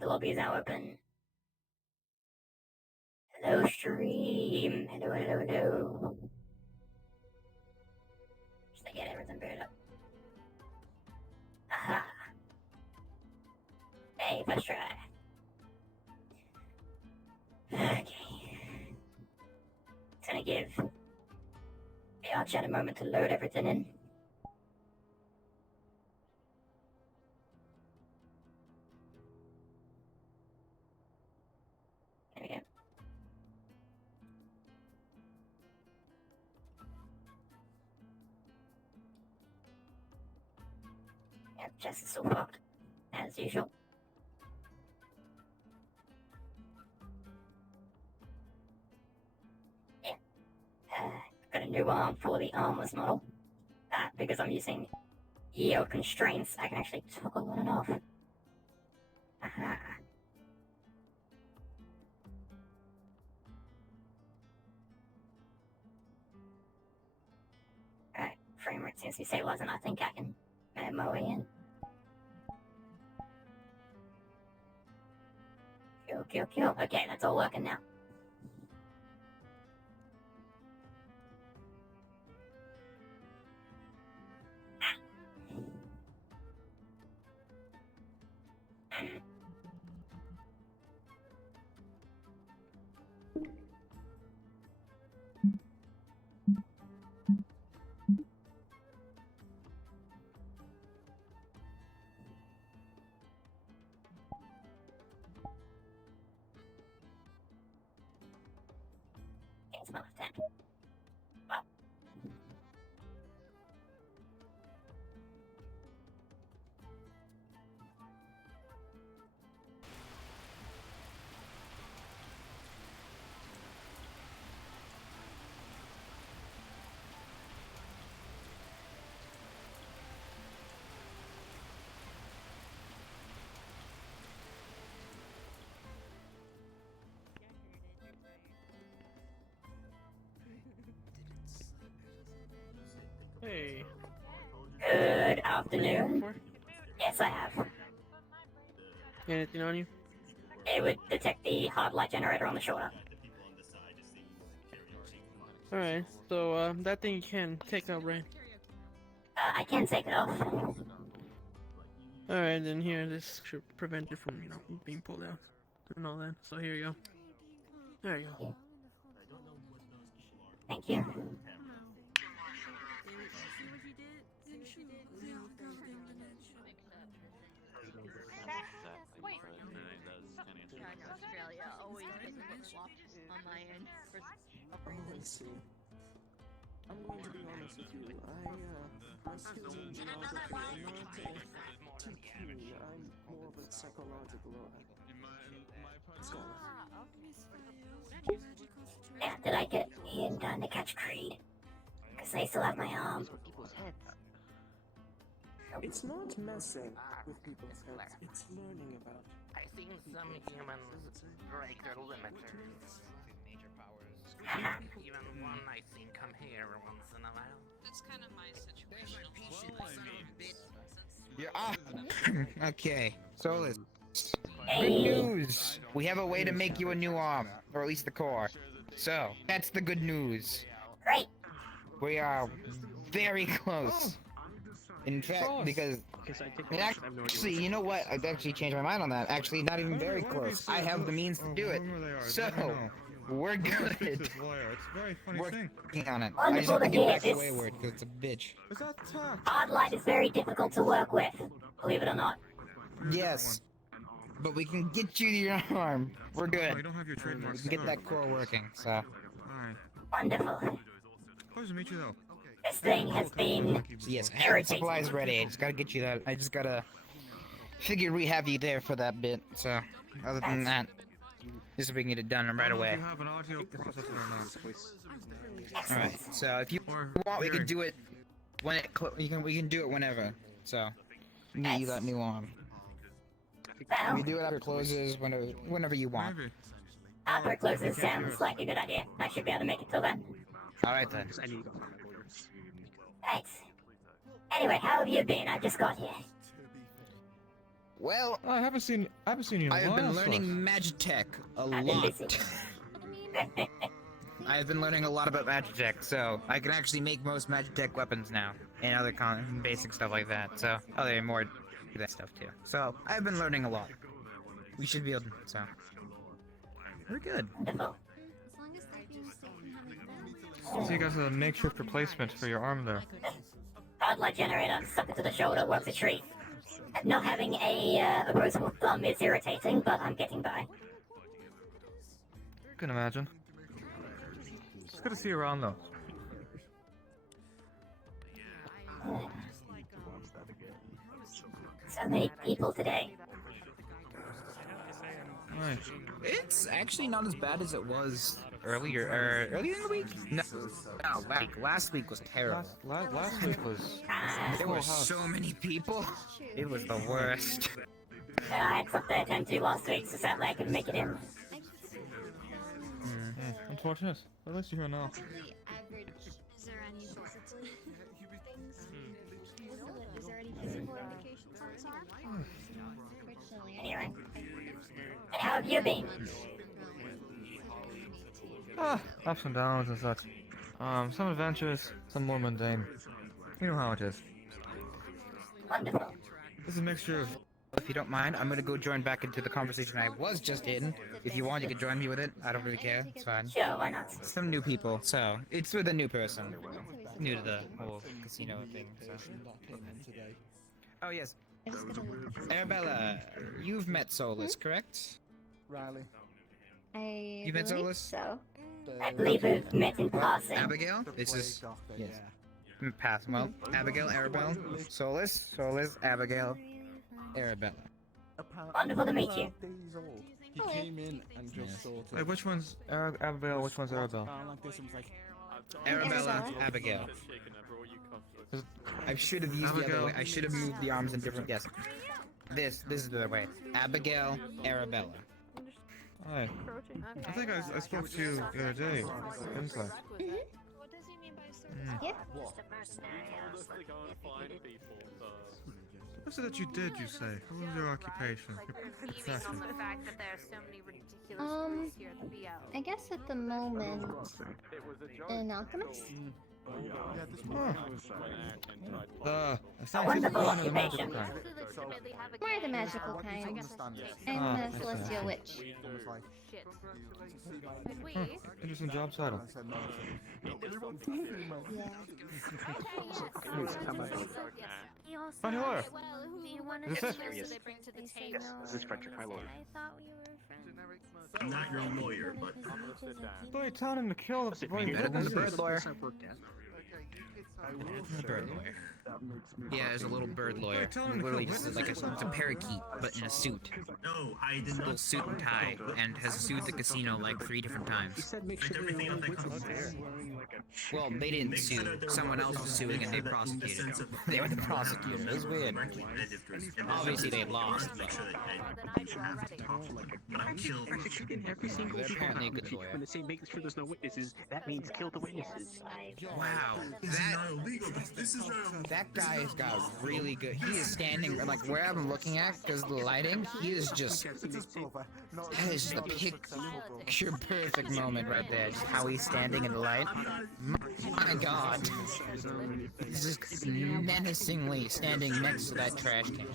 the lobby is now open. Hello, stream. Hello, hello, hello. Just to get everything booted up. Aha. Hey, first try. Okay. It's gonna give VRChat a moment to load everything in. There we go. Yep, chest is still fucked, as usual. Yeah. Got a new arm for the armless model. Because I'm using yield constraints, I can actually toggle on and off. Aha. Alright, frame rate seems to be stabilizing. I think I can mow in. Kill. Okay, that's all working now. It's not a 10. Well. Hey. Good afternoon. Yes, I have. Anything on you? It would detect the hard light generator on the shoulder. Alright, so that thing you can take out, right? I can take it off. Alright, then here, this should prevent it from, being pulled out and all that. So here you go. There you go. Thank you. Australia always gets flip-flopped on my end. Oh, I see. I'm going to be honest with you. My skills in geography are not too keen. I'm more of a psychological scholar. Yeah, did I get in time to catch Creed? Because they still have my arm. It's not messing with people's heads, it's learning about. I've seen some humans break their limiters. Even one I've seen come here once in a while. That's kind of my situation. Okay, Solace. Good news! We have a way to make you a new arm, or at least the core. So, that's the good news. Great. We are very close. In fact, because actually, you know what? I've actually changed my mind on that. Actually, not even very close. I have the means to do it. So, we're good. It's very funny thing. Working on it. I just have to get back to Wayward because it's a bitch. Is that tack? Hard light is very difficult to work with, believe it or not. Yes. But we can get you your arm. We're Oh, good. you don't have your trademark. We can get that core working, so. Alright. Wonderful. Pleasure to meet you, though. This thing has been Yes, irritating. supplies ready. I just gotta get you that. I just gotta figure we have you there for that bit. So, other than that, just so we can get it done right away. You have an audio processor or not? Alright, so if you Or want, we can hearing. do it when it we can do it whenever. So, get you that new arm. Well, We do it after it closes, whenever you want. Maybe. after it closes sounds like a good idea. I should be able to make it till then. Alright then. Thanks. Anyway, how have you been? I just got here. Well, I haven't seen you in a I've while. been learning Solace. Magitech a I've been lot. busy. I've been learning a lot about Magitech, so I can actually make most Magitech weapons now, and other basic stuff like that. So, other more that stuff too. So, I've been learning a lot. We should be able to, so. We're good. Wonderful. So you guys have a makeshift replacement for your arm there. Outlet generator stuck into the shoulder works a treat. Not having a opposable thumb is irritating, but I'm getting by. I can imagine. It's good to see you around though. So many people today. Nice. It's actually not as bad as it was earlier in the week? No, last week was terrible. Last week was. There were so many people. It was the worst. I had something to attend to last week, so sadly I couldn't make it in. Unfortunate. At least you're here now. Is there any Is there any physical indications on this arm? Anyway. And how have you been? Ups and downs and such. Some adventures, some more mundane. You know how it is. Wonderful. It's a mixture of. If you don't mind, I'm gonna go join back into the conversation I was just in. If you want, you can join me with it. I don't really care. It's fine. Sure, why not? Some new people, so it's with a new person. New to the whole casino thing. So. Oh yes. Arabella, you've met Solace, correct? Riley. You met Solace? So. I believe we've met in passing. Abigail? This is yes. Pass. Well, Abigail, Arabella, Solace, Abigail, Arabella. Wonderful to meet you. He came in and just sort of. Wait, which one's Abigail? Which one's Arabella? Like this and was like, Arabella, Abigail. I should have used the other way. I should have moved the arms in different. Yes. This is the way. Abigail, Arabella. Hi. I think I spoke to you the other day. Inside. Yeah. What is it that you did, you say? What was your occupation? Your profession? I guess at the moment, an alchemist? I Wonderful occupation. More the magical kind. I'm a celestial witch. Interesting job title. Funny lawyer. Is this it? This is Frederick, my lawyer. I'm not your lawyer, but. So you're telling him to kill the boy. The bird lawyer. The bird lawyer. Yeah, there's a little bird lawyer. Literally just like it's a parakeet, but in a suit. No, I did Little not. suit and tie, and has sued the casino like 3 different times. I did everything else I could. Well, they didn't sue. Someone else was suing and they prosecuted. They were the prosecutors. It was weird. Obviously they lost, but Every single they're apparently a good lawyer. when they say make sure there's no witnesses, that means kill the witnesses. Wow, This is not illegal. This is not illegal. that guy's got really good. He is standing like where I'm looking at because the lighting. He is just. That is just a picture perfect moment right there. Just how he's standing in the light. My God, he's just menacingly standing next to that trash can.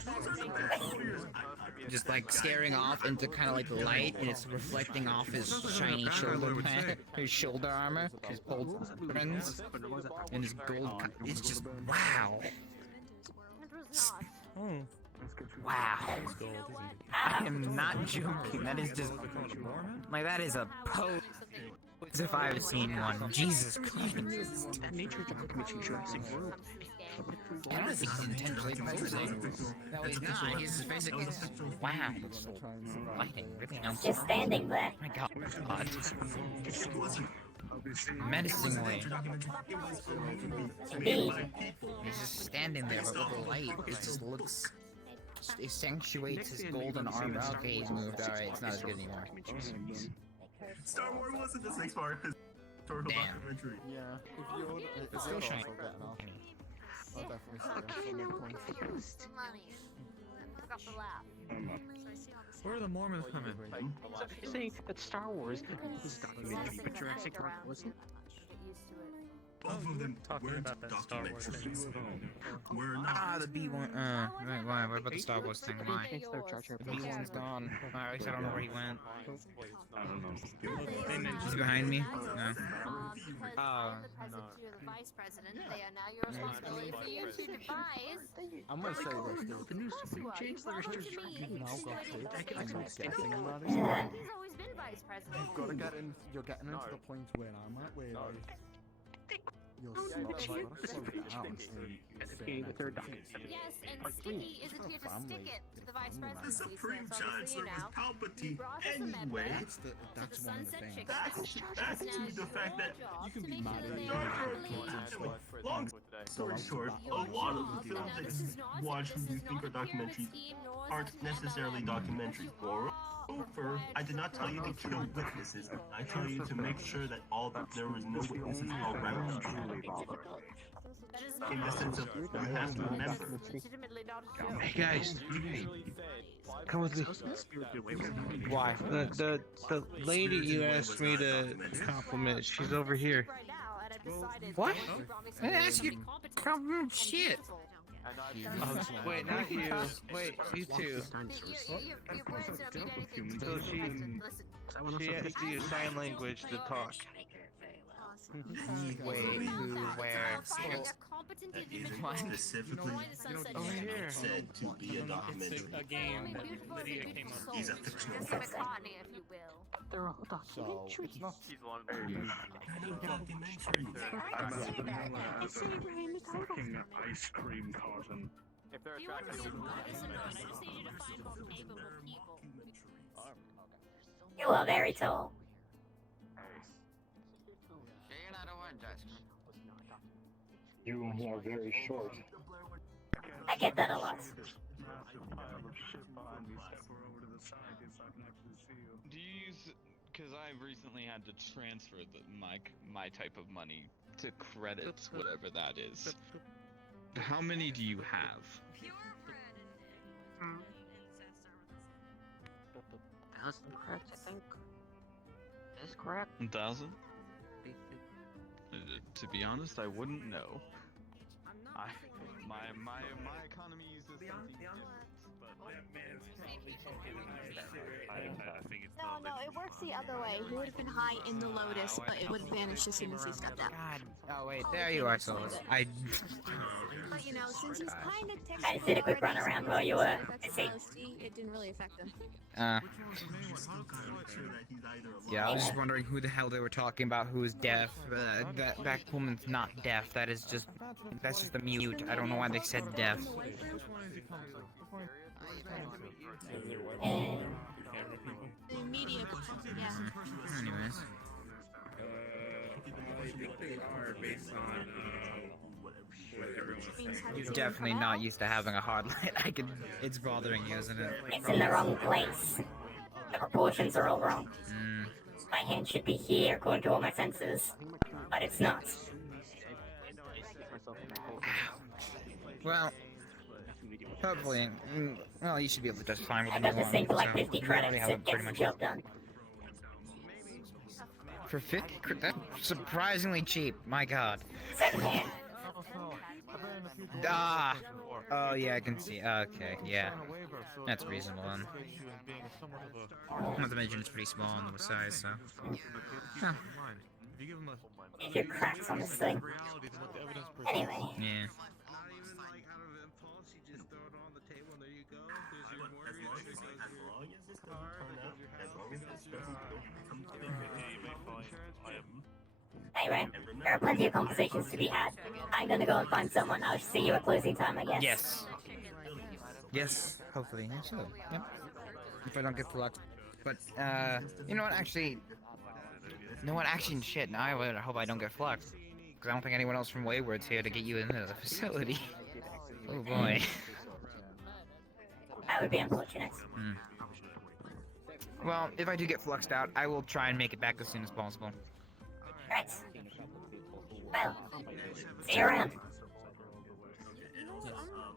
Just like staring off into kind of like the light, and it's reflecting off his shiny shoulder pad, his shoulder armor, his pauldrons, and his gold. It's just wow. Wow. I am not joking. That is just like that is a pose. As if I've seen one. Jesus Christ. That nature documentary shows a world. I don't think he's intentionally posing. He's not. He's just basically just, wow. Lighting really helps. Just standing there. My God. Menacingly. He's just standing there, but with the light, it just looks. It accentuates his golden armor. Okay, he's moved. Alright, it's not as good anymore. Star Wars wasn't the sixth part of his historical documentary. yeah, if you're It's still shiny. I'll definitely say that. Confused. Money. I got the laugh. Where are the Mormons coming? So you're saying that Star Wars is documentary, but Jurassic Park wasn't? Both of them Talking weren't about that Star Wars thing. documentaries. We're Ah, not. the B one. Right, why? What about the Star Wars thing? Why? Thanks, though, Jar Jar The B Binks. one's gone. At least I don't know where he went. I don't know. He's behind me. No. Because I'm the president, you're the vice president. They are now your responsibility for you to devise. I'm gonna say this, No, dude. the news You've brought him to me. You've now got to, Insinuating that and he's you're guessing about it. He's always been vice president. You've got to get in. You're getting into the point where I'm at, where like you're slow down and Okay, the third document. Yes, and Sticky isn't here to stick it to the vice The presidency. Supreme So obviously, Chancellor was you Palpatine brought us a anyway. member that's to the one of the Sunset things. Chicken. That's Now to the fact that You can to be make mad sure at they me. are Anyway, happily- long story short, a lot of the films that you watch and you think are documentaries aren't necessarily documentaries. Moreover, I did not tell you to kill witnesses. I tell you to make sure that there was no witnesses around you. In the sense of you have to remember. Legitimately not a joke. Hey guys, come with me. Why? The lady you asked me to compliment, she's over here. Right now, and I've decided What? that you brought me I something didn't ask you really competent compliment and shit. useful. Wait, not you. Wait, you two. Your words don't mean anything to So me. she Listen. has to use sign language to talk. Wait, who, where? Finding a competent That individual isn't specifically join the Sunset over Chicken. here. said to be a documentary. A game that Beautiful Lydia as a came beautiful up He's a soul. fictional Jesse character. McCartney, if you will. They're all So documentaries. it's not. He's the one. Documentary. I say behind the title. Ice cream carton. If they're You want to attracted see to I just need you to find more capable people. You are very tall. You are very short. I get that a lot. Do you use? Because I recently had to transfer my type of money to credits, whatever that is. How many do you have? 1,000 credits, I think. Is correct. 1,000? To be honest, I wouldn't know. My economy uses something different, No, it works the other way. He would have been high in the Lotus, but it would vanish as soon as he stepped out. God. Oh wait, there you are, Solace. I. But you know, since he's kind of I just did a quick run around while you were busy. it didn't really affect him. Yeah, I was just wondering who the hell they were talking about. Who is deaf? That woman's not deaf. That's just a mute. I don't know why they said deaf. The media could yeah. Anyways. I think they are based on what everyone says. You're definitely not used to having a hard light. It's bothering you, isn't it? It's in the wrong place. The proportions are all wrong. My hand should be here according to all my senses, but it's not. Well, hopefully, well, you should be able to just fine with I the got new this thing for one. like So, 50 you already credits. have It it pretty gets the much. job done. For 50 that's surprisingly cheap. My God. Ah. Oh yeah, I can see. Okay, yeah. That's reasonable then. Not to mention it's pretty small on the size, so. Huh. If you're cracks on this thing. Anyway. Yeah. Anyway, there are plenty of conversations to be had. I'm gonna go and find someone. I'll see you at closing time, I guess. Yes. Yes, hopefully. I should. Yep. If I don't get plucked. But, you know what, actually... You know what, actually, shit, now I hope I don't get fluxed. Because I don't think anyone else from Wayward's here to get you into the facility. Oh boy. That would be unfortunate. Well, if I do get fluxed out, I will try and make it back as soon as possible. Right. Well, see you around.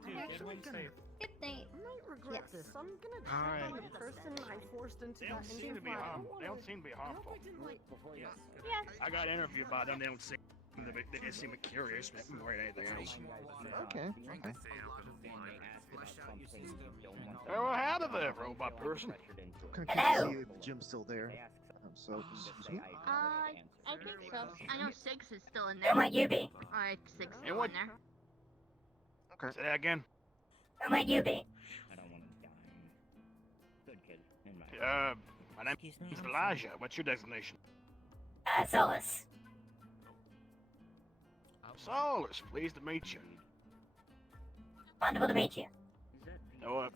I'm actually gonna... I might correct this. I'm gonna check Alright. on the person I forced into They that don't seem Indian to be flag. harmful. They don't seem to be harmful. Yes. I got interviewed by them. They don't seem. They seem curious more than anything else. Okay. Okay. Oh, well, how did the robot person? Can I see if Jim's still there? So, excuse me? I think so. I know Six is still in there. Who might you be? Alright, Six is And still what- in there. Okay. Say that again. Who might you be? My name is Elijah. What's your designation? Solace. Solace. Pleased to meet you. Wonderful to meet you. No,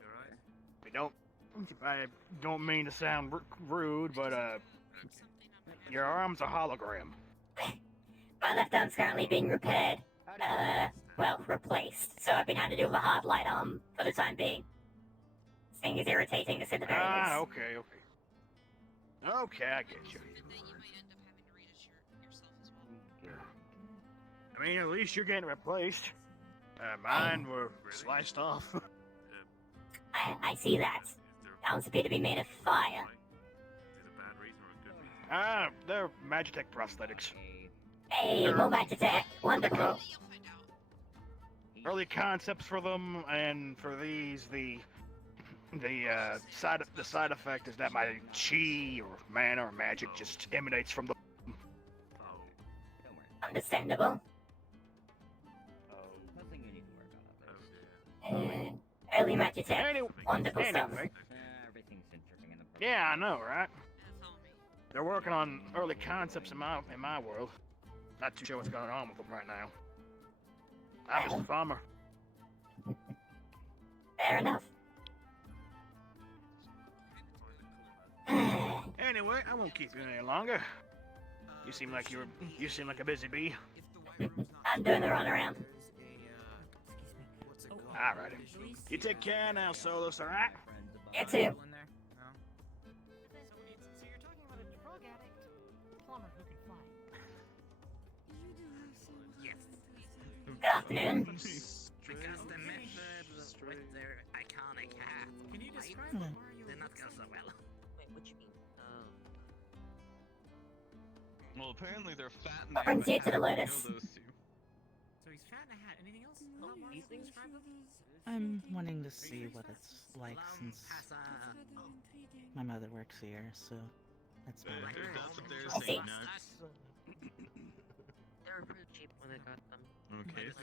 I don't mean to sound rude, but your arm's a hologram. My left arm's currently being repaired. Well, replaced. So I've been having to do with a hard light arm for the time being. This thing is irritating to say the very least. Okay, okay. Okay, I get you. I mean, at least you're getting replaced. Mine were sliced off. I see that. Arms appear to be made of fire. They're Magitech prosthetics. Hey, more Magitech. Wonderful. Early concepts for them, and for these, the side effect is that my chi or mana or magic just emanates from the. Understandable. Early Magitech. Wonderful stuff. Yeah, I know, right? They're working on early concepts in my world. Not too sure what's going on with them right now. I'm just a farmer. Fair enough. Anyway, I won't keep you any longer. You seem like a busy bee. I'm doing the runaround. Alrighty. You take care now, Solace, alright? You too. Good afternoon. Because the method with their iconic hat. Can you describe them? Did not go so well. Wait, what you mean? Well, apparently they're fat and What brings you to the Lotus? So he's fat in a hat. Anything else? You think describe them? I'm wanting to see what it's like since my mother works here, so that's why. That's what they're I see. saying now. They were pretty cheap when I got them. Okay, so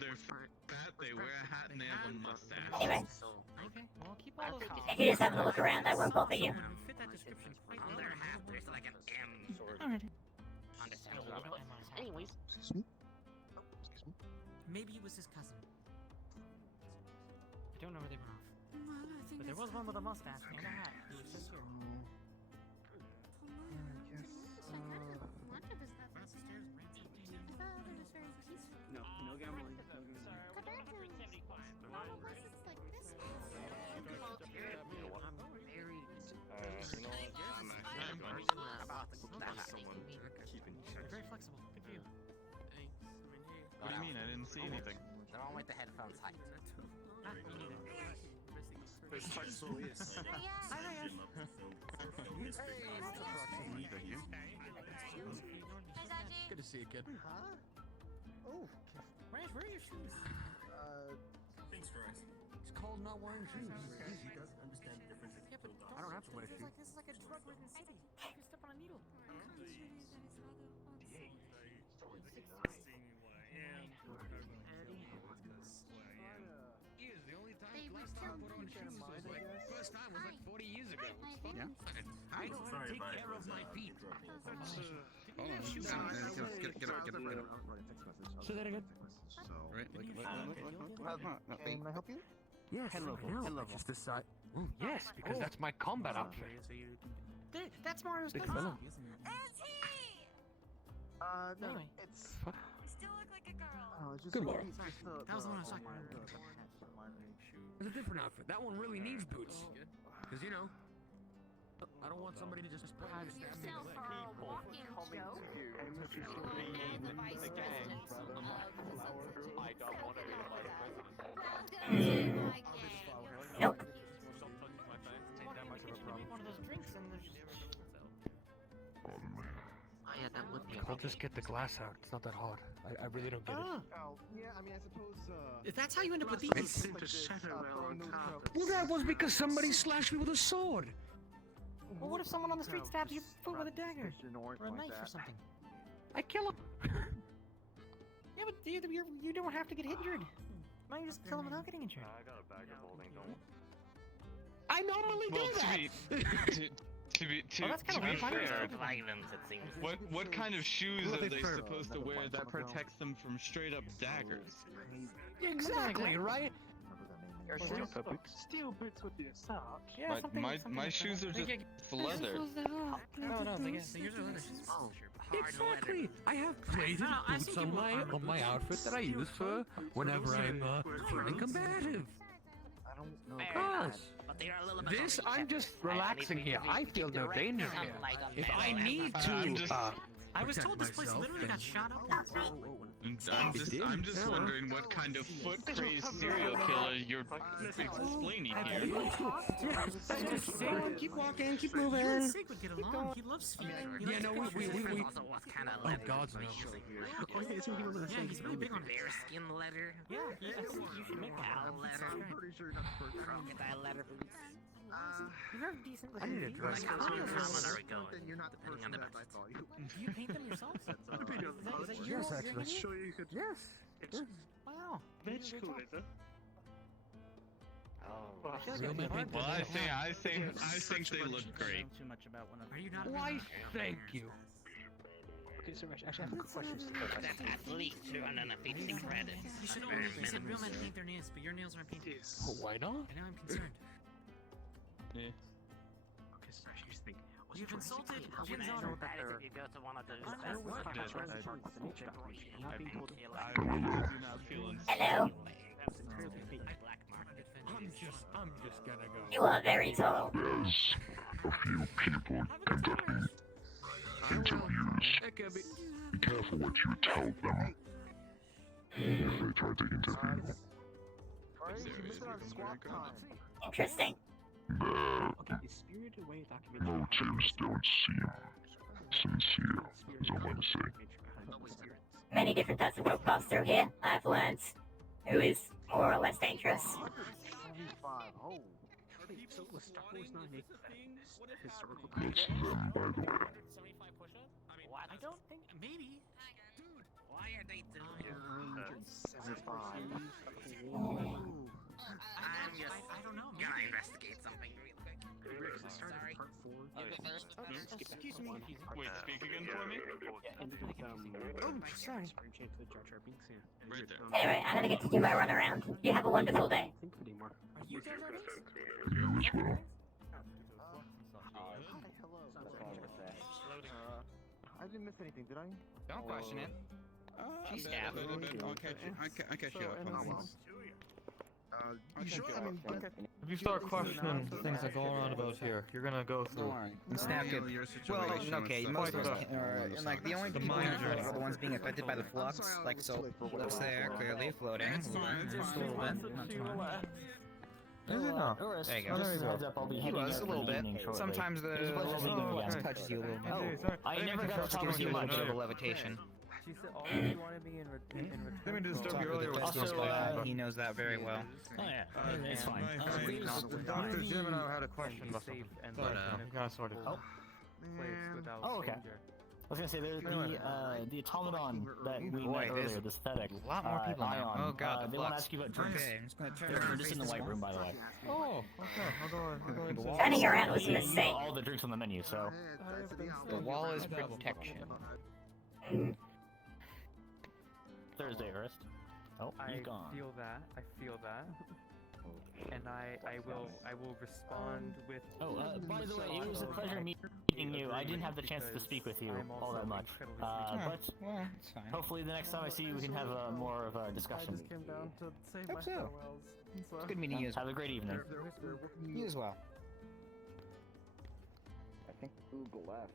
they're fat, they wear a hat and they have a mustache. Anyway, Okay, well, keep all those. if you're just having a look around, I won't bother you. Fit that description quite well. On their hat, there's like an M. Alrighty. Understandable. Anyways. Excuse me? Maybe it was his cousin. I don't know where they went off. But there was one with a mustache and a hat. He was just here. No gambling. Very flexible. Good view. What do you mean? I didn't see anything. I don't like the headphones hyped. Me neither. Good to see you, kid. Oh. Where are your shoes? Thanks for asking. It's called not wearing shoes. He doesn't understand the difference. Yeah, but I don't have to wear shoes. This is like a drug-ridden city. You can step on a needle. The only time last time I put on shoes was like first time was like 40 years ago. It's fun. Yeah. I know how to take care of my feet. Hold on. Get up. Say that again. Right, Can I help you? Yes. Hello. Just this side. Ooh, yes, because that's my combat outfit. That's Mario's Big cousin. fella. No, Anyway. it's... Still look like a girl. just Good the- lord. just the- That was the one I was the- talking about. It's a different outfit. That one really needs boots. Because, you know, I don't want somebody to just Prove yourself for a walking joke. And the vice president of the I don't want to be the vice president. Welcome to my gang. Nope. Stop touching my face. It ain't that much of a Make problem. one of those drinks and there's Oh yeah, that would be a I'll just get the glass out. It's not that hard. I really don't get it. Oh, yeah, I mean, I suppose, If that's how you end up with these. It seemed to center well on top. Well, that was because somebody slashed me with a sword. Well, what if someone on the street stabs your foot with a dagger? Or a knife or something? I kill him. Yeah, but you don't have to get injured. Why don't you just kill him without getting injured? I got a bag of holding, don't. I normally do that. To be fair, what kind of shoes are they supposed to wear that protects them from straight up daggers? Exactly, right? Steel boots with your socks. Yeah, my shoes are just leather. No, So yours are leather shoes. Oh, Exactly. I have plated boots on my outfit that I use for whenever I'm feeling combative. I don't know. Cause But they are a little bit this, I'm just relaxing here. I feel no danger here. If I need to, I was told this place literally got shot up. I'm just wondering what kind of foot crazed serial killer you're explaining here. Keep walking, keep moving. You and Sig would get along. He loves feet. Yeah, no, we. Oh, God, no. Yeah, he's really big on bearskin leather. Yeah, you should make that. Cow leather. I'm pretty sure that's Crocodile leather boots. You have decent. I need a dress. How common are we going? You're not the Depending on person the that I thought you. Do you paint them yourself? Is that Yes, your actually. sure you could. Yes. Wow. Bitch, cool, is it? Oh, Real men paint Well, them. I think they look great. Too much about one of Are you not? Why, thank you. Okay, so actually, I have a question. That's at least 250 credits. You should know. You said real men paint their nails, but your nails aren't painted. Why not? And now I'm concerned. Yeah. Okay, so I just think. You've insulted Jin's Jin's honor. honor. That is if you go to one of those. Hello. I'm just gonna go. You are very tall. There's a few people conducting interviews. Be careful what you tell them if they try to interview you. Interesting. Their motives don't seem sincere, is all I'm saying. Many different types of rope pass through here. I've learned who is more or less dangerous. Oh. So was Star Wars not make historical That's them, by the way. What? I don't think. Maybe. Dude, why are they doing I don't know. Gonna investigate something real quick. Sorry. Part 4. Excuse me. Wait, speak again for me? Oh, sorry. Right there. Anyway, I'm gonna get to do my run around. You have a wonderful day. Are you guys ready? You as well. I didn't miss anything, did I? Don't question it. She stabbed. I'll catch you up. You sure? I mean, If you start questioning the things that go around about here, you're gonna go through. And snap it. Well, okay, most of us and like the only people are the ones being affected by the flux. Like, so looks there clearly floating. Just a little bit. Not too much. There you go. There you go. He was a little bit. Sometimes the flux touches you a little bit. I never got to Gives you a little bit of a much. levitation. She said all she wanted me in return. Let me disturb you earlier with Also, stuff. he knows that very well. Oh yeah, it's fine. Dr. Jim and I had a question about something, but we got sorted. Oh, okay. I was gonna say there's the automaton that we met earlier, the aesthetic. A lot more people now. Oh god, they want to ask you about drinks. Okay, I'm just gonna turn They're around. just in the white room, by the way. Oh, okay. I'll go inside. Turning around was a mistake. All the drinks on the menu, so. The wall is protection. Thursday, Ernest. Oh, he's I gone. feel that. And I will respond with. Oh, by the way, it was a pleasure meeting you. I didn't have the chance to speak with you all that much. But Well, it's fine. hopefully the next time I see you, we can have more of a discussion. Came down to say Hope my so. farewells. It's good meeting you as well. Have a great evening. You as well. think Google left.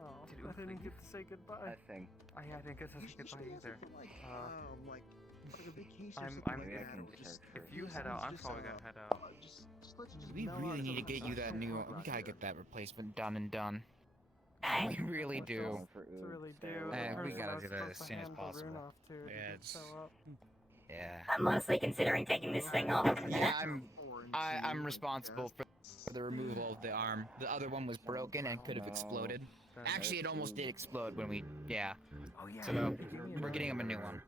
Oh, I didn't get to say goodbye. I think. I didn't get to say goodbye either. Like a vacation. If you head out, I'm probably gonna head out. We really need to get you that new. We gotta get that replacement done and done. We really do. We gotta do that as soon as possible. Yeah, it's. Yeah. I'm honestly considering taking this thing off. Yeah, I'm responsible for the removal of the arm. The other one was broken and could have exploded. Actually, it almost did explode when we. Yeah. So we're getting him a new one.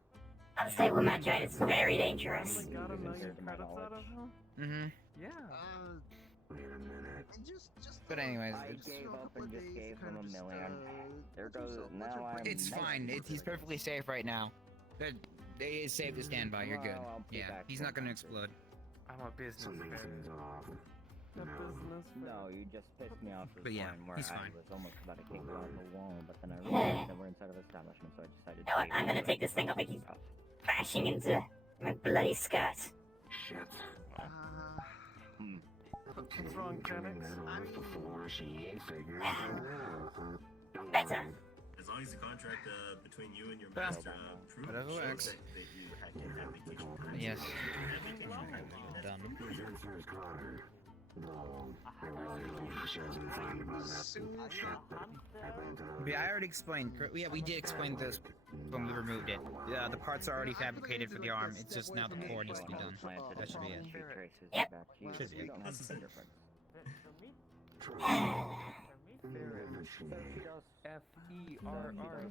Unstable Magi is very dangerous. Mm-hmm. Yeah. But anyways, I gave up and just gave him $1 million. There goes now. It's fine. He's perfectly safe right now. It is safe to stand by. You're good. Yeah, he's not gonna explode. I'm a businessman. No, you just pissed me off. But yeah, he's I fine. was almost about to kick you out of the wall, but then I realized that we're inside of an establishment, so I decided. You know what? I'm gonna take this thing off and keep bashing into my bloody skirt. Shit. What's wrong, Kenix? Better. As long as the contract between you and your master Whatever works. that you had to have vacation time. Yes. Done. Yeah, I already explained. Yeah, we did explain this when we removed it. Yeah, the parts are already fabricated for the arm. It's just now the core needs to be done. That should be it. Yep. Should be it. F-E-R-R.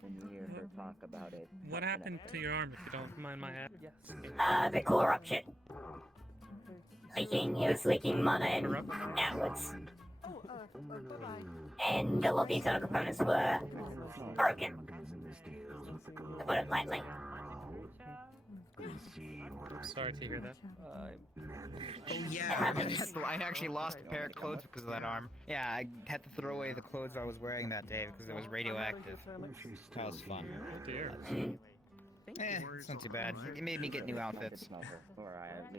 When you hear her talk about it. What happened to your arm, if you don't mind my asking? The core ruptured. It was leaking mana in outwards. And a lot of the internal components were broken. To put it lightly. Sorry to hear that. Oh yeah, I actually lost a pair of clothes because of that arm. Yeah, I had to throw away the clothes I was wearing that day because it was radioactive. That was fun. Oh dear. It's not too bad. It made me get new outfits.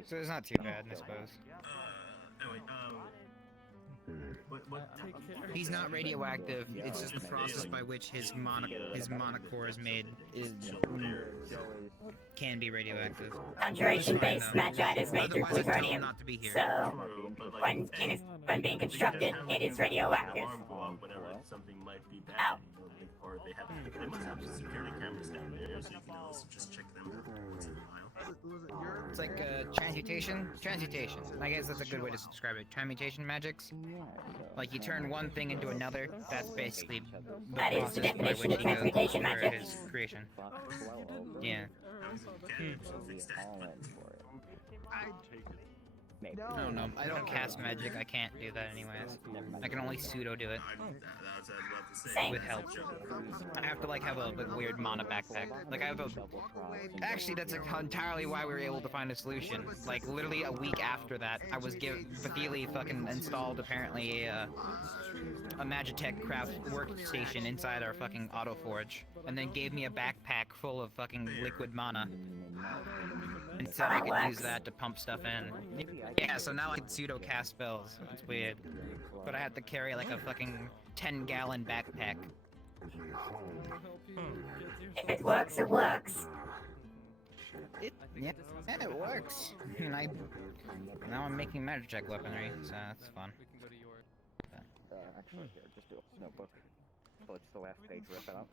So it's not too bad, I suppose. Anyway, He's not radioactive. It's just the process by which his monocore is made can be radioactive. Conjuration-based Magi is made through Otherwise, I tell him plutonium. not to be here. So, when being constructed, it is radioactive. Whenever something might be bad, or they must have security cameras down there, so you can also just check them once in a while. It's like transmutation? Transmutation. I guess that's a good way to describe it. Transmutation magics? Like you turn one thing into another, that's basically the That is the process by definition which of he goes transmutation for magic. his creation. Yeah. No, I don't cast magic. I can't do that anyways. I can only pseudo do it. With help. I have to like have a weird mana backpack. Like I have a. Actually, that's entirely why we were able to find a solution. Like literally a week after that, I was Vakili fucking installed apparently a Magitech craft workstation inside our fucking auto forge, and then gave me a backpack full of fucking liquid mana. And so I could use that to pump stuff in. Yeah, so now I can pseudo cast spells. It's weird. But I have to carry like a fucking 10-gallon backpack. If it works, it works. Yeah, it works. And now I'm making Magitech weaponry, so that's fun. Actually, here, just do a notebook. So it's the last page, rip it up.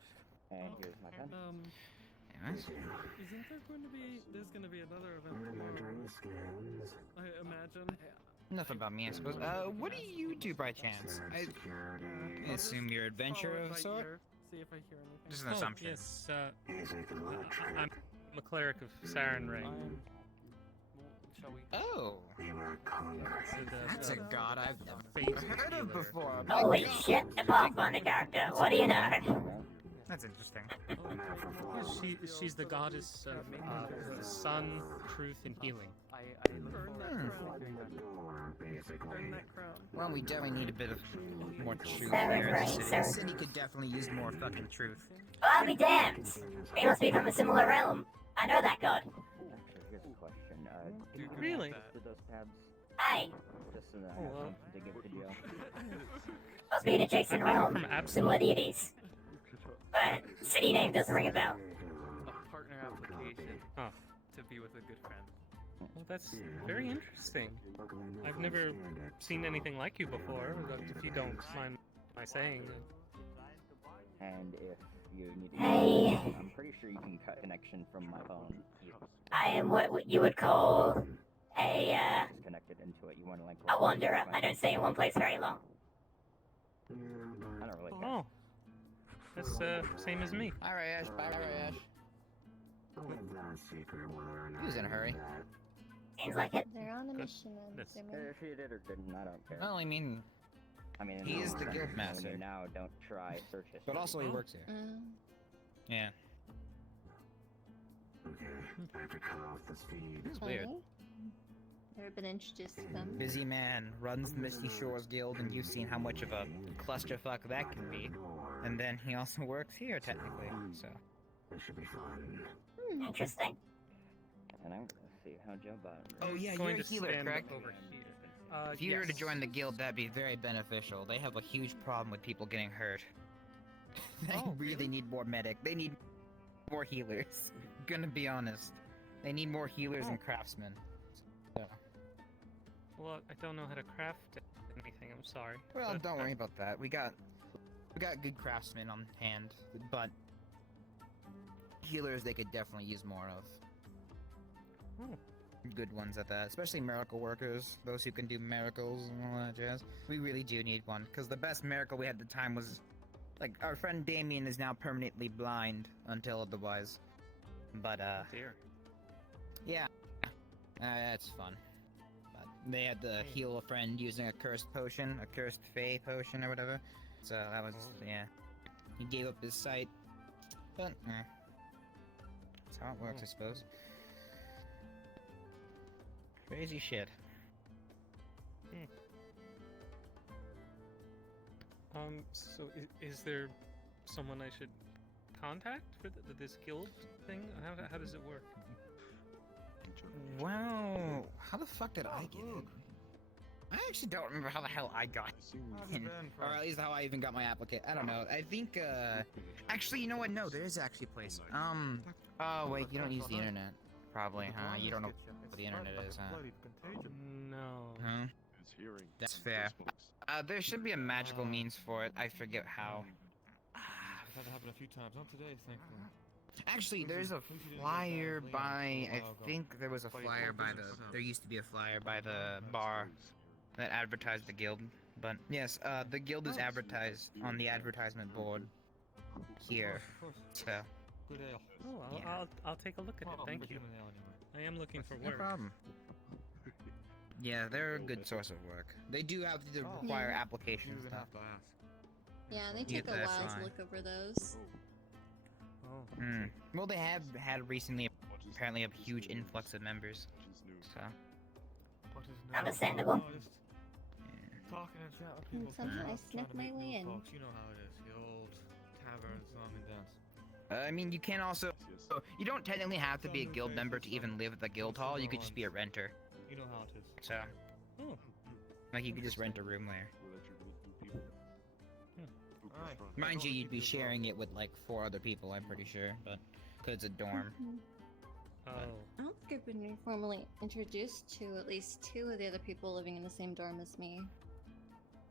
And here's my pen. Isn't there there's going to be another event tomorrow? I imagine. Enough about me, I suppose. What do you do by chance? I assume you're adventurer of a sort? See if I hear anything. Just an assumption. Yes, I'm a cleric of Saren Ring. Oh! That's a god I've never heard of before. Holy shit, a Pathfinder character. What do you know? That's interesting. She's the goddess of the sun, truth, and healing. Well, we definitely need a bit of more truth here in the city. The city could definitely use more fucking truth. Well, I'll be damned. We must be from a similar realm. I know that god. Here's a question. Really? Did those tabs? Hey. Just so that I have something to give to Joe. must be an adjacent realm. From Similar deities. But city name doesn't ring a bell. A partner application to be with a good friend. Well, that's very interesting. I've never seen anything like you before, if you don't mind my saying. And if you need to Hey. I'm pretty sure you can cut connection from my phone. I am what you would call a, Connected into it. You want to like a wanderer. I don't stay in one place very long. I don't really care. Oh. That's, same as me. Alright, Ash. Bye, Ash. He was in a hurry. Seems like it. They're on a mission, I'm assuming. If you did or didn't, I don't care. Well, I mean, he is the guild master. Now, don't try search history. But also, he works here. Yeah. Okay, I have to cut off this feed. It's weird. Never been introduced to them. Busy man, runs the Misty Shores Guild, and you've seen how much of a clusterfuck that can be. And then he also works here, technically, so... It should be fun. Interesting. And I'm gonna see how Joe Biden... Oh yeah, you're a healer, correct? If you were to join the guild, that'd be very beneficial. They have a huge problem with people getting hurt. They really need more medic. They need more healers. Gonna be honest. They need more healers and craftsmen. So. Well, I don't know how to craft anything, I'm sorry. Well, But, don't worry about that. We got good craftsmen on hand, but healers they could definitely use more of. Good ones at that, especially miracle workers, those who can do miracles and all that jazz. We really do need one, because the best miracle we had at the time was, like, our friend Damien is now permanently blind until otherwise. But, Dear. yeah, that's fun. But they had to heal a friend using a cursed potion, a cursed fey potion or whatever. So that was, yeah. He gave up his sight, but, that's how it works, I suppose. Crazy shit. So is there someone I should contact for this guild thing? How does it work? Wow, how the fuck did I get in? I actually don't remember how the hell I got in. Or at least how I even got my application. I don't know. I think, actually, you know what? No, there is actually a place. Oh, wait, you don't use the internet. Probably, huh? You don't know what the internet is, huh? No. Huh? That's fair. There should be a magical means for it. I forget how. I've had it happen a few times. Not today, thankfully. Actually, there's a flyer by... I think there was a flyer by the... There used to be a flyer by the bar that advertised the guild. But, yes, the guild is advertised on the advertisement board here. So... Oh, I'll take a look at it. Thank you. I am looking for work. No problem. Yeah, they're a good source of work. They do have to require applications. Yeah, they take a while to look over those. Well, they have had recently apparently a huge influx of members. So. Understandable. And somehow I snuck my way in. You know how it is. The old tavern song and dance. I mean, you can also... You don't technically have to be a guild member to even live at the guild hall. You could just be a renter. You know how it is. So... Like, you could just rent a room there. Mind you, you'd be sharing it with, like, 4 other people, I'm pretty sure. But... Because it's a dorm. Oh. I don't think I've been formally introduced to at least 2 of the other people living in the same dorm as me.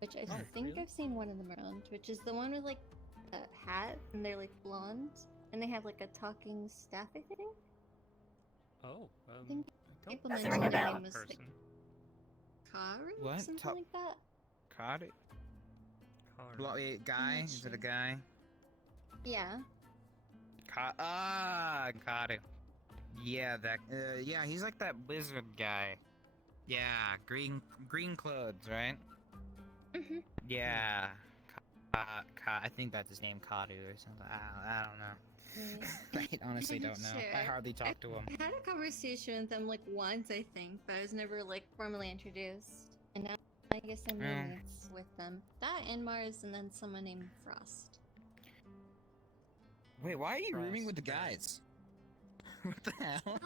Which I think I've seen one of them around, which is the one with, like, a hat, and they're, like, blonde, and they have, like, a talking staff, I think? Oh, I think people That's mentioned a their ring name was, like, Karu? What? Something like that? Card? Guy? Is it a guy? Yeah. Karu. Yeah, that. Yeah, he's like that wizard guy. Yeah, green clothes, right? Yeah. I think that's his name, Kadu or something. I don't know. I honestly don't know. I hardly talk to him. I had a conversation with them like once, I think, but I was never like formally introduced. And now I guess I'm roommates with them. That and Mars, and then someone named Frost. Wait, why are you rooming with the guys? What the hell?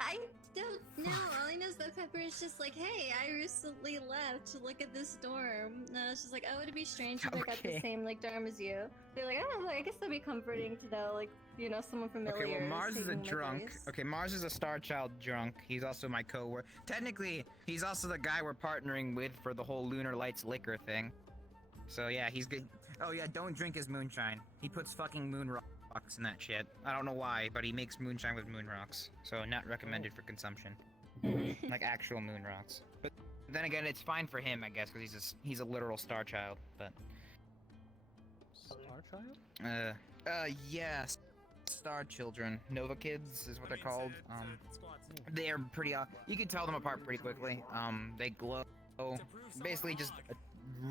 I don't know. All I know is that Pepper is just like, hey, I recently left to look at this dorm. And I was just like, oh, it'd be strange if I got the Okay. same like dorm as you. They're like, oh, I guess that'd be comforting to know, like, you know, someone familiar. Okay, well, Mars is a taking my drunk. place. Okay, Mars is a Star Child drunk. He's also my co-worker. Technically, he's also the guy we're partnering with for the whole Lunar Lights liquor thing. So yeah, he's good. Oh yeah, don't drink his moonshine. He puts fucking moon rocks in that shit. I don't know why, but he makes moonshine with moon rocks. So not recommended for consumption. Like actual moon rocks. But then again, it's fine for him, I guess, because he's a literal Star Child. But Star Child? yes. Star Children. Nova Kids is what they're called. They're pretty, you can tell them apart pretty quickly. They glow. Basically just a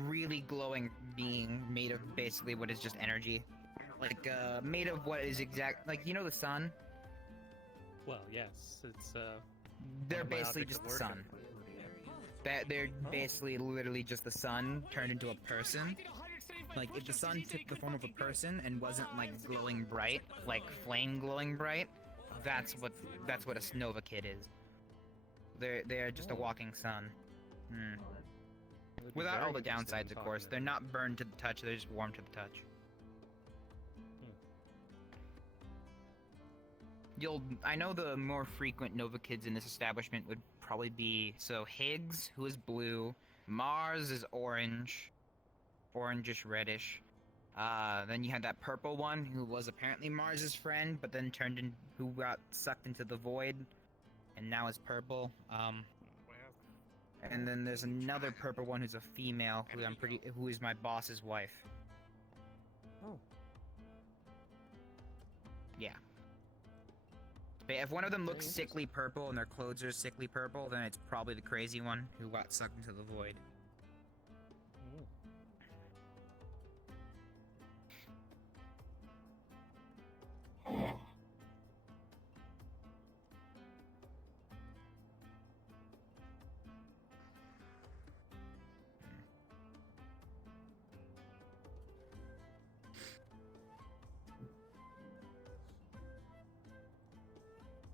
really glowing being made of basically what is just energy. Like, made of what is like, you know the sun? Well, yes, it's They're basically just the sun. They're basically literally just the sun turned into a person. Like, if the sun took the form of a person and wasn't, like, glowing bright, like flame glowing bright, that's what a Nova Kid is. They're just a walking sun. Without all the downsides, of course. They're not burned to the touch, they're just warm to the touch. I know the more frequent Nova Kids in this establishment would probably be, so Higgs, who is blue, Mars is orange, orangish reddish. Then you had that purple one who was apparently Mars's friend, but then who got sucked into the void, and now is purple. And then there's another purple one who's a female who is my boss's wife. Oh. Yeah. But if one of them looks sickly purple and their clothes are sickly purple, then it's probably the crazy one who got sucked into the void.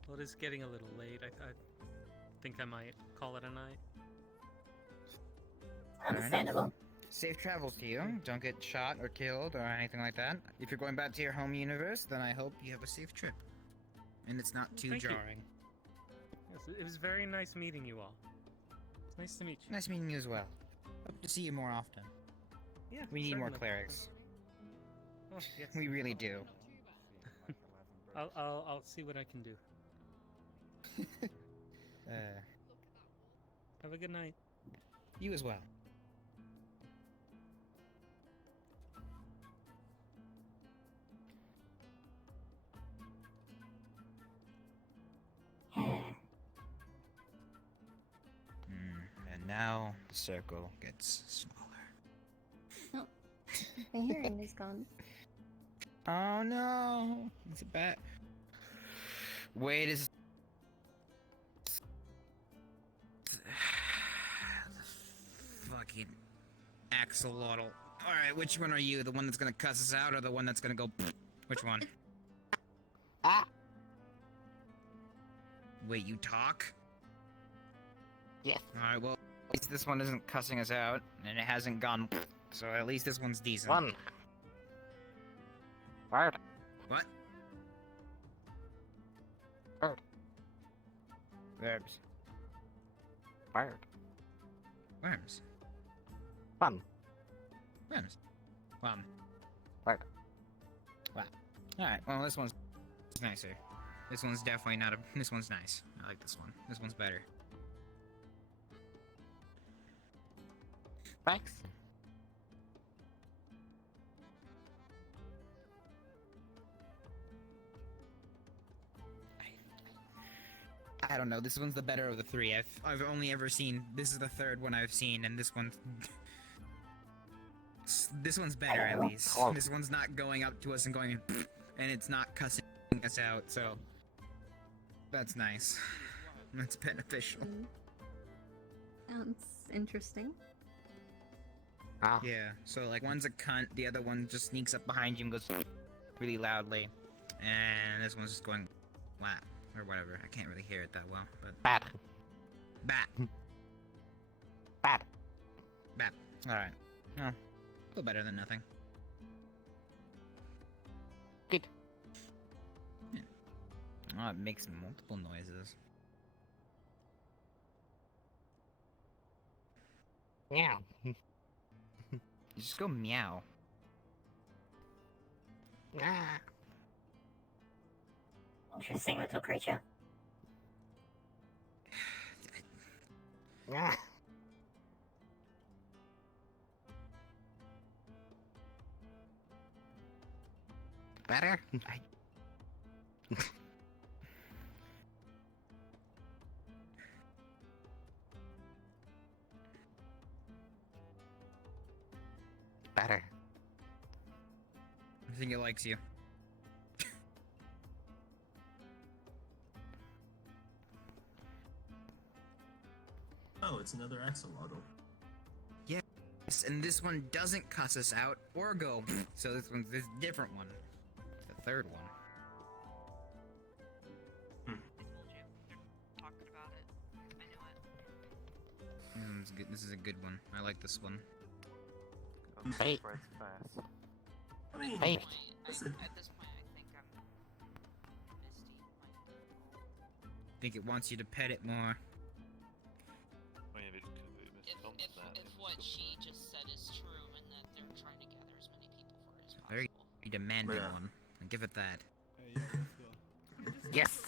Well, it is getting a little late. I think I might call it a night. Understandable. Safe travels to you. Don't get shot or killed or anything like that. If you're going back to your home universe, then I hope you have a safe trip. And it's not too Thank you. jarring. Yes, it was very nice meeting you all. It's nice to meet you. Nice meeting you as well. Hope to see you more often. Yeah, We need more certainly. clerics. Oh, yes. We really do. I'll see what I can do. Have a good night. You as well. And now the circle gets smaller. Oh, my hearing is gone. Oh no! It's a bat. Wait, is fucking axolotl. Alright, which one are you? The one that's gonna cuss us out or the one that's gonna go which one? Wait, you talk? Yes. Alright, well, at least this one isn't cussing us out, and it hasn't gone so at least this one's decent. One. Bird. What? Bird. Verbs. Bird. Worms. Fun. Worms. Bird. Wow. Alright, well this one's nicer. This one's definitely not this one's nice. I like this one. This one's better. Thanks. I don't know, this one's the better of the three. I've only ever seen, this is the third one I've seen, and this one's better at least. This one's not going up to us and going, and it's not cussing us out, so that's nice. That's beneficial. Sounds interesting. Yeah, so like one's a cunt, the other one just sneaks up behind you and goes really loudly, and this one's just going What? Or whatever. I can't really hear it that well, but... Bat. Bat. Bat. Bat. Alright. Oh, a little better than nothing. Good. Yeah. Oh, it makes multiple noises. Meow. You just go meow. Ah. Interesting little creature. Ah. Better? Better. I think it likes you. Oh, it's another axolotl. Yes, and this one doesn't cuss us out or go. So this one's this different one. The third one. It's good. This is a good one. I like this one. Hey. I mean, Hey. listen. I think it wants you to pet it more. If what she just said is true and that they're trying to gather as many people for it as possible. Very demanding Yeah. one. I'll give it that. Yes.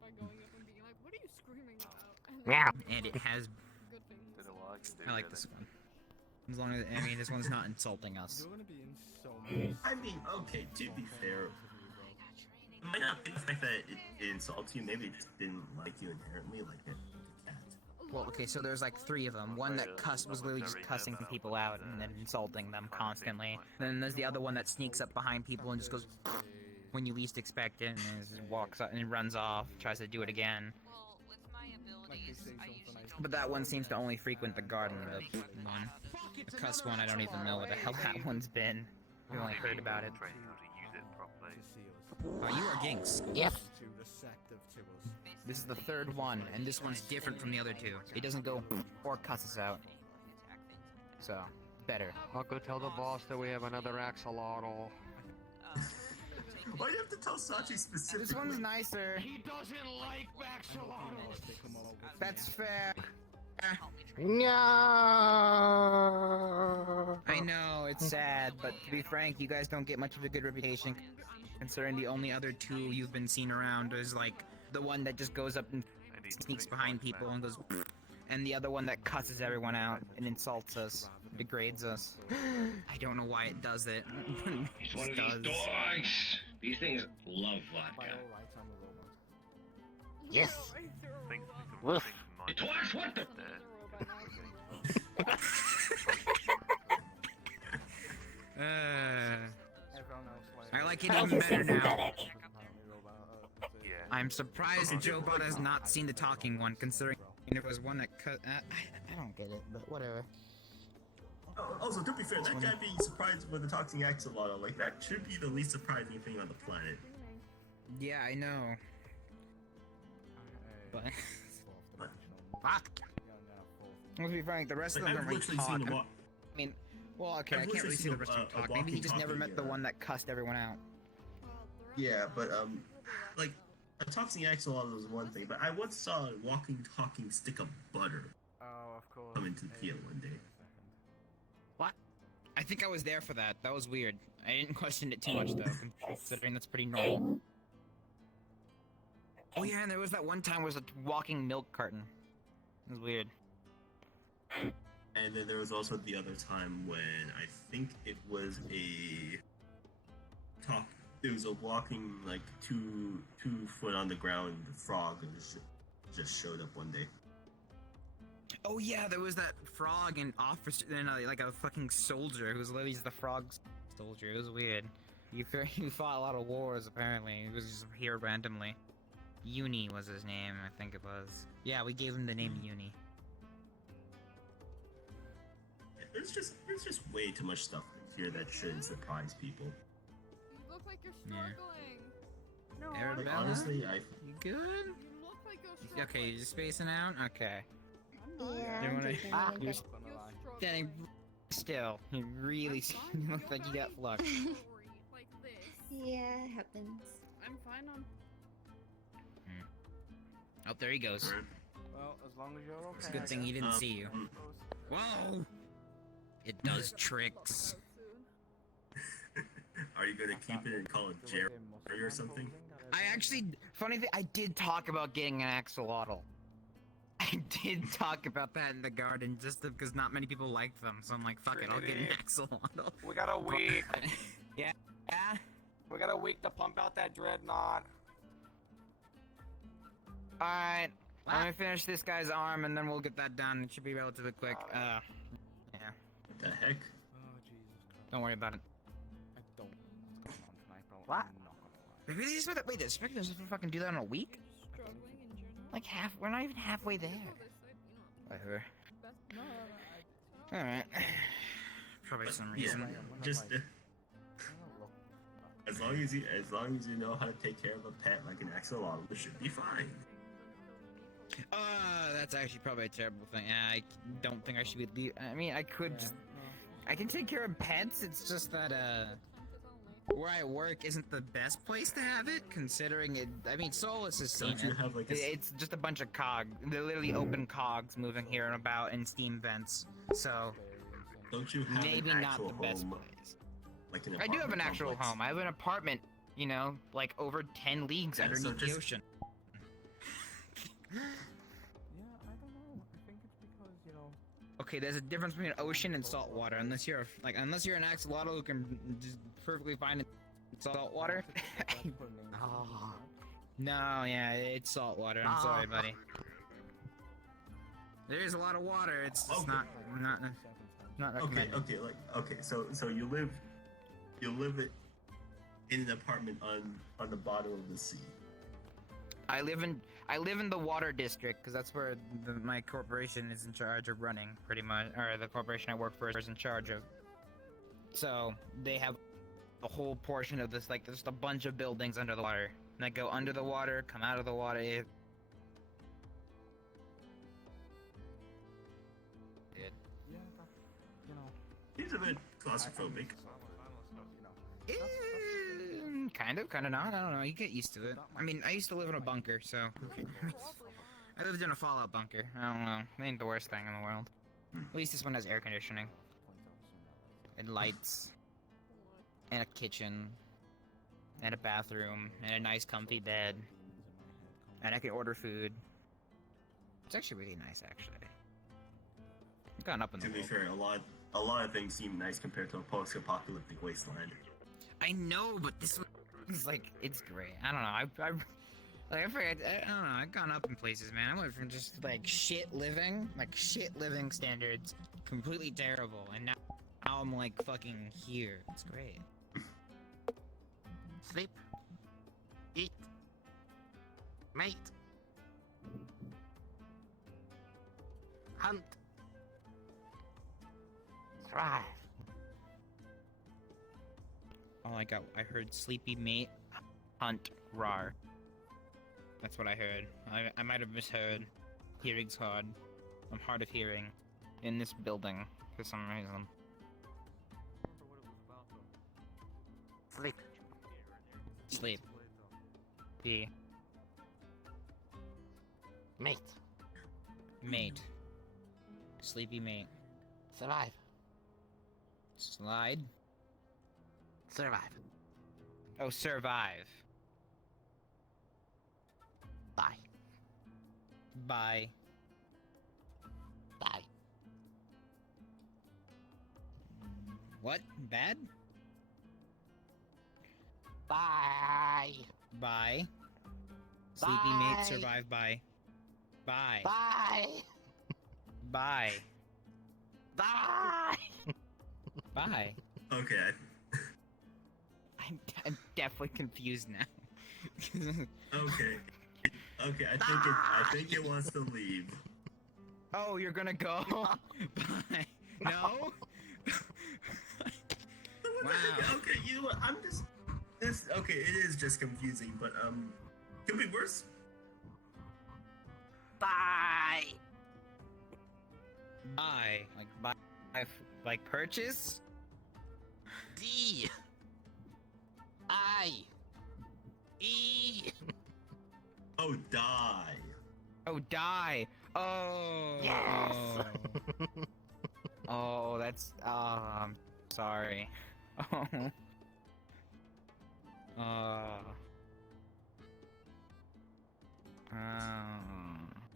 By going up and being like, what are you screaming about? Meow. And it has. Good things. I like this one. As long as I mean, this one's not insulting us. You're gonna be in so many. I mean, okay, to be fair, it might not be the fact that it insults you, maybe it just didn't like you inherently, like a cat. Well, okay, so there's like 3 of them. One that was literally just cussing people out and then insulting them constantly. Then there's the other one that sneaks up behind people and just goes when you least expect it, and then just walks up and runs off, tries to do it again. Well, with my abilities, I usually But that one seems to only frequent the garden. The one, the cuss one, I don't even know what the hell that one's been. We only heard about it. Oh, you are Ginks. Yes. This is the 3rd one, and this one's different from the other 2. It doesn't go or cuss us out. So, better. I'll go tell the boss that we have another axolotl. Why do you have to tell Sachi specifically? This one's nicer. He doesn't like axolotls. That's fair. No. I know, it's sad, but to be frank, you guys don't get much of a good reputation, considering the only other 2 you've been seen around is like the one that just goes up and sneaks behind people and goes, and the other one that cusses everyone out and insults us, degrades us. I don't know why it does it. He's one of these dogs. These things love vodka. Yes. Woof. Twice, what the? I like it even better now. I'm surprised Joe Bot has not seen the talking one, considering it was one that cut. I don't get it, but whatever. Also, to be fair, that guy being surprised with the toxic axolotl, like, that should be the least surprising thing on the planet. Yeah, I know. But. Fuck. Let's be frank, the rest of them don't really talk. I mean, well, okay, I can't really see the rest of them talk. Maybe he just never met the one that cussed everyone out. Yeah, but, like, a toxic axolotl is one thing, but I once saw a walking, talking stick of butter come into the PM one day. What? I think I was there for that. That was weird. I didn't question it too much, though, considering that's pretty normal. Oh yeah, and there was that one time where it was a walking milk carton. It was weird. And then there was also the other time when I think it was it was a walking, like, two foot on the ground frog and just showed up one day. Oh yeah, there was that frog and officer, and like a fucking soldier who was literally just the frog soldier. It was weird. He fought a lot of wars apparently. He was just here randomly. Uni was his name, I think it was. Yeah, we gave him the name Uni. There's just way too much stuff here that shouldn't surprise people. You look like you're Yeah. struggling. Arabella? Honestly, You good? Okay, you're spacing out? Okay. Yeah, You I'm wanna... taking a You're look standing still. You really look like you got fluxed. Yeah, it happens. I'm fine on. Oh, there he goes. Well, as long as you're okay. It's a good thing he didn't see you. Whoa! It does tricks. are you gonna keep it and call it Jerry or something? I actually, funny thing, I did talk about getting an axolotl. I did talk about that in the garden just because not many people like them, so I'm like, fuck it, I'll get an axolotl. We got a week. Yeah? We got a week to pump out that dreadnought. Alright, I'm gonna finish this guy's arm and then we'll get that done. It should be relatively quick. Yeah. What the heck? Don't worry about it. I don't know what's going on tonight, bro. What? I'm not gonna lie. Really just wait, the spectators have to fucking do that in a week? Like we're not even halfway there. Whatever. Alright. Probably some reason. Just as long as you know how to take care of a pet like an axolotl, it should be fine. That's actually probably a terrible thing. I don't think I should be. I mean, I could. I can take care of pets. It's just that where I work isn't the best place to have it, considering it. I mean, Solace has seen Don't you it. have, like, It's just a bunch of cogs. They're literally open cogs moving here and about in steam vents. So don't you have maybe an not actual the best home? place. Like an I do have an apartment actual complex? home. I have an apartment. You know, like over 10 leagues Yeah, so underneath the just- ocean. Yeah, I don't know. I think it's because, you know. Okay, there's a difference between ocean and salt water. Unless you're an axolotl who can just perfectly find salt water. Oh. No, yeah, it's salt water. I'm sorry, buddy. There's a lot of water. It's just not recommended. Okay. So you live in an apartment on the bottom of the sea. I live in the water district because that's where my corporation is in charge of running, pretty much, or the corporation I work for is in charge of. So they have a whole portion of this, like just a bunch of buildings under the water that go under the water, come out of the water. Yeah, you know. He's a bit claustrophobic. Kind of not. I don't know. You get used to it. I mean, I used to live in a bunker, so I lived in a fallout bunker. I don't know. It ain't the worst thing in the world. At least this one has air conditioning and lights and a kitchen and a bathroom and a nice comfy bed and I can order food. It's actually really nice, actually. I've gone up in the To be world. fair, a lot of things seem nice compared to a post-apocalyptic wasteland. I know, but this one is like, it's great. I don't know. I forget. I don't know. I've gone up in places, man. I went from just like shit living standards, completely terrible, and now I'm like fucking here. It's great. Sleep. Eat. Mate. Hunt. Thrive. Oh, I heard sleepy mate, hunt, rar. That's what I heard. I might have misheard. Hearing's hard. I'm hard of hearing in this building for some reason. Sleep. Sleep. B. Mate. Mate. Sleepy mate. Survive. Slide. Survive. Oh, survive. Bye. Bye. Bye. What? Bad? Bye. Bye. Sleepy Bye. mate, survive by. Bye. Bye. Bye. Bye. Bye. Okay. I'm definitely confused now. Okay. Okay. I think it wants to leave. Oh, you're gonna go? Bye. No? Wow. Okay. You know what? I'm just. It's okay. It is just confusing, but could be worse. Buy. Buy. Like purchase? D. I. E. Oh, die. Oh, die. Oh. Yes. Oh, that's. I'm sorry.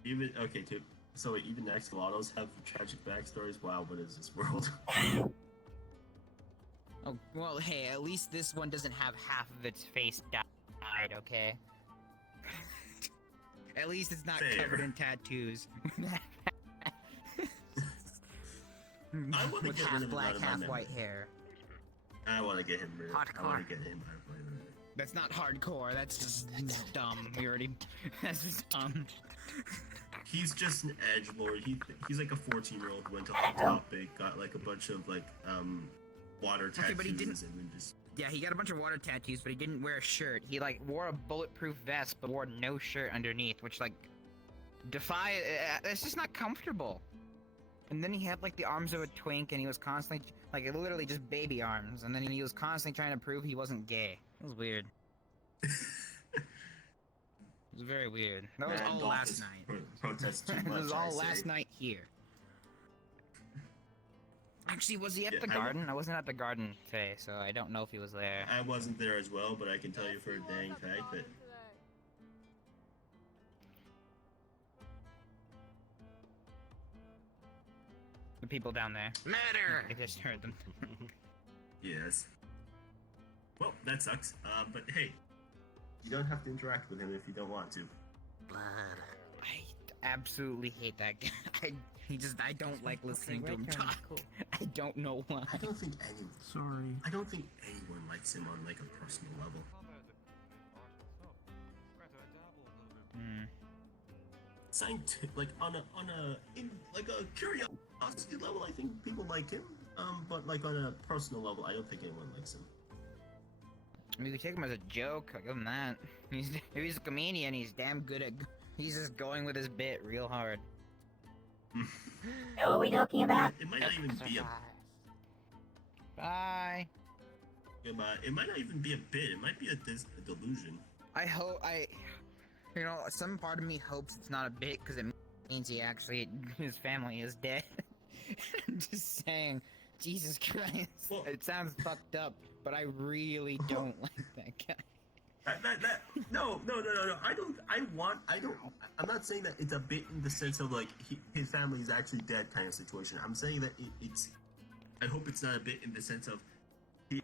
Even okay, too. So even axolotls have tragic backstories. Wow, what is this world? Oh well, hey, at least this one doesn't have half of its face dyed, okay? At least it's not Fair. covered in tattoos. I want to With get half rid of him black, out of my half memory. white hair. I want to get him rid of. I want to get him out of my memory. That's not hardcore. That's just dumb. We already. That's just dumb. He's just an edgelord. He's like a 14-year-old who went to Hot Topic, got like a bunch of like water tattoos, Okay, but he didn't. and then just. Yeah, he got a bunch of water tattoos, but he didn't wear a shirt. He like wore a bulletproof vest, but wore no shirt underneath, which like it's just not comfortable. And then he had like the arms of a twink, and he was constantly like literally just baby arms, and then he was constantly trying to prove he wasn't gay. It was weird. It was very weird. That was all last night. Protest too It much, was all I last say. night here. Actually, was he at Yeah, the garden? I wasn't at the garden today, so I don't know if he was there. I wasn't there as well, but I can tell you for a dang fact that. The people down there. Murder! I just heard them. Yes. Well, that sucks. But hey, you don't have to interact with him if you don't want to. I absolutely hate that guy. I don't like listening to him talk. I don't know why. I don't think anyone. Sorry. I don't think anyone likes him on like a personal level. Scientific, like on a curiosity level, I think people like him. But like on a personal level, I don't think anyone likes him. I mean, we take him as a joke. I'll give him that. If he's a comedian, he's damn good at. He's just going with his bit real hard. Who are we talking about? It might not even be a. Bye. It might not even be a bit. It might be a delusion. I hope you know, some part of me hopes it's not a bit because it means his family is dead. I'm just saying, Jesus Christ. Well, it sounds fucked up, but I really don't like that guy. No. I'm not saying that it's a bit in the sense of like his family is actually dead kind of situation. I'm saying that it's. I hope it's not a bit in the sense of he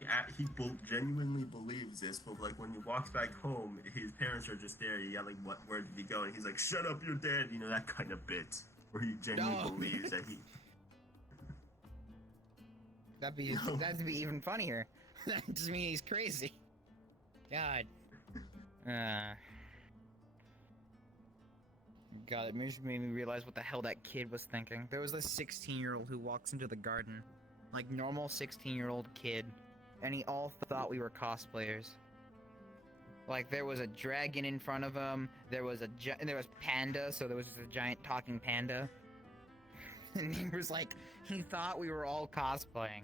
genuinely believes this, but like when he walks back home, his parents are just there yelling, where did he go? And he's like, shut up, you're dead. You know, that kind of bit where he genuinely believes that he. That'd be even funnier. That just means he's crazy. God. God, it made me realize what the hell that kid was thinking. There was this 16-year-old who walks into the garden, like normal 16-year-old kid, and he all thought we were cosplayers. Like there was a dragon in front of him. There was panda, so there was just a giant talking panda. And he was like, he thought we were all cosplaying.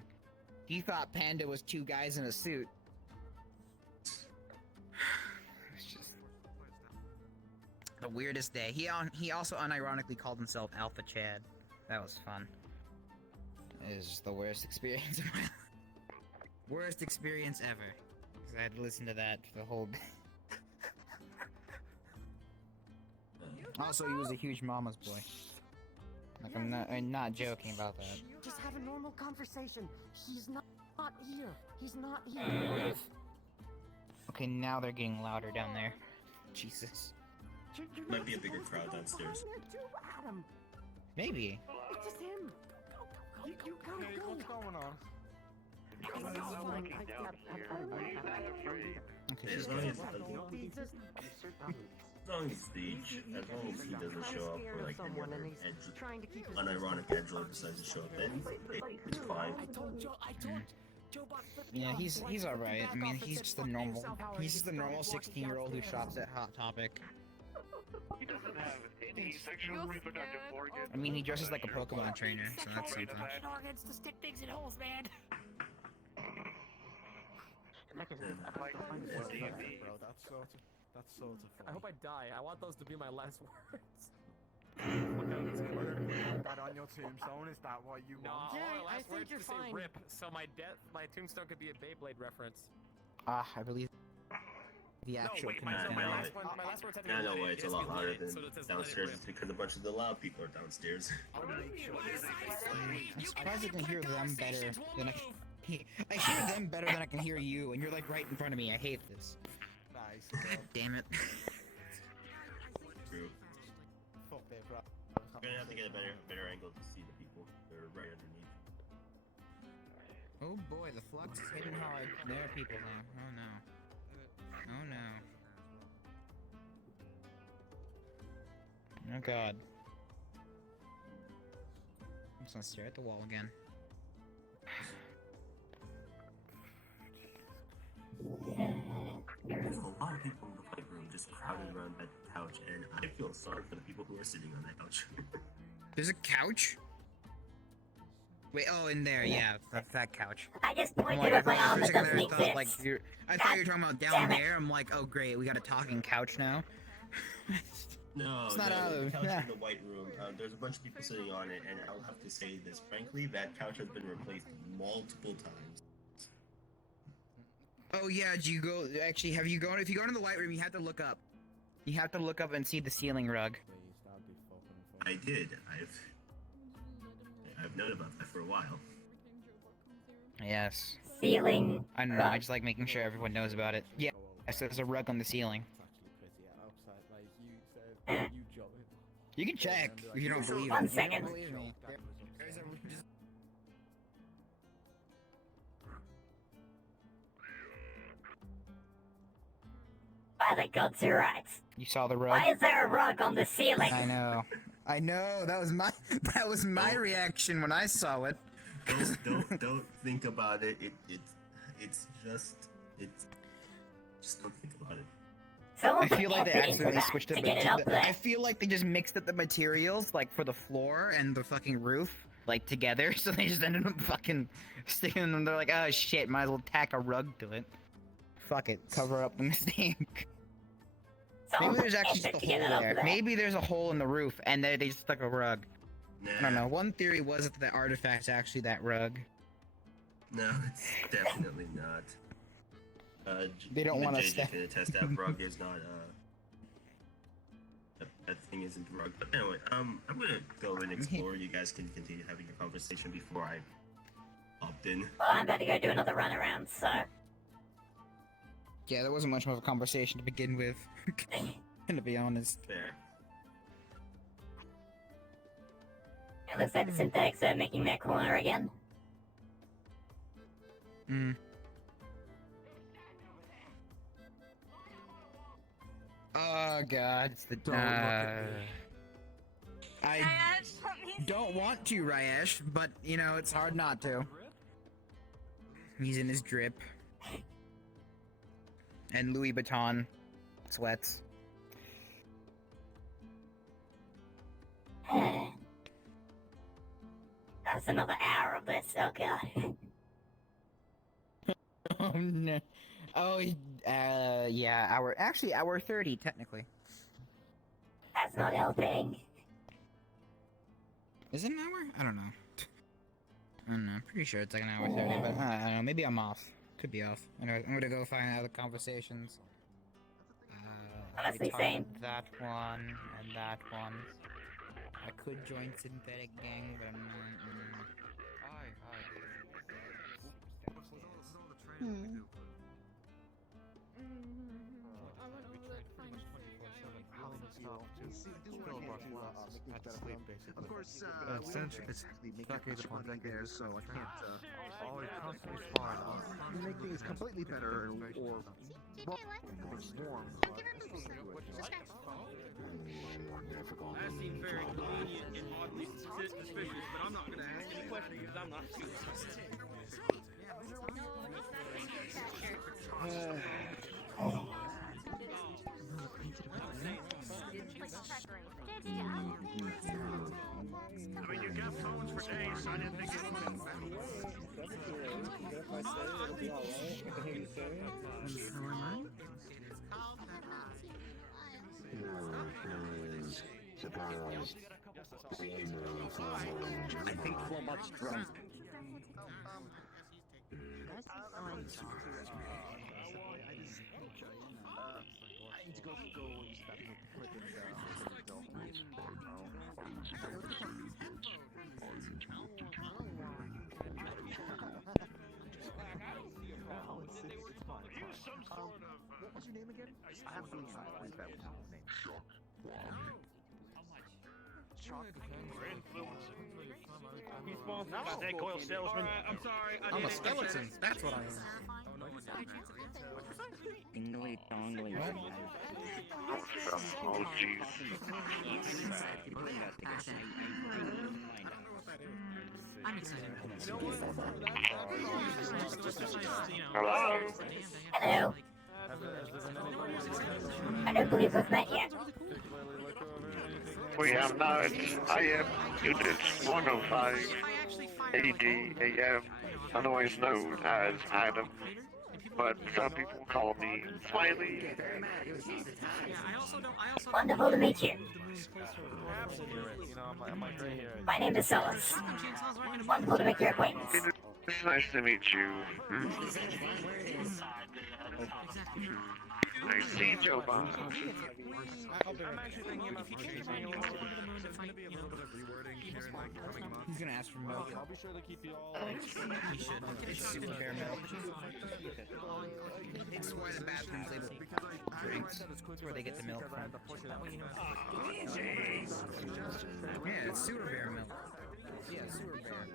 He thought Panda was two guys in a suit. It's just the weirdest day. He also unironically called himself Alpha Chad. That was fun. It was just the worst experience of my life. Worst experience ever. Because I had to listen to that for the whole day. Also, he was a huge mama's boy. Like I'm not joking about that. Just have a normal conversation. He's not here. He's not here. Okay, now they're getting louder down there. Jesus. Might be a bigger crowd downstairs. Adam. Maybe. It's just him. You gotta go. What's going on? Okay, As long as he doesn't show up for like any other unironic edgelord decides to show up, then it's fine. I told Yeah, he's alright. I mean, he's just a normal 16-year-old who shops at Hot Topic. He doesn't have any sexual reproductive organs. I mean, he dresses like a Pokemon trainer, so that's something. Organs to stick things in holes, man. That's sort of I hope I die. I want those to be my last words. that on your tombstone, is that what you want? No, I think you're fine. Rip, so my tombstone could be a Beyblade reference. I believe the actual my last words have to be I know why related. it's a lot louder than so it says downstairs. let it It's because a bunch of the loud people are downstairs. I'm surprised I can hear them better than I can. I hear them better than I can hear you, and you're like right in front of me. I hate this. Nice. God damn it. True. Fuck it, bro. We're gonna have to get a better angle to see the people. They're right underneath. Oh boy, the flux is hitting hard. There are people now. Oh no. Oh no. Oh god. I'm just gonna stare at the wall again. There's a lot of people in the fight room just crowded around that couch, and I feel sorry for the people who are sitting on that couch. There's a couch? Wait, oh, in there, yeah, that couch. I just I'm pointed like, at my for arm a that second doesn't there, I thought, exist. like, I thought you were talking about down there. I'm like, oh great, we got a talking couch now. No, It's not out the of- couch yeah. in the white room. There's a bunch of people sitting on it, and I'll have to say this frankly: that couch has been replaced multiple times. Oh yeah, do you go? Actually, have you gone? If you go into the white room, you have to look up. You have to look up and see the ceiling rug. I did. I've known about that for a while. Yes. Ceiling. I don't know. I just like making sure everyone knows about it. Yeah. So there's a rug on the ceiling. You can check if you don't believe One it. second. You don't believe me. There's a By the gods, you're right. You saw the rug? Why is there a rug on the ceiling? I know. I know. That was my reaction when I saw it. Don't think about it. Just don't think about it. I feel like they accidentally switched to it. get it up there. I feel like they just mixed up the materials, like for the floor and the fucking roof, like together. So they just ended up fucking sticking them. They're like, oh shit, might as well tack a rug to it. Fuck it, cover up the mistake. Maybe there's actually just a hole there. Maybe there's a hole in the roof, and they just stuck a rug. I don't know. One theory was that the artifact's actually that rug. No, it's definitely not. They don't even want JJ us can attest that rug is not that thing isn't rug. But anyway, I'm gonna go and explore. You guys can continue having your conversation before I opt in. Well, I'm about to go do another run around, so. Yeah, there wasn't much of a conversation to begin with. To be honest. Fair. It looks like the synthetics are making their corner again. Hmm. Oh god, it's the I don't want to, Ryesh, but you know, it's hard not to. He's in his drip. And Louis Vuitton sweats. That's another hour of this, oh god. Oh no. Oh, yeah, hour 30, technically. That's not helping. Is it an hour? I don't know. I don't know, I'm pretty sure it's like an hour 30, but I don't know, maybe I'm off. Could be off. Anyway, I'm gonna go find other conversations. Honestly, I same. talked that one, and that one. I could join Synthetic Gang, but I'm not. Of course, we don't actually make that much money there, so I can't make things completely better or warm. That seemed very convenient and oddly suspicious, but I'm not gonna ask any questions because I'm not suspicious. I think Flamott's drunk. I need to go and start flipping what was your name again? I have some silence that was his name. He's sponsored by that coil salesman. I'm sorry. I'm a skeleton. That's what I am. Dingly dongly. Oh, jeez. I'm excited. Hello? Hello? I don't believe we've met yet. We have not. I am Unit 105 ADAM, otherwise known as Adam, but some people call me Smiley. Wonderful to meet you. My name is Solace. Wonderful to make your acquaintance. It's nice to meet you. I see Joe Bob. He's gonna ask for milk. I'll be sure to keep you all. He should. It's super bear milk. It's where the bathrooms label drinks. It's where they get the milk from. Yeah, it's sewer bear milk. Yeah, sewer bear.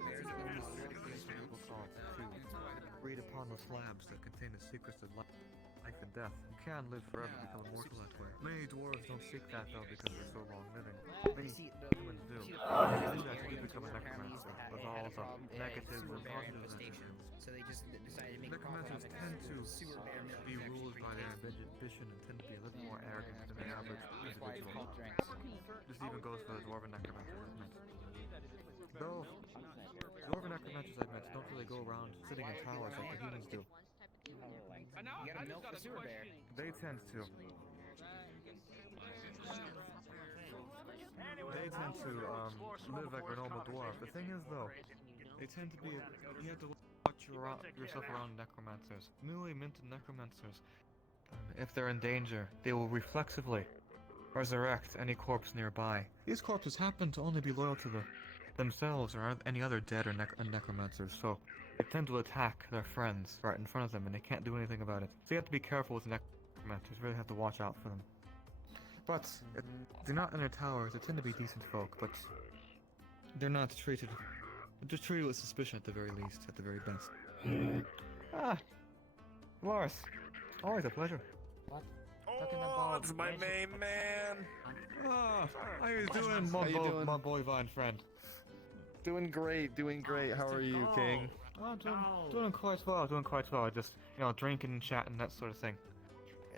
Read upon the slabs that contain the secrets of life and death. You can live forever, become immortal that way. Many dwarves don't seek that though because they're so long living. Many humans do. Many actually become a necromancer with all the negatives and positives. So they just decided to make necromancers tend to be ruled by their ambition and tend to be a little more arrogant than the average individual. This even goes for the dwarven necromancers I've met. Though dwarven necromancers I've met don't really go around sitting in towers like the humans do. You gotta milk the sewer bear. They tend to. Live like a normal dwarf. The thing is, though, they tend to be. You have to watch yourself around necromancers. Newly minted necromancers. If they're in danger, they will reflexively resurrect any corpse nearby. These corpses happen to only be loyal to themselves or any other dead or necromancers, so they tend to attack their friends right in front of them, and they can't do anything about it. So you have to be careful with necromancers. You really have to watch out for them. But they're not in their towers. They tend to be decent folk, but they're not treated. They're just treated with suspicion at the very least, at the very best. Loris, always a pleasure. What? Oh, that's my main man. Oh, how you doing, my boy Vine friend? Doing great, doing great. How are you, King? Oh, doing quite well, Just, drinking and chatting, that sort of thing.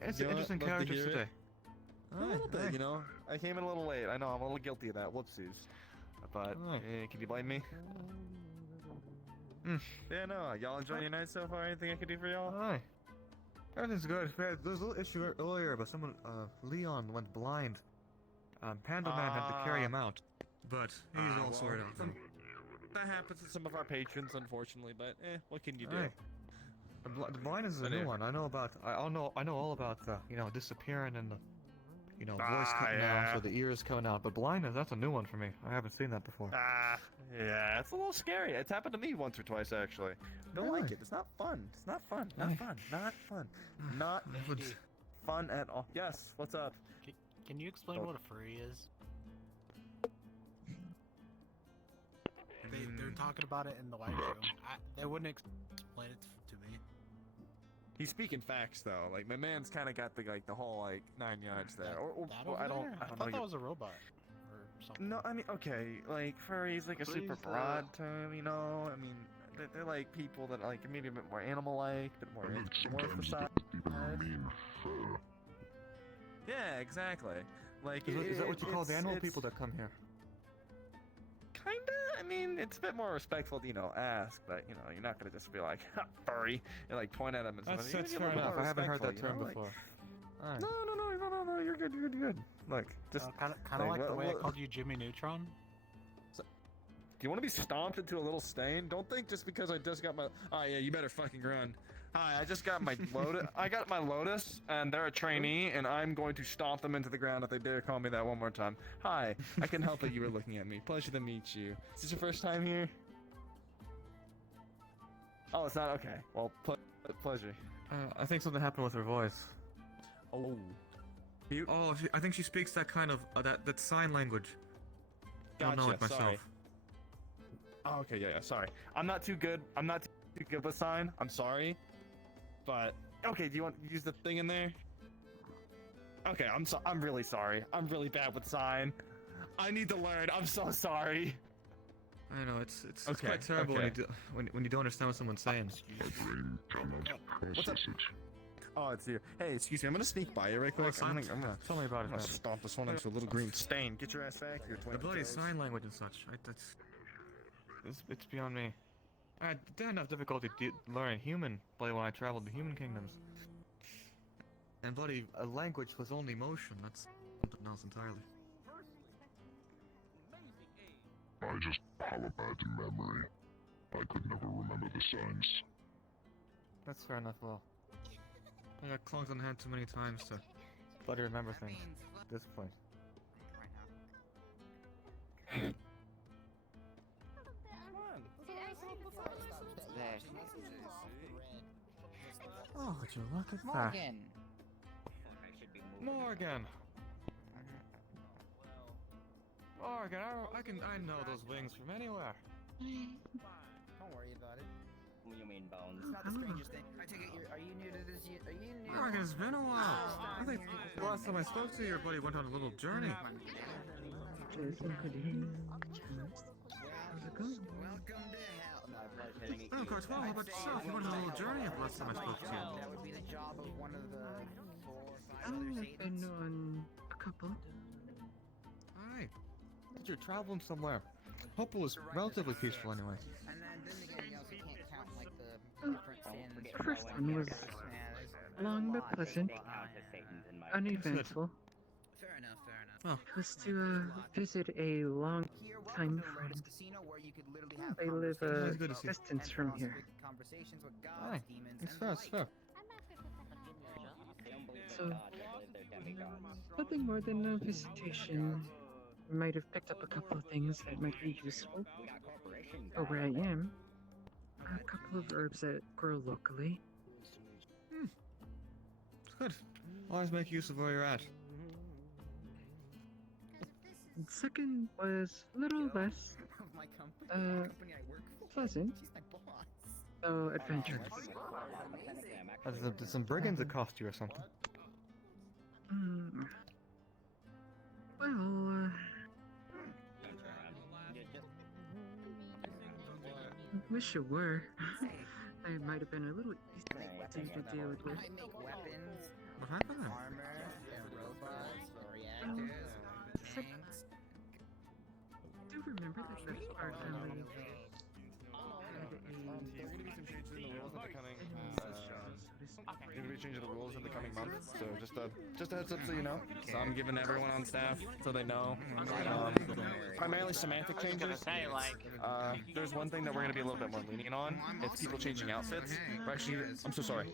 It's an interesting characters today. You know, I came in a little late. I know, I'm a little guilty of that. Whoopsies. But, can you blame me? Yeah, no, y'all enjoying your night so far? Anything I can do for y'all? Hi. Everything's good. There was a little issue earlier, but Leon went blind. Panda Man had to carry him out. But he's all sorted out. That happens to some of our patrons, unfortunately, but what can you do? The blind is a new one. I know all about the, disappearing and the, voice cutting out, so the ears coming out. But blindness, that's a new one for me. I haven't seen that before. Yeah, it's a little scary. It's happened to me once or twice, actually. Don't like it. It's not fun. It's not fun. Not fun. Not fun. Not fun at all. Yes, what's up? Can you explain what a furry is? They're talking about it in the white room. They wouldn't explain it to me. He's speaking facts though. Like my man's kind of got the whole 9 yards there. I don't I thought that was a robot or something. No, I mean like furry's like a super broad term, I mean they're like people that maybe a bit more animal-like, a bit more anthropomorphized. Yeah, exactly. Like is that what you call the animal people that come here? Kinda. I mean, it's a bit more respectful to, ask, but, you're not gonna just be like, ha, furry, and, point at him and stuff. That's fair enough. I haven't heard that term before. Alright. No, you're good. Look, just... kind of like the way I called you Jimmy Neutron. Do you want to be stomped into a little stain? Don't think just because I just got my... Oh, yeah, you better fucking run. Hi, I just got my Lotus. I got my Lotus, and they're a trainee, and I'm going to stomp them into the ground if they dare call me that one more time. Hi, I can help that you were looking at me. Pleasure to meet you. Is this your first time here? Oh, it's not? Okay. Well, pleasure. I think something happened with her voice. Oh. I think she speaks that kind of, that sign language. I don't know it myself. Sorry. Oh, okay, yeah, sorry. I'm not too good with sign. I'm sorry. But, okay, do you want to use the thing in there? Okay, I'm really sorry. I'm really bad with sign. I need to learn. I'm so sorry. I know, it's quite terrible when you don't understand what someone's saying. What's up? Oh, it's you. Hey, excuse me, I'm gonna sneak by you right quick. Tell me about it. I'm gonna stomp this one into a little green stain. Get your ass back here, The bloody sign language and such. It's beyond me. I didn't have difficulty learning human when I traveled to human kingdoms. And bloody a language was only motion. That's something else entirely. I just have a bad memory. I could never remember the signs. That's fair enough, well. I got clonked on the head too many times to bloody remember things at this point. Oh, would you look at that? Morgan! I know those wings from anywhere. Don't worry about it. What do you mean, Bones? It's not the strangest thing. I take it are you new to this yet? Are you new? Morgan, it's been a while. I think the last time I spoke to you, your buddy went on a little journey. Oh, of course, well, how about yourself? You went on a little journey the last time I spoke to you. That would be the job of one of the 4 or 5 other I've Satans. been on a couple. Alright. You're traveling somewhere. Hope it was relatively peaceful anyway. And then again, you also can't count like the different sins. The first one was long but pleasant, uneventful. Fair enough. It was to visit a long-time friend. They live a distance from here. Aye, it's fair. So, nothing more than a visitation. Might have picked up a couple of things that might be useful for where I am. A couple of herbs that grow locally. It's good. Always make use of where you're at. And second was a little less pleasant, though adventurous. Did some brigands accost you or something? Well, I wish it were. It might have been a little easier to deal with. I make weapons, What happened? armor, robots, reactors, tanks. Do you remember that our family had There's gonna be some changes in the rules in the coming. There's gonna be a change of the rules in the coming month. So just a heads up, so you know. So I'm giving everyone on staff so they know. Primarily semantic changes. There's one thing that we're gonna be a little bit more lenient on. It's people changing outfits. We're actually, I'm so sorry.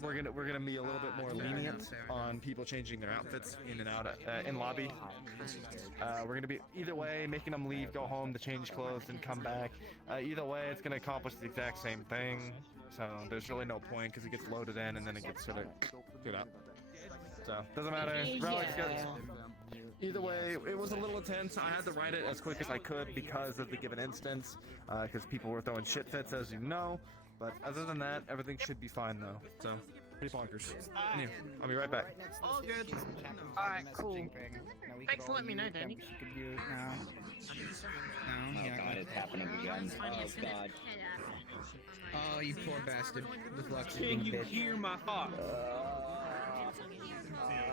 We're gonna be a little bit more lenient on people changing their outfits in and out in lobby. We're gonna be either way making them leave, go home to change clothes, and come back. Either way, it's gonna accomplish the exact same thing. So there's really no point because it gets loaded in and then it gets sort of good up. So doesn't matter. Relics gets. Either way, it was a little intense. I had to write it as quick as I could because of the given instance, because people were throwing shit fits, as you know. But other than that, everything should be fine though. So pretty bonkers. Anyway, I'll be right back. All good. Alright, cool. Thanks for letting me know, Danny. Oh god, it's happening again. Oh god. Oh, you poor bastard. The flux is Can being you bitch. hear my thoughts?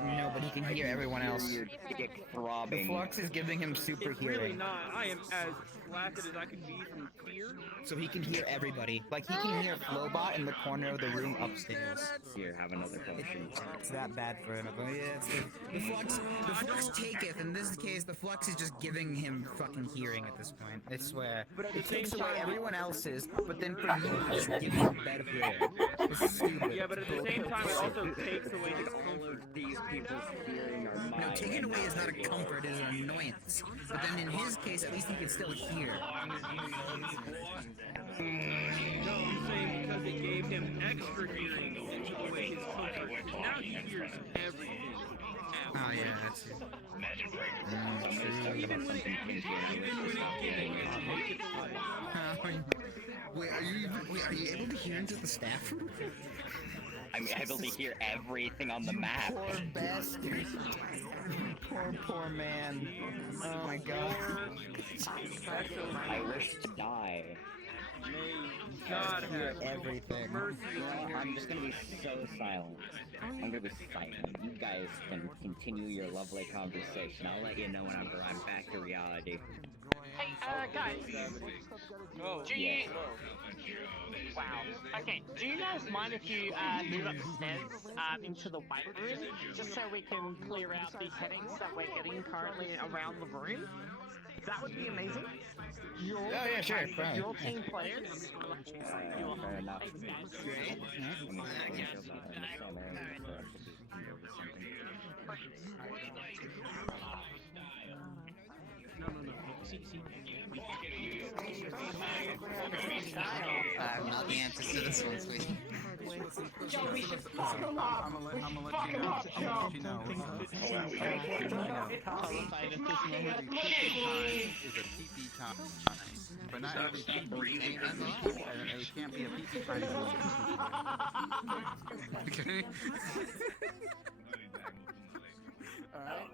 No, but he can hear everyone else. Your dick The throbbing. flux is giving him super It's really hearing. not. I am as flaccid as I can be from fear. So he can hear everybody. Like, he can hear Flowbot in the corner of the room upstairs. Here, have another potion. It's that bad for him. Yeah, it's the flux taketh. In this case, the flux is just giving him fucking hearing at this point. I swear. It takes away everyone else's, but then for me, it's giving him better hearing. It's stupid. Yeah, but at the same time, it also takes away his comfort. These people's hearing are mine. No, taking away is not a comfort, it is an annoyance. But then in his case, at least he can still hear. No, I'm saying because it gave him extra hearing and took away his comfort. Now he hears everything. Oh yeah, that's it. Even when it giving Wait, are you able to hear into the staff room? I'm able to hear everything on the map. Poor bastard. Poor man. Oh my god. I wish to die. God hear everything. I'm just gonna be so silent. I'm gonna be silent. You guys can continue your lovely conversation. I'll let you know whenever I'm back to reality. Hey, guys. Do you... Wow. Okay, do you guys mind if you move upstairs into the white room, just so we can clear out the headaches that we're getting currently around the room? That would be amazing. Oh yeah, sure. Fine. Your team players. Fair enough. I'm not the answer to this one, sweetie. Joe, we should fuck him up. I'm gonna let you know. Is a PP time, but not every PP it can't be a PP time. Okay. Alright.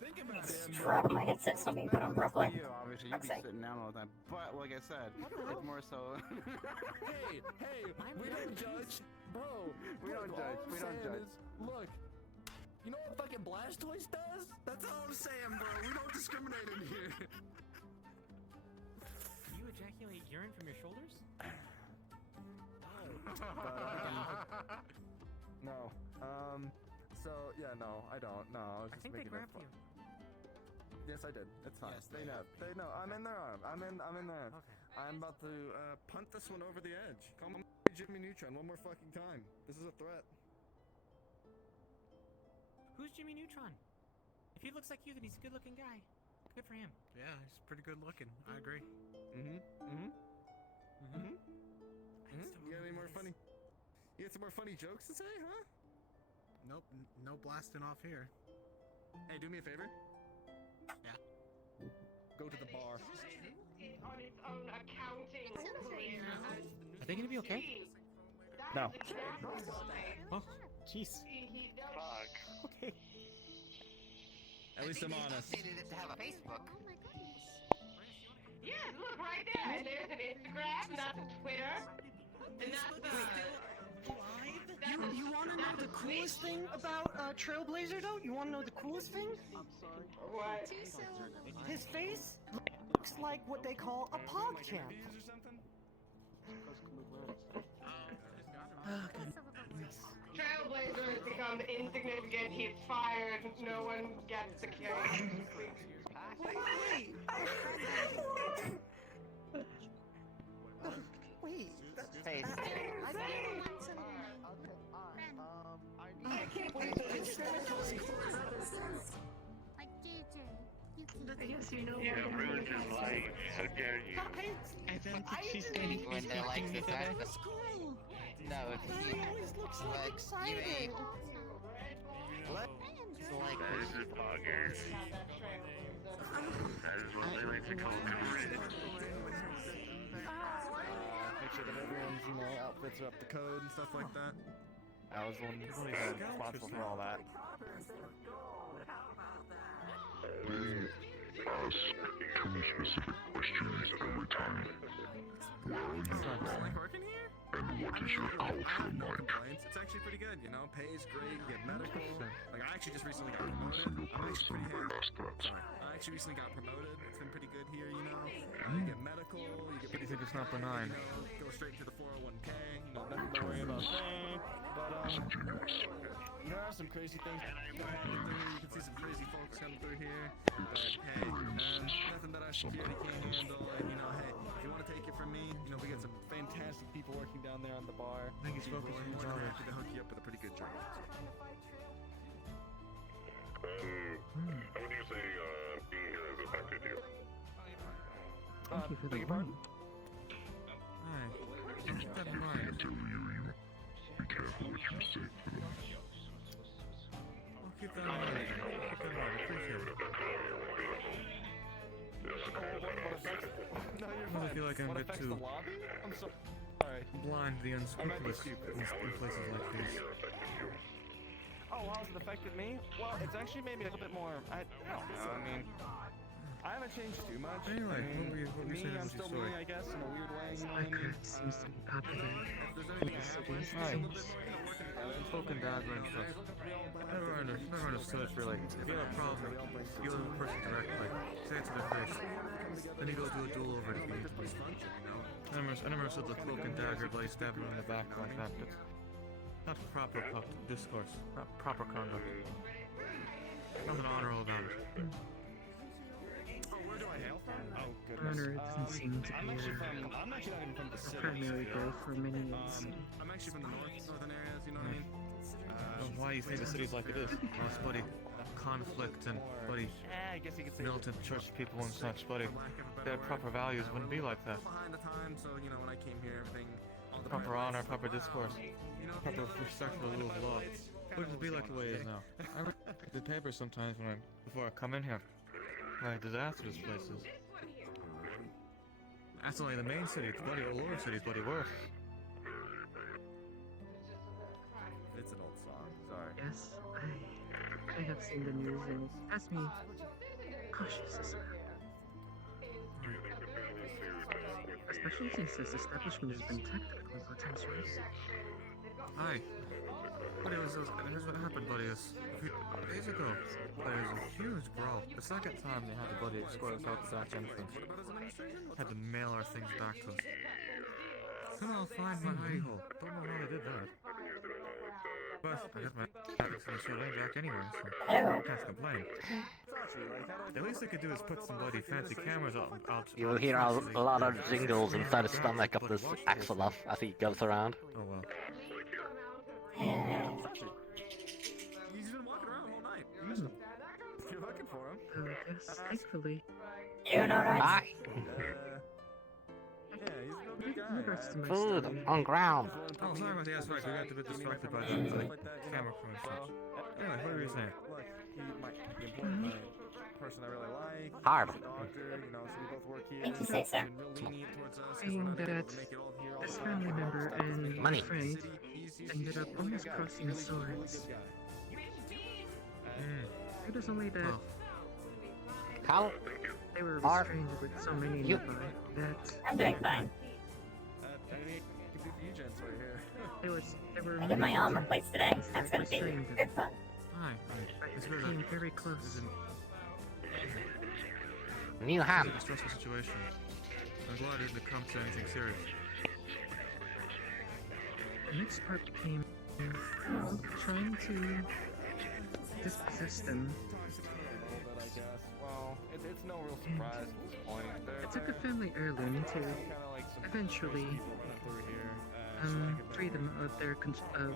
Think about it. Drop my headset, so I'm being put on properly. You, obviously, you'd be sitting down all the time. But like I said, it's more so. Hey, we don't judge, bro. We don't judge. We don't judge. Look, you know what fucking Blastoise does? That's all I'm saying, bro. We don't discriminate in here. You ejaculate urine from your shoulders? No. So yeah, no, I don't. No, I was just think they making grabbed fun. you. Yes, I did. It's fine. Yes, they know. They know. I'm in their arm. I'm in their arm. Okay. I'm about to punt this one over the edge. Come on, Jimmy Neutron, one more fucking time. This is a threat. Who's Jimmy Neutron? If he looks like you, then he's a good-looking guy. Good for him. Yeah, he's pretty good looking. I agree. You got any more funny? You got some more funny jokes to say, huh? Nope, no blasting off here. Hey, do me a favor. Yeah. Go to the bar. On its own accounting. Are they gonna be okay? No. Oh, jeez. Okay. At least I'm honest. To have a Facebook. Yeah, look right there. And there's an Instagram, not a Twitter. And that's You want to know the coolest thing about Trailblazer, though? You want to know the coolest thing? I'm sorry. What? His face looks like what they call a PogChamp. Trailblazer has become insignificant. He's fired. No one gets security. Wait! Wait, Hey. I can't believe the discriminatory. Like JJ, you can. Yes, you know. You have ruined his life. How dare you? I don't think she's going to be Linda likes this speaking act. No, it's He always looks so but excited. you ain't. What? That is a bugger. That is what they like to call grit. Make sure that everyone's, outfits are up to code and stuff like that. I was the one responsible for all that. They ask 2 specific questions every time. Where are you from? And What is your culture like? It's actually pretty good, you know. Pay is great. You get medical. Like I actually just recently got promoted. I actually recently got promoted. It's been pretty good here, you know. You get medical. You get. You think it's not benign? Go straight to the 401k. You know, nothing to worry about there. But there are some crazy things. You can see some crazy folks coming through here. But hey, nothing that our security can't handle. And you know, hey, if you want to take it from me, you know, we got some fantastic people working down there on the bar. I think he's focusing More on than it. happy to hook you up with a pretty good job. When you say being here has affected you? Thank you for the warning. Alright. Keep that in mind. Be careful what you say to them. I'll keep that in mind. Keep that in mind. Appreciate it. I feel like I'm a bit too blind to the unscrupulous in places like these. Oh, how's it affected me? Well, it's actually made me a little bit more. I don't know. I mean, I haven't changed too much. Anyway, I mean, what were you saying I'm was still your story? me, I guess, in a weird way. You know what I mean? Minecraft seems to be popular in the cities. Right. Cloak and dagger and stuff. Never understood really. If you have a problem, you go to the person directly, say it to their face, then you go do a duel over it if you need to be. I never understood the cloak and dagger by stabbing him in the back like that. That's not proper discourse, not proper conduct. Nothing honorable about it. Where do I hail from? Oh, goodness. Honor doesn't seem to be I'm actually not even from the a city. primary goal for many in the city. I'm actually from the northern areas, you know what I mean? Why you think the city's like it is? Oh, it's buddy. Conflict and buddy. I guess you could say Militant church people and such, buddy. Their proper values wouldn't be like that. behind the time, so you know when I came here, everything, all the Proper honor, proper discourse, you know, proper respect for the rule of law. Would it be like the way it is now? I read the papers sometimes before I come in here. Like disastrous places. That's only the main city. It's bloody all over city. It's bloody worse. It's an old song. Sorry. Yes, I have seen the news and has me cautious as well. Especially since this establishment has been attacked a couple of times, right? Hi. Buddy, here's what happened, buddy. A few days ago, there was a huge brawl. The second time they had the buddy escort us out the Zach entrance. Had to mail our things back to us. Somehow find my hidey hole. Don't know how they did that. But I guess my tactics gonna shoot back anyway, so I can't complain. The least they could do is put some bloody fancy cameras out. You will hear a lot of jingles inside the stomach of this Axolotl as he goes around. Oh well. He's been walking around all night. You're looking for him. Yes, thankfully. You know right? Hi. Yeah, he's a real good guy. Food on ground. Oh, sorry about the ass. Right, we got a bit distracted by the camera crew and such. Anyway, what were you saying? Look, he might be important, person I really like. Hard. He's a doctor, you know, so we both work here. Thank you, sir. He's been real lenient towards us. Saying that this family member and Money. friend ended up almost crossing swords. It was only that How? they were Are restrained with so many you- nearby that I'm doing fine. Anything I can do for you gents right here. they were I did my arm replaced today. That's gonna be restrained good fun. Hi. It became very close. New hand. It's a stressful situation. I'm glad it didn't come to anything serious. The next part became trying to dispossess them. Well, it's no real surprise at this point. It took a family heirloom to eventually free them of their control.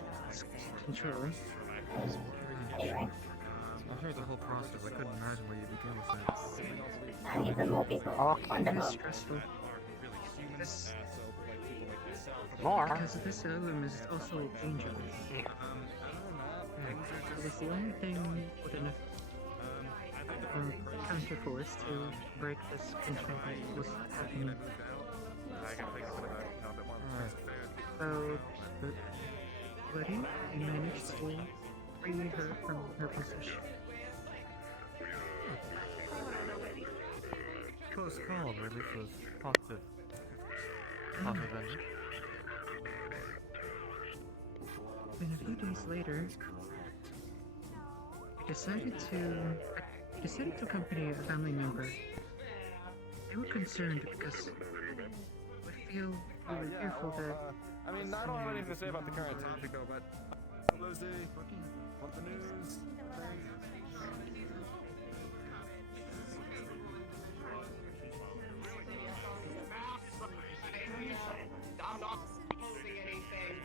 I heard the whole process. I couldn't imagine where you begin with that. And even more people. It is stressful. This, More? because this heirloom is also dangerous. It was the only thing with enough counterforce to break this control that was happening. So, Buddy, you managed to free her from her position. Close call, really, was positive. Positive ending. Then a few days later, I decided to accompany a family member. They were concerned because we were fearful that. I mean, not all anything to say about the current topic though, but Lizzie, what the news? I'm not holding anything.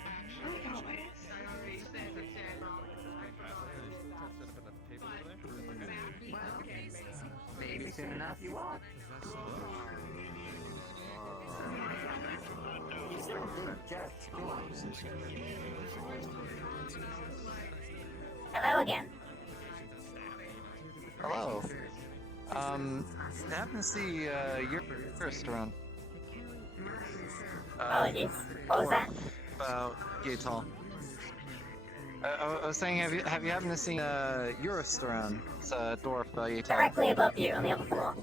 Maybe soon enough you won't. Hello again. Hello. I happen to see your first around. Apologies. What was that? About Gates Hall. I was saying, have you happened to see Eurist around? It's a dwarf Yates Hall. Directly above you on the other floor.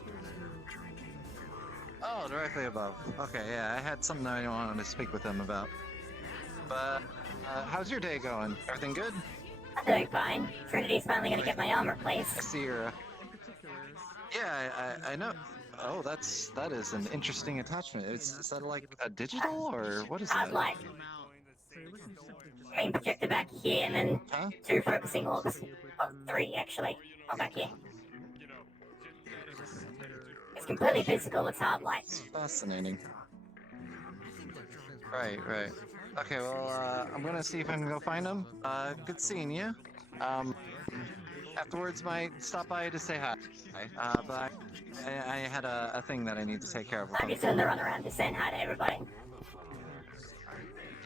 Oh, directly above. Okay, yeah, I had something I wanted to speak with him about. But how's your day going? Everything good? I'm doing fine. Trinity's finally gonna get my arm I replaced. see your. Yeah, I know. Oh, that is an interesting attachment. Is that like a digital or what is that? Like main projector back here, and then two focusing orbs. Oh, three actually. Oh, back here. It's completely physical. It's hard lights. Fascinating. Right. Okay, well, I'm gonna see if I can go find him. Good seeing you. Afterwards, might stop by to say hi. But I had a thing that I need to take care of with I'm him. just doing the run around, just saying hi to everybody.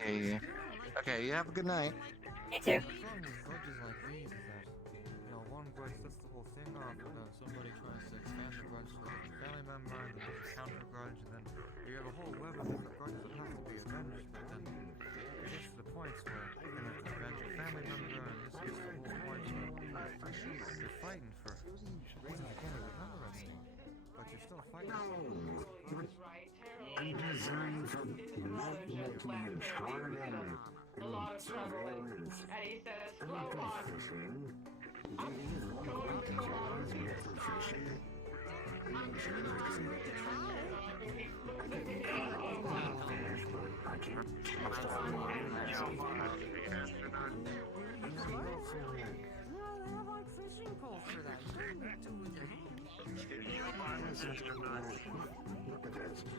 Hey. Okay, you have a good night. You too. One grudge sets the whole thing off, and then somebody tries to expand the grudge to a family member, and then counter grudge, and then you have a whole web of different grudges that have to be avenged, but then it gets to the points where you're gonna have to avenge a family member, and this gets to the whole point where you're fighting for things you can't even remember anymore, but you're still fighting. I'm designed for ultimately extraordinary. A lot of trouble, and he says, "Come on."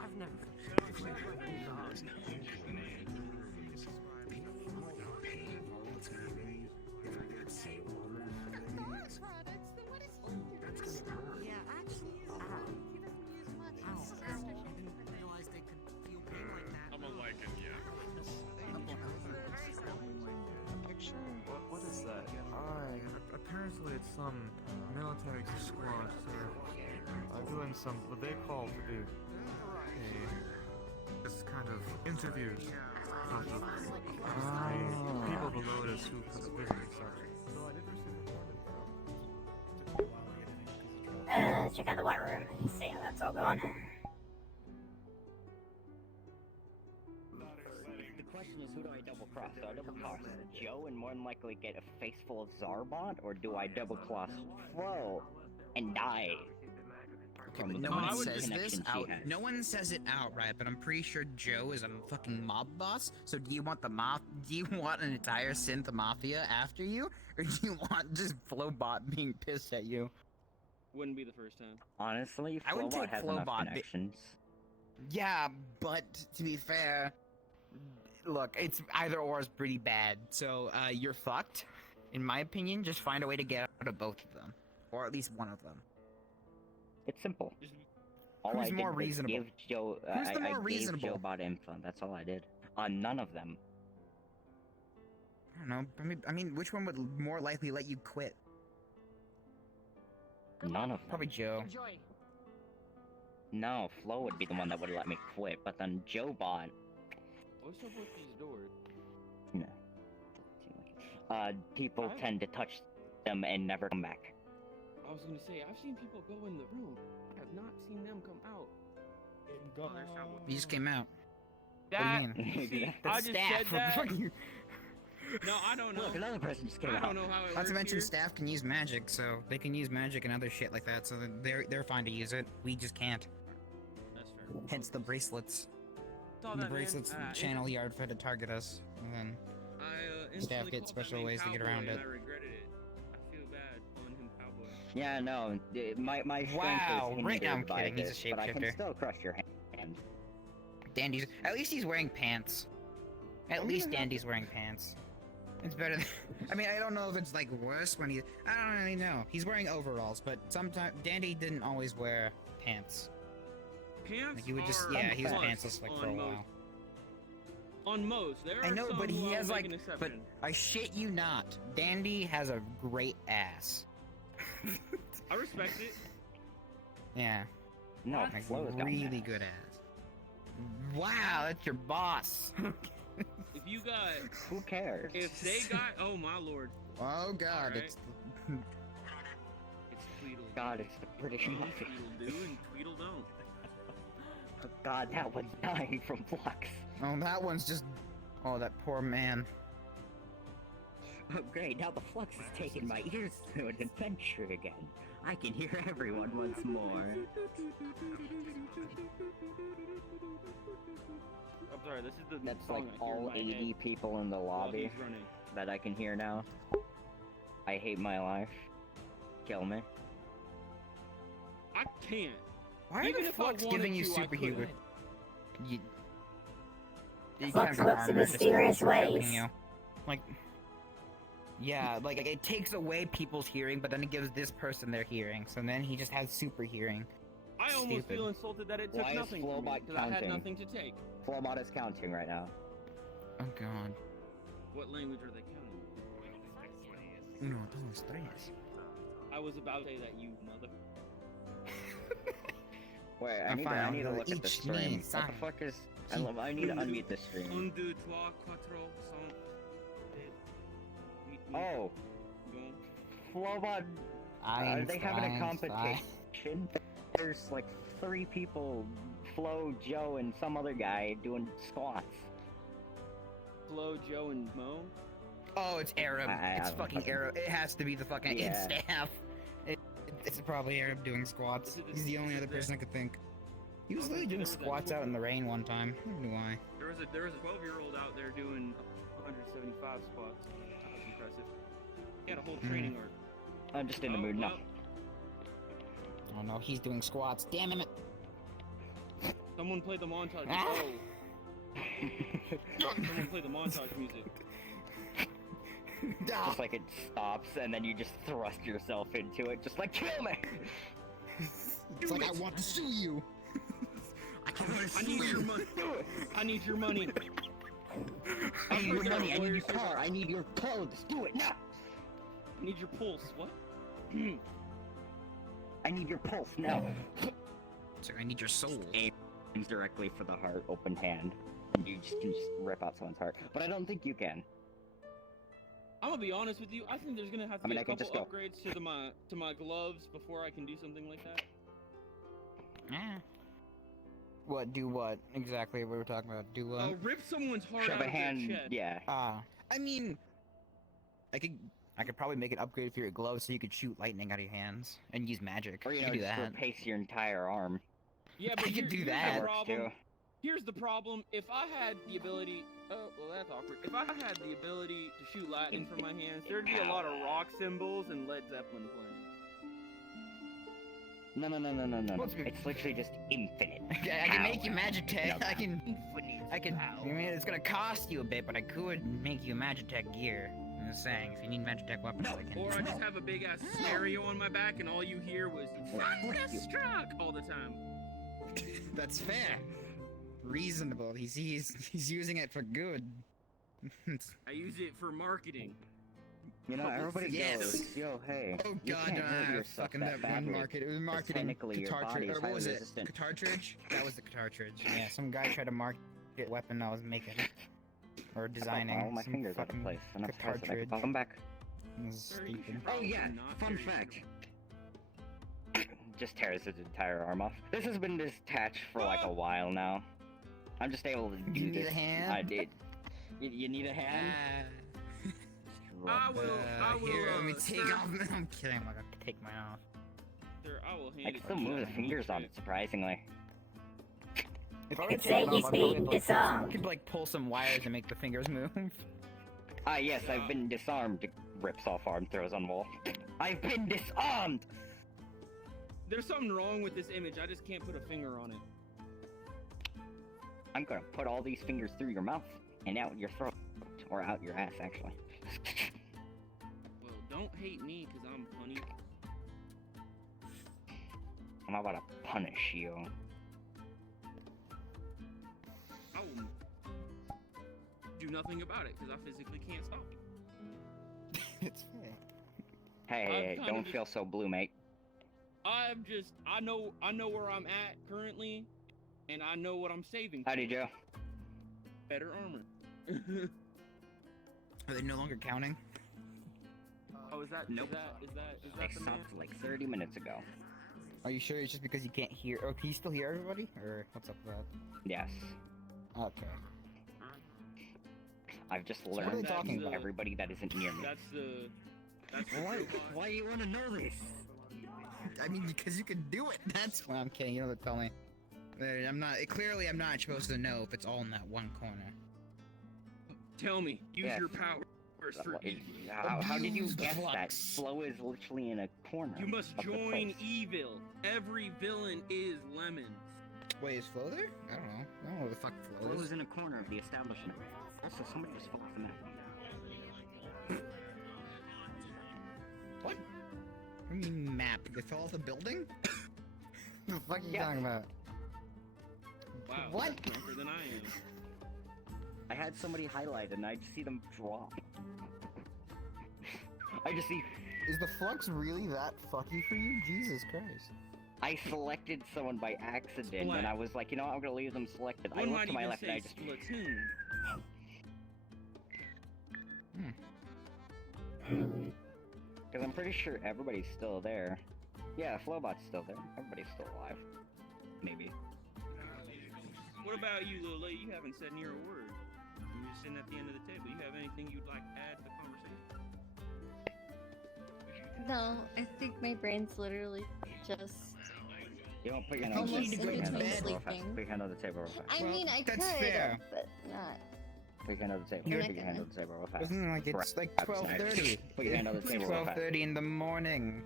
I've never. What is that? Apparently it's some military squad, sir. Doing some, what they call to do this kind of interviews of the people of the Lotus who could have visited such. So I did receive Let's check out the white room. See how that's all going. The question is, who do I double cross? Do I double cross Joe and more than likely get a face full of Zarbot, or do I double cross Flo and die? Okay, but no one says this out. No one says it outright, but I'm pretty sure Joe is a fucking mob boss. So do you want the do you want an entire synth mafia after you, or do you want just Flowbot being pissed at you? Wouldn't be the first time. Honestly, I would Flowbot take has enough Flowbot. connections. Yeah, but to be fair, look, it's either or is pretty bad. So you're fucked, in my opinion. Just find a way to get out of both of them, or at least one of them. It's simple. All Who's I did more was reasonable? give Joe. Who's the more I reasonable? gave Joe bot info. That's all I did. On none of them. I don't know. I mean, which one would more likely let you quit? None of them. Probably Joe. No, Flo would be the one that would let me quit, but then Joe bot. What's up with these doors? No. People tend to touch them and never come back. I was gonna say, I've seen people go in the room. I have not seen them come out. You just came out. That, What do you mean? see, That's I just staff. said that. No, I don't know. Look, another person just came I out. don't know how it Not works to mention here. staff can use magic, so they can use magic and other shit like that, so they're fine to use it. We just can't. That's fair. Hence the bracelets. Saw The that, man. bracelets channel yard for to target us, and then I staff instantly get called special that man ways to get cowboy, around and it. I regretted it. I feel bad calling him cowboy. Yeah, no, my strength Wow, is right now I'm hindered by kidding, he's a this, but I can shapeshifter. still crush your hand. Dandy's. At least he's wearing pants. At least Dandy's wearing pants. It's better than. I mean, I don't know if it's like worse when he. I don't really know. He's wearing overalls, but sometimes Dandy didn't always wear pants. Pants Like he would just. are Yeah, he was plus pantsless like for a on most. while. On most, there are I know, some but who he I'll has make like. an But exception. I shit you not. Dandy has a great ass. I respect it. Yeah. No, Like Flo's got really that. good ass. Wow, that's your boss. If you got, Who cares? if they got, oh my lord, Oh god, Alright. it's. it's Tweedle. God, it's the British Mafia. Tweedle do and Tweedle don't. Oh God, that one's dying from flux. Oh, that one's just. Oh, that poor man. Oh great, now the flux has taken my ears to an adventure again. I can hear everyone once more. I'm sorry, this is the That's song like I hear in all my 80 head people in the while lobby he's running. that I can hear now. I hate my life. Kill me. I can't. Why Even are the if I Flux wanted giving you to, I superhuman? couldn't. You Flux can't go works wrong in with just mysterious helping ways. you. Like, yeah, like it takes away people's hearing, but then it gives this person their hearing. So then he just has super hearing. I almost Stupid. feel insulted that it took Why is nothing from me Flowbot because I had counting? nothing to take. Flowbot is counting right now. Oh god. What language are they counting? Uno, dos, tres. I was about to say that, you mother. Wait, I I'm need, fine, I need to I'll look at the each stream. need What the sign. fuck is... I need to unmute the stream. 1, 2, 3, 4, 5, Oh! Go. Flowbot, are they having a competition? There's like 3 people, Flo, Joe, and some other guy doing squats. Flo, Joe, and Mo. Oh, it's Arab. It's don't fucking fucking- Arab. It has to be the fucking Yeah. staff. It's probably Arab doing squats. He's the only other person I could think. He was literally doing squats out in the rain one time. I don't know why. There was a 12-year-old out there doing 175 squats. That was impressive. He had a whole training arc. I'm just in the mood now. Oh no, he's doing squats. Damn it! Someone played the montage. Ah. Oh. Someone played the montage music. Just like it stops, and then you just thrust yourself into it, just like, kill me! It's like I want to sue you. I need your money. I need your money. I need your money, I need your car, I need your clothes, do it now! I need your pulse. What? I need your pulse now. So I need your soul. Aims directly for the heart, open hand. And you just can just rip out someone's heart. But I don't think you can. I'm gonna be honest with you. I think there's gonna have to I mean, be I a can couple just go. upgrades to my gloves before I can do something like that. What? Do what? Exactly what we're talking about. Do what? Rip someone's heart Shove out a of hand, their chest. yeah. I mean, I could probably make an upgrade for your gloves so you could shoot lightning out of your hands and use magic. Or, you you could know, do just that. replace your entire arm. Yeah, but I could do here's that. The Works problem. too. Here's the problem. If I had the ability, oh well, that's awkward. If I had the ability to shoot lightning from my hands, there'd be a lot of rock symbols and Led Zeppelin playing. No. It's literally just infinite. I can make you Magitech. No. I can. I mean, it's gonna cost you a bit, but I could make you Magitech gear. I'm just saying, if you need Magitech weapons, I can. Or I just have a big ass stereo on my back and all you hear was "Thunderstruck" all the time. That's fair. Reasonable. He's using it for good. I use it for marketing. You know, everybody Yes. goes, yo, hey, Oh you god, can't hurt yourself fucking that that one badly, market. It was 'cause marketing technically your cartridge. body's Or what highly was it? resistant. Cartridge? That was the cartridge. Yeah, some guy tried to market a weapon I was making. Or designing. All my some fingers out of fucking place. Enough stress that I cartridge. can come back. It was stupid. Oh yeah, fun fact. Just tears his entire arm off. This has been detached for like a while now. I'm just able to do You need this. a hand? I did. You need a hand? I will. Here, let me take sir, off. I'm kidding. I'm not gonna take mine off. Sir, I will I hand can it still to you. move the fingers on it, surprisingly. If I I were could to say take it he's off, I'd probably, being like, disarmed. could like pull some wires and make the fingers move. Ah, yes, I've been disarmed. Rips off arm, throws on wall. I've been disarmed! There's something wrong with this image. I just can't put a finger on it. I'm gonna put all these fingers through your mouth and out your throat. Or out your ass, actually. Well, don't hate me, because I'm funny. I'm about to punish you. I will do nothing about it, because I physically can't stop you. It's fair. Hey, I'm don't kinda feel so blue, mate. I know where I'm at currently, and I know what I'm saving. Howdy, Joe. Better armor. Are they no longer counting? Oh, is that? Nope. Is that They the man? stopped like 30 minutes ago. Are you sure it's just because you can't hear? Oh, can you still hear everybody? Or what's up with that? Yes. Okay. I've just what are learned they talking about? everybody that isn't near me. That's the Why? robot. Why do you want to know this? I mean, because you can do it. That's why I'm kidding. You know what? Tell me. I'm not. Clearly, I'm not supposed to know if it's all in that one corner. Tell me, use Yes. your powers for How did you Abuse the guess that? flux. Flo is literally in a corner. You must of the join place. evil. Every villain is Lemon. Wait, is Flo there? I don't know. I don't know where the fuck Flo Flo is. is in a corner of the establishment. Also, someone just fell off the map. What? What do you mean map? They fell off the building? The fuck are you Yeah. talking about? Wow, What? you're drunker than I am. I had somebody highlight and I see them drop. I just see. Is the flux really that fucky for you? Jesus Christ. I selected someone by accident and I was like, you know what, I'm gonna leave them selected. I One looked might to my even left and I say just. Splatoon. Because I'm pretty sure everybody's still there. Yeah, Flowbot's still there. Everybody's still alive. Maybe. What about you, little lady? You haven't said near a word. You're just sitting at the end of the table. You have anything you'd like to add to the conversation? No, I think my brain's literally just. You don't put your Almost hand on in the table. between Real fast. sleeping. Put your hand on the table real fast. I mean, I could, that's fair. but not. Put your hand on the table. You're Put not your hand gonna. on the table real fast. Isn't it like it's like 12:30? Put your hand on the table real fast. 12:30 in the morning.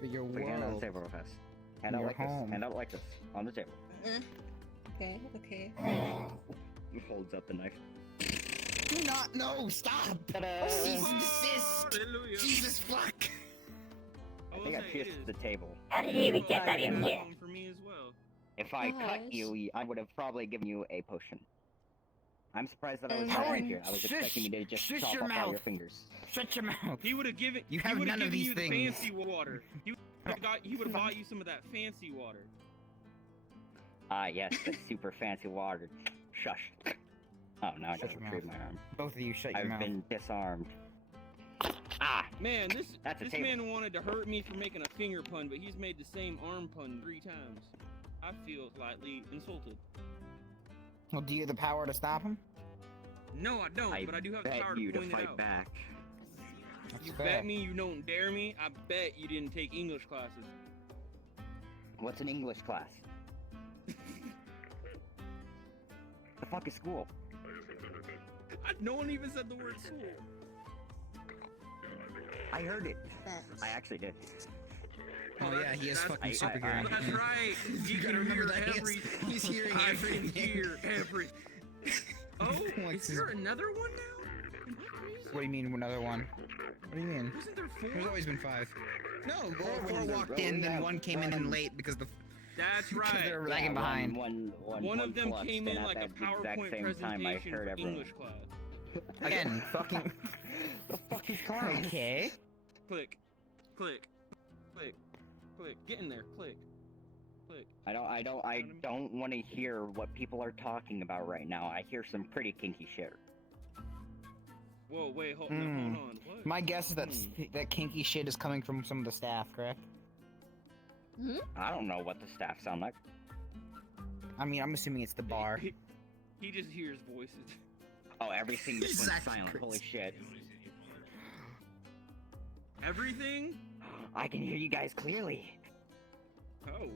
For your Put your hand on the world. table real fast. Hand out You're like home. this. Hand out like this. On the table. Okay, okay. He holds up the knife. Do not. No, stop. Ta-da! Cease and desist. Hallelujah. Jesus fuck. I think I pierced the table. How did you even get that in here? For me as well. If I Gosh. cut you, I would have probably given you a potion. I'm surprised that I was Howard, here. I was expecting you to just shush chop your off all your mouth. fingers. Shut your mouth. He would have given. You he have would've none of given these you things. the fancy water. He would have bought you some of that fancy water. Ah, yes, the super fancy water. Shush. Oh, now I Shut just your retrieved mouth. my arm. Both of you, shut your I've mouth. been disarmed. Ah! Man, this That's a this table. man wanted to hurt me for making a finger pun, but he's made the same arm pun 3 times. I feel slightly insulted. Well, do you have the power to stop him? No, I don't, but I do have the bet power you to to point it fight out. back. You fair. bet me you don't dare me. I bet you didn't take English classes. What's an English class? The fuck is school? No one even said the word school. I heard it. I actually did. Oh yeah, he is fucking super good. That's right. You gotta can remember hear that he every. is- he's hearing I everything. can hear every. Oh, What's is there another one now? What do you mean another one? What do you mean? Isn't there 4? There's always been 5. No, Four four was a walked roll. in, then Yeah, one came in late because the That's because right. they were lagging behind. One of them flux, came in and at like a that exact PowerPoint same time, I presentation heard for everything. English class. Again, fucking. The fuck is going? Okay. Click, click, click, click. Get in there. Click, click. I don't want to hear what people are talking about right now. I hear some pretty kinky shit. Whoa, wait, hold on. What? My guess is that that kinky shit is coming from some of the staff, correct? I don't know what the staff sound like. I mean, I'm assuming it's the bar. He just hears voices. Oh, everything just went Exactly. silent. Holy shit. everything? I can hear you guys clearly. Oh.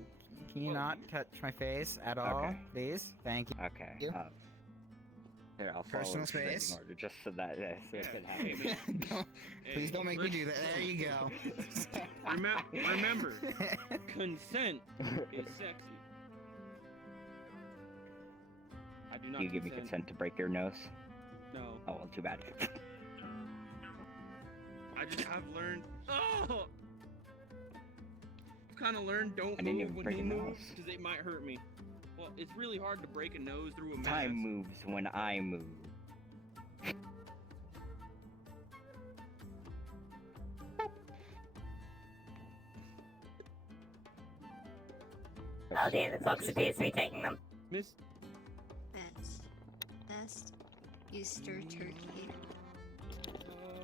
Can you not touch my face at all, Okay. please? Thank you. Okay. You? Here, I'll follow Personal the standing space? order just so that it can happen. Please don't make me do that. There you go. Remember, consent is sexy. I do not You give me consent to break your nose? No. Oh, well, too bad. I just have learned. Oh! Kind of learned don't I didn't move even when break he a moves nose. because it might hurt me. Well, it's really hard to break a nose through a mask. Time moves when I move. Oh dear, the fox appears to be taking them. Miss. Best Easter turkey.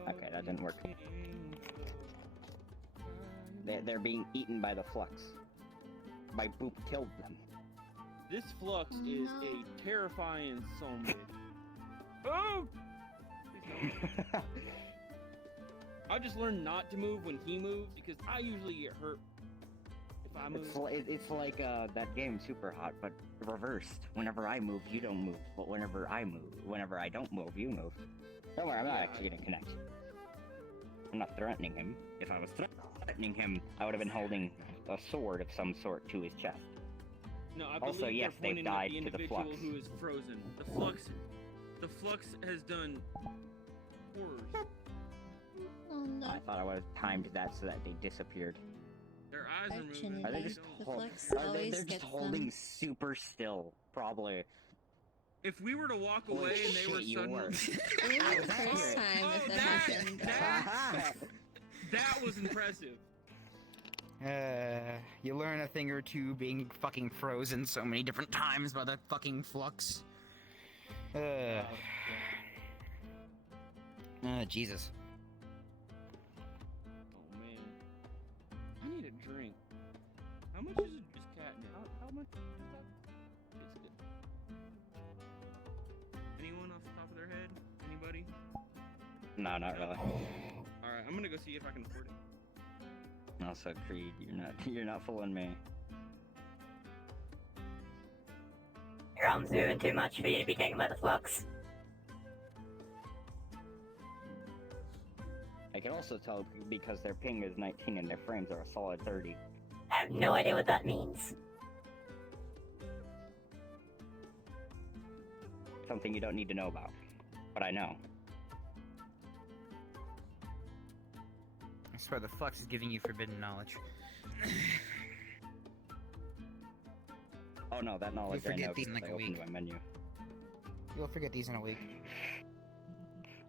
Okay, that didn't work. They're being eaten by the flux. My boop killed them. This flux is a terrifying zombie. Oh! I just learned not to move when he moves because I usually get hurt if I move. It's like that game Super Hot, but reversed. Whenever I move, you don't move. But whenever I don't move, you move. Don't worry, I'm not actually gonna connect. I'm not threatening him. If I was threatening him, I would have been holding a sword of some sort to his chest. No, I Also, believe yes, they're they've pointing at died the to the individual flux. who is frozen. The flux has done horrors. Oh no. I thought I would have timed that so that they disappeared. Their eyes are moving. Are they just The hold- flux are they, always they're just gets holding them. super still, probably. If we were to walk Holy away and they were shit, you suddenly... were. It was the first time if that happened. That was impressive. You learn a thing or two being fucking frozen so many different times by the fucking flux. Jesus. Oh man. I need a drink. How much is this catnip? How much is that? Anyone off the top of their head? Anybody? No, not really. Alright, I'm gonna go see if I can afford it. Also, Creed, you're not fooling me. Your arm's moving too much for you to be taken by the flux. I can also tell because their ping is 19 and their frames are a solid 30. I have no idea what that means. Something you don't need to know about, but I know. I swear the flux is giving you forbidden knowledge. Oh no, that knowledge I forget know these in because like I a opened week. my menu. You'll forget these in a week.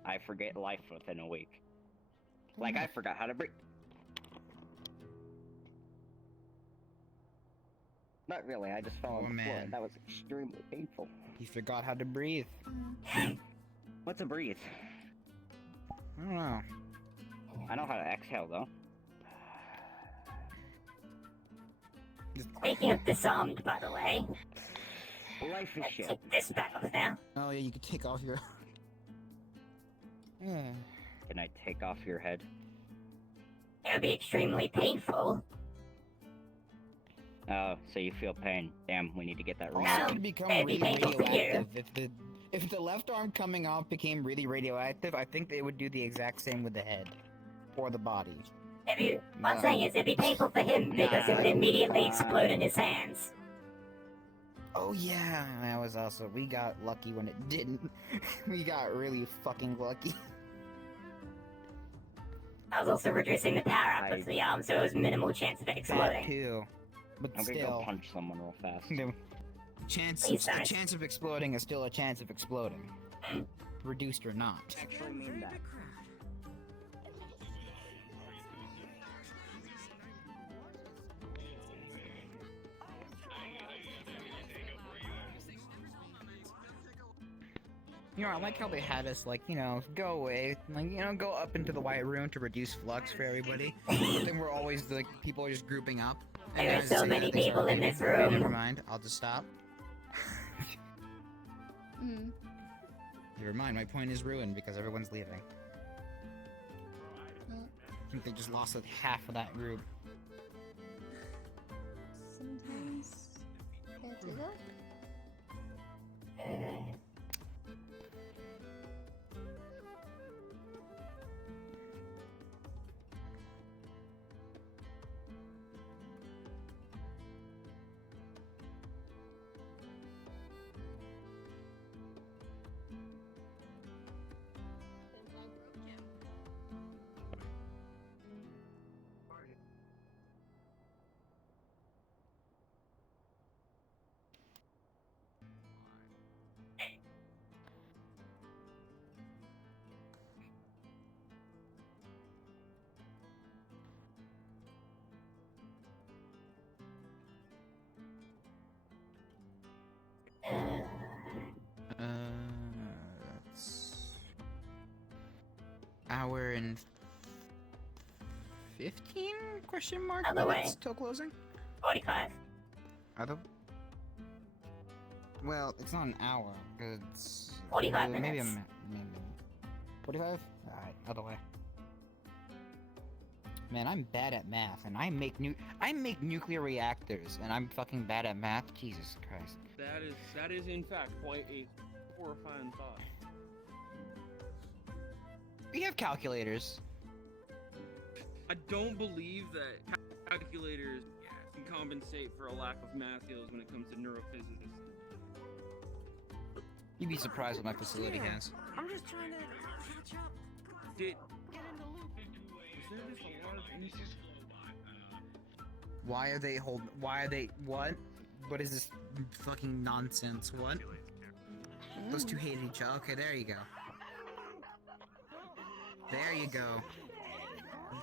I forget life within a week. Like I forgot how to breathe. Not really, I just fell on the floor. Man. That was extremely painful. You forgot how to breathe. What's a breathe? I don't know. I know how to exhale though. Speaking of disarmed, by the way, Life is shit. take this back off now. Oh yeah, you could take off your... Can I take off your head? It would be extremely painful. Oh, so you feel pain. Damn, we need to get that Also, removed. it could become it'd be really painful for you. radioactive. If the left arm coming off became really radioactive, I think they would do the exact same with the head. Or the body. What I'm saying is, it'd be painful for him because it would immediately explode in his hands. Oh yeah, that was also... We got lucky when it didn't. We got really fucking lucky. I was also reducing the power output to the arm, so it was minimal chance of it That exploding. too. But I'm gonna still... go punch someone real fast. The chance of exploding is still a chance of exploding. Reduced or not. Actually mean that. You know, I like how they had us, like, you know, go away, like, you know, go up into the white room to reduce flux for everybody. But then we're always, like, people are just grouping up. And There are as so they say many that they people start in leaving. this room. Never mind, I'll just stop. Mm. Never mind, my point is ruined because everyone's leaving. I think they just lost like half of that group. Sometimes they do that. That's hour and 15 question mark Other way. minutes till closing. 45. Other. Well, it's not an hour because it's 45 maybe minutes. maybe 45. All right, other way. Man, I'm bad at math, and I make nuclear reactors, and I'm fucking bad at math. Jesus Christ. That is in fact quite a horrifying thought. We have calculators. I don't believe that calculators can compensate for a lack of math skills when it comes to neurophysicists. You'd be surprised what my facility has. I'm just trying to catch up. Did Get in the loop. is there just a large instance? Why are they what? What is this fucking nonsense? What? Those two hate each other. Okay, there you go. There you go.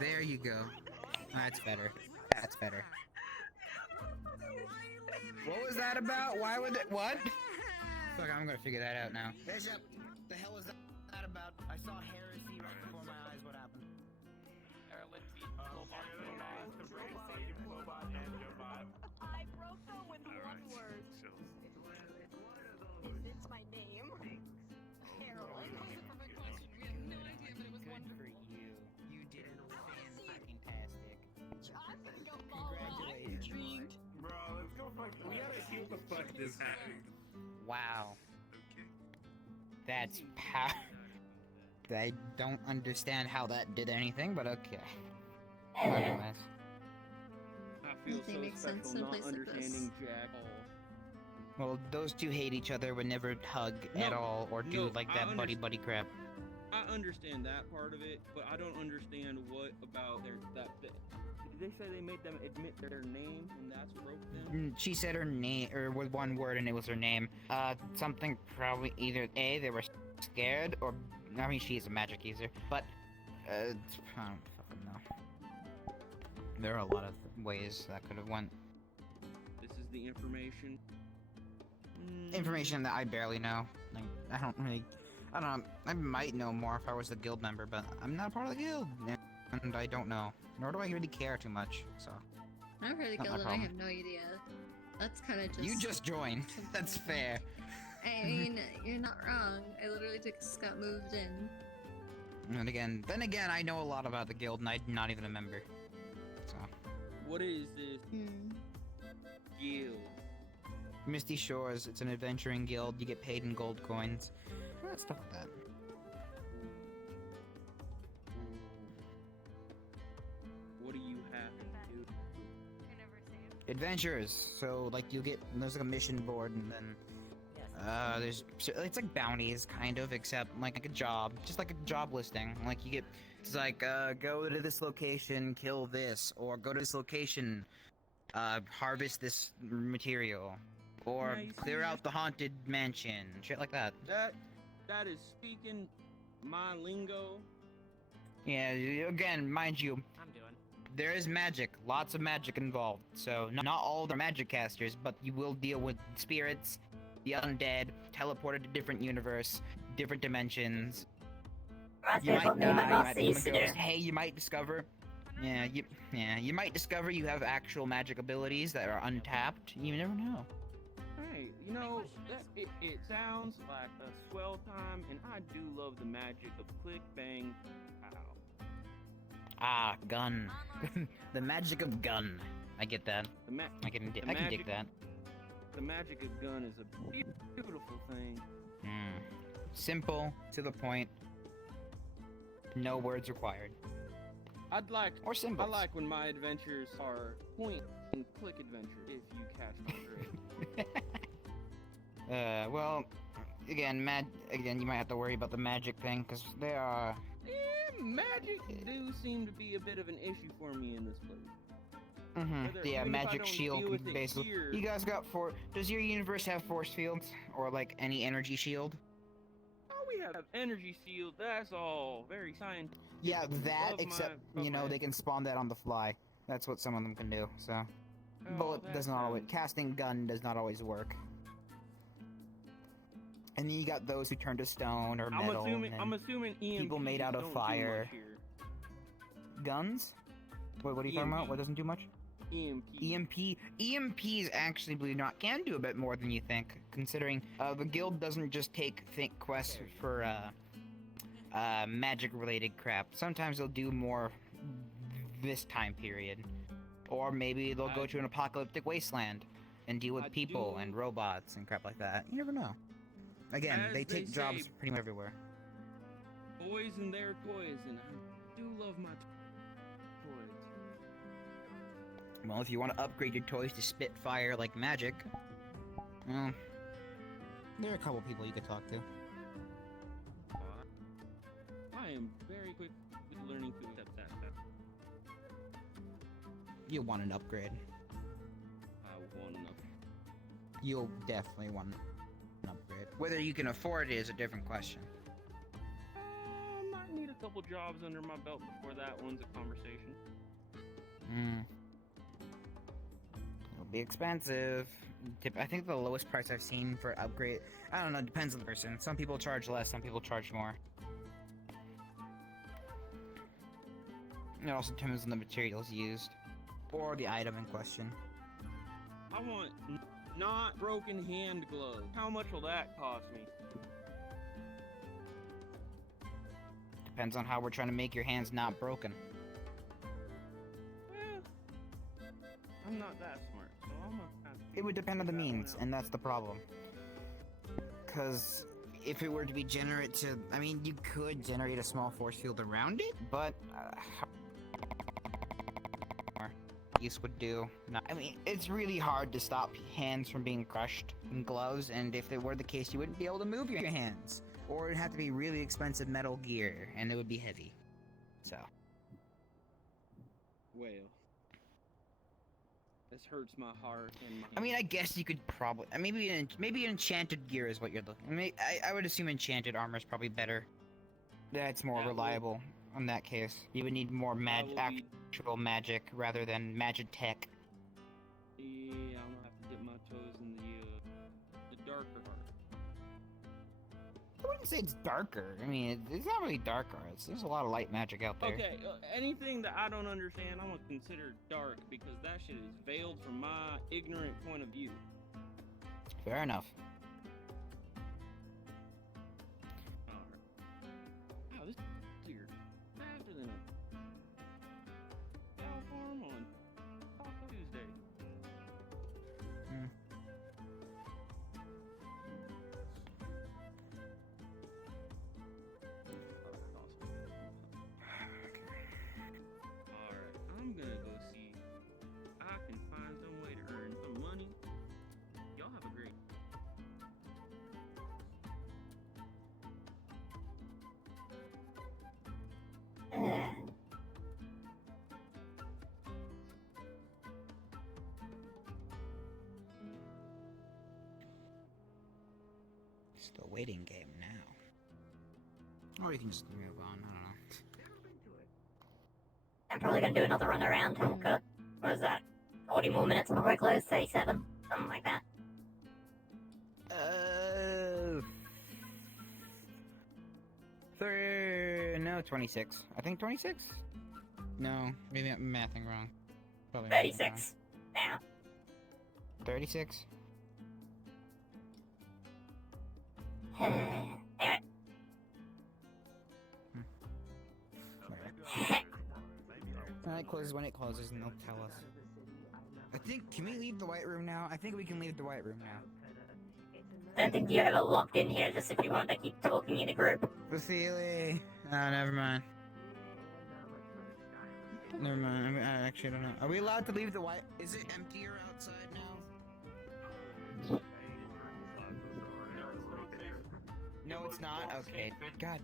There you go. That's better. That's better. What was that about? Why would it? What? Fuck, I'm gonna figure that out now. Bishop, the hell was that about? I saw heresy right before my eyes. What happened? I broke them with one word. It's my name. Carolyn. We had no idea, but it was one For you. You did fucking-tastic. John, come on. I'm intrigued. Bro, let's go fuck. We gotta see what the fuck is happening. Wow. That's power. I don't understand how that did anything, but okay. Anyways. I feel Nothing so makes sense special in a not place like this. understanding Jack all. Well, those two hate each other, would never hug at No, all, or do no, like I that buddy crap. I understand that part of it, but I don't understand what about that. Did they say they made them admit their name and that's what broke them? She said her name, or with one word, and it was her name. Something probably either A, they were scared, or, I mean, she's a magic user, but, I don't fucking know. There are a lot of ways that could have went. This is the information. Information that I barely know. Like, I don't know, I might know more if I was a guild member, but I'm not part of the guild, and I don't know. Nor do I really care too much, so. I've heard the Not my guild and I problem. have no idea. That's kind of just. You just joined. That's fair. I mean, you're not wrong. I literally just got moved in. And then again, I know a lot about the guild, and I'm not even a member. So. What is this guild? Misty Shores, it's an adventuring guild. You get paid in gold coins. Stuff like that. What do you have to do? Adventures. So, like, there's like a mission board, and then it's like bounties, kind of, except like a job, just like a job listing. Like it's like go to this location, kill this, or go to this location, harvest this material, or Nice. clear out the haunted mansion, shit like that. That is speaking my lingo. Yeah, again, mind you, I'm doing. there is magic, lots of magic involved. So not all of the magic casters, but you will deal with spirits, the undead, teleported to different universe, different dimensions. You might die, you might become a ghost. Hey, you might discover. You might discover you have actual magic abilities that are untapped. You never know. Hey, it sounds like a swell time, and I do love the magic of click, bang, pow. Ah, gun. The magic of gun. I get that. I can dig that. The magic of gun is a beautiful thing. Simple, to the point. No words required. Or symbols. I like when my adventures are point and click adventure. If you catch on. Well, again, you might have to worry about the magic thing, because they are... Magic do seem to be a bit of an issue for me in this place. Yeah, even if I magic don't shield, deal with it basically. here- You guys got Does your universe have force fields? Or, like, any energy shield? Oh, we have energy shield. That's all very scientific. Yeah, that, Above except, my- you know, okay. they can spawn that on the fly. That's what some of them can do, so... Bullet that does not always... sounds- Casting gun does not always work. And then you got those who turn to stone or metal. I'm assuming EMPs people made out of don't do fire. much here. Guns? Wait, what are you talking about? What doesn't do much? EMPs actually, believe it or not, can do a bit more than you think, considering the guild doesn't just take quests for magic related crap. Sometimes they'll do more this time period. Or maybe they'll go to an apocalyptic wasteland and deal with people and robots and crap like that. You never know. Again, As they they take jobs say, pretty much everywhere. Boys and their toys, and I do love my toys. Well, if you want to upgrade your toys to spit fire like magic, well, there are a couple people you could talk to. I am very quick with learning to accept that. You'll want an upgrade. I want enough. You'll definitely want an upgrade. Whether you can afford it is a different question. Might need a couple jobs under my belt before that one's a conversation. It'll be expensive. I think the lowest price I've seen for upgrade, I don't know, it depends on the person. Some people charge less, some people charge more. It also depends on the materials used. Or the item in question. I want not broken hand gloves. How much will that cost me? Depends on how we're trying to make your hands not broken. I'm not that smart, so I'm gonna have to It would depend on the figure that one means, out. and that's the problem. Because if it were to be I mean, you could generate a small force field around it, but use would do. I mean, it's really hard to stop hands from being crushed in gloves, and if it were the case, you wouldn't be able to move your hands. Or it'd have to be really expensive metal gear, and it would be heavy. So. Well, this hurts my heart and my I mean, I guess you could probably... maybe enchanted gear is what you're looking... I would assume enchanted armor is probably better. That's more reliable in that case. You would need more actual magic rather than magic tech. Yeah, I'm gonna have to dip my toes in the darker part. I wouldn't say it's darker. I mean, it's not really dark arts. There's a lot of light magic out there. Okay, anything that I don't understand, I'm gonna consider dark because that shit is veiled from my ignorant point of view. Fair enough. Wow, this is weird. Faster than a cow farm on Taco Tuesday. Alright, I'm gonna go see if I can find some way to earn some money. Y'all have a great It's the waiting game now. Or you can just move on, I don't know. I'm probably gonna do another run around. Got, what is that? 40 more minutes before I close? 37? Something like that. No, 26. I think 26? No, maybe I'm mathing wrong. Probably 36. Now. 36? night closes when it closes, and they'll tell us. I think, can we leave the White Room now? I think we can leave the White Room now. I don't think you ever locked in here just if you want to keep talking in a group. Vasily! Oh, never mind. Never mind, I mean, I actually don't know. Are we allowed to leave the White? Is it emptier outside now? No, it's not? Okay, God.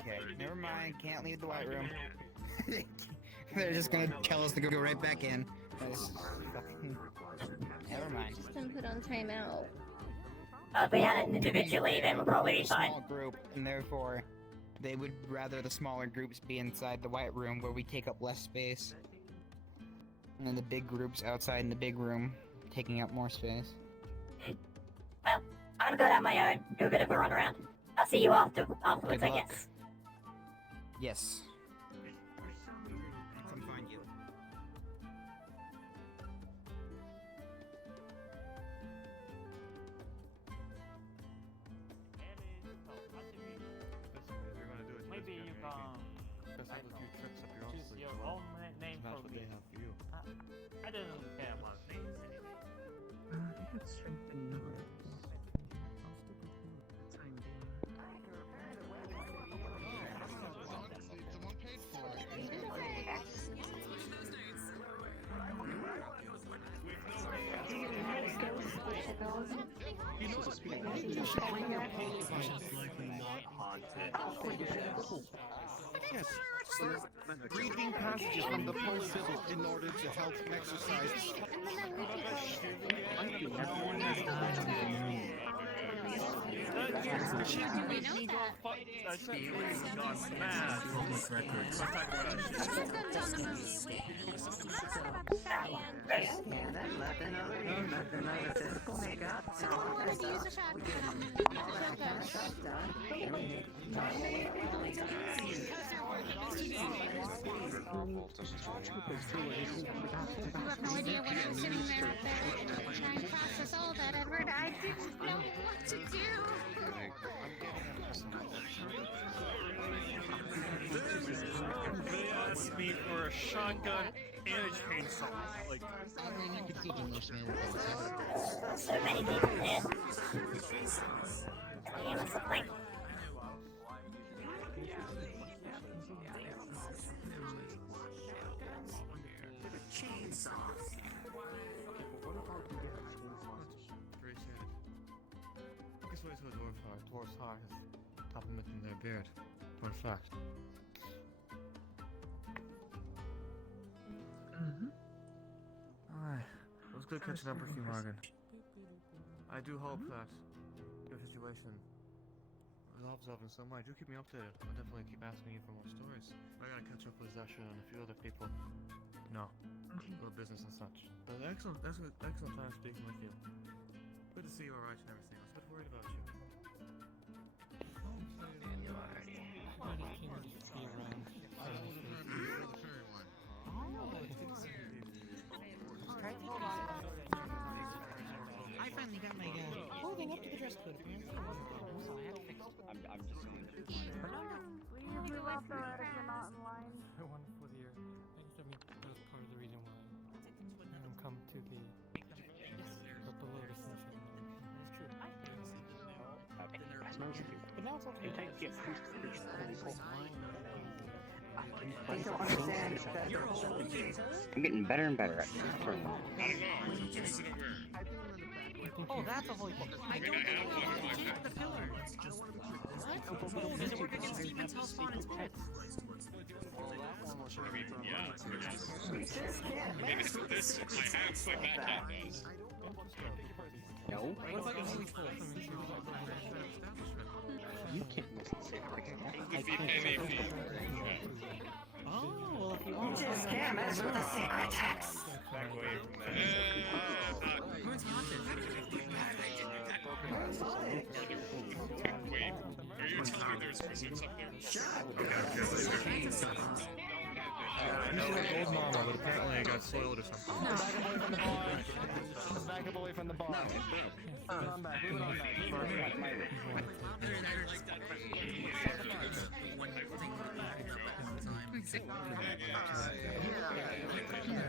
Okay, never mind, can't leave the White Room. They're just gonna tell us to go right back in. Never mind. Just been put on timeout. If we had it individually, then we'll probably be fine. Small group, and therefore, they would rather the smaller groups be inside the White Room where we take up less space. And then the big groups outside in the big room, taking up more space. Well, I'm gonna go down my own, do a bit of a run around. I'll see you afterwards, Good I luck. guess. Yes. Come find you. Maybe you can choose your own name for me. I didn't care about names anyway. I could strengthen Norris. Time Yes, sir. Reading passages from the Post Sibyl in order to help exercise. You have no idea when I'm sitting there up there trying to process all that, Edward. I didn't know what to do. They asked me for a shotgun and a chainsaw. Like, So many people here. Yeah, what's the point? This way to a dwarf's heart is compliment in their beard. For a fact. Alright. It was good catching up with you, Morgan. I do hope that your situation resolves itself in some way. Do keep me updated. I'll definitely keep asking you for more stories. I gotta catch up with Zasha and a few other people. No. Little business and such. But excellent time speaking with you. Good to see you alright and everything. I was a bit worried about you. I finally got my clothing up to the dress code apparently. So I have to fix it. I'm just gonna do this. You left already, you're not in line. I won for the year. I mean, that was part of the reason why I'm come to the Lotus mission. It's true. But now it's okay. I'm getting better and better at this. Oh, that's a holy book. I don't know the pillar. What? Does it work against demons? How smart is pets? I mean, yeah, this my hands like that cat does. No. What if I can really pull You can't listen to It would be any feed. Oh, well, if you want to scam us with a secret text. Back away from that. Where's Haunted? Wait, are you telling me there's wizards up there? I know a gold mama, but apparently I got soiled or something. Back up away from the bar. Move on back.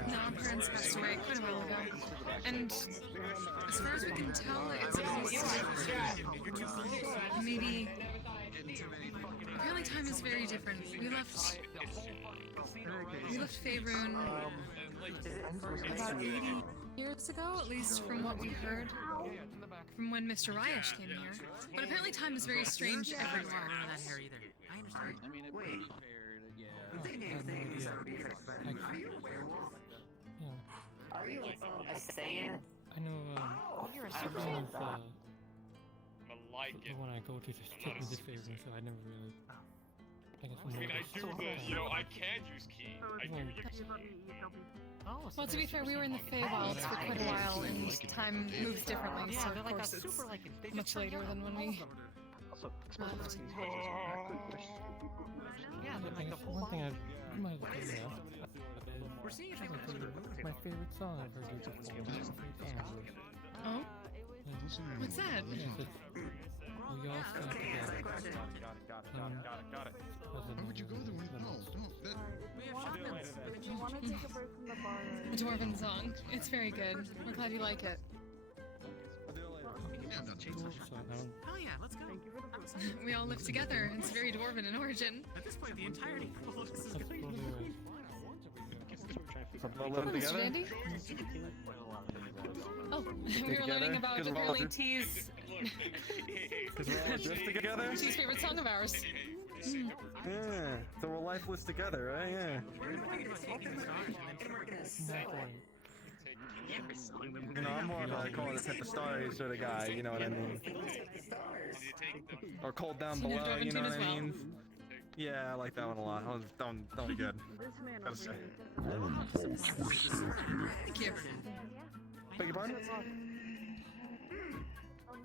No, our parents passed away quite a while ago. And as far as we can tell, it's maybe... Apparently time is very different. We left Faerun about 80 years ago, at least from what we heard from when Mr. Ryesh came here. But apparently time is very strange everywhere. That hair either. I understand. Wait. The thing is, Are you a Saiyan? I know, you're a one super of like the one I go to just took me to Faerun, so I never really... I guess I mean, I do you know, I can use key. I do use key. Well, to be fair, we were in the Feywilds for quite a while, and time moves differently, so of course it's much later than when we left. Yeah, but like one thing I might have told you We're seeing if my favorite song I've heard you perform. Oh? What's that? We all stand together. Got it. Why would you go there when The Dwarven song. It's very good. We're glad you like it. Oh yeah, let's go. We all live together. It's very Dwarven in origin. At this point, the entirety looks as good. Hello, Mr. Dandy. Oh, we were learning about apparently T's... Because we're all just together? T's favorite song of ours. Yeah, so we're lifeless together, right? Yeah. You know, I'm more of a call it a type of story sort of guy, you know what I mean? Or cold down below, you know what I mean? Yeah, I like that one a lot. That one be good. Gotta say. Thank you. Beg your pardon?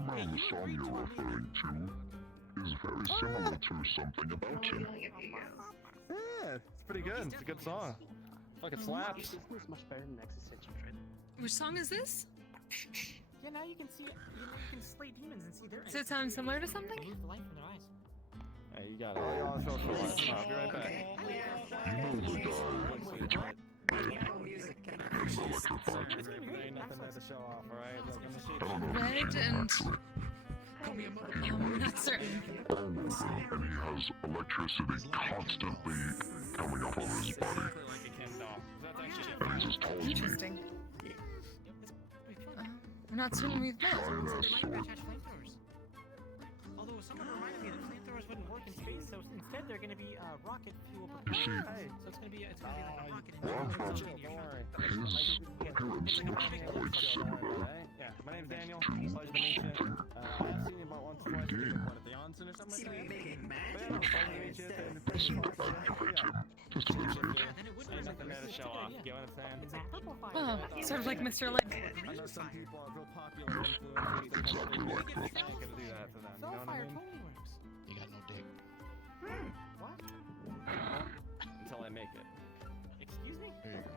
Well, the song you're referring to is very similar to something about you. Yeah, it's pretty good. It's a good song. Fucking slaps. Which song is this? Yeah, now you can see, you can slay demons and see their. Does it sound similar to something? Remove the light from their eyes. Hey, you got it. I'll show for life. I'll be right back. You know the guy. Ain't nothing there to show off, alright? Red and... not certain. All over, and he has electricity constantly coming up on his body. And he's as tall as me. Interesting. We're not certain we've met. Although someone reminded me that flamethrowers wouldn't work in space, so instead they're going to be rocket fuel You propelled. see, So it's going to be like a rocket where I'm from, his appearance looks quite similar Yeah, my name's Daniel. to Pleasure to meet you. something I've seen you about once or twice. game. At the onsen or something like that. Seemed to aggravate him just a little bit. Ain't nothing there to show off. You know what I'm saying? Oh, sort of like Mr. Lick. I know some people are real popular. Exactly like that. I ain't gonna do that for them. You know what I mean? You got no dick. What? Until I make it. Excuse me? There you go.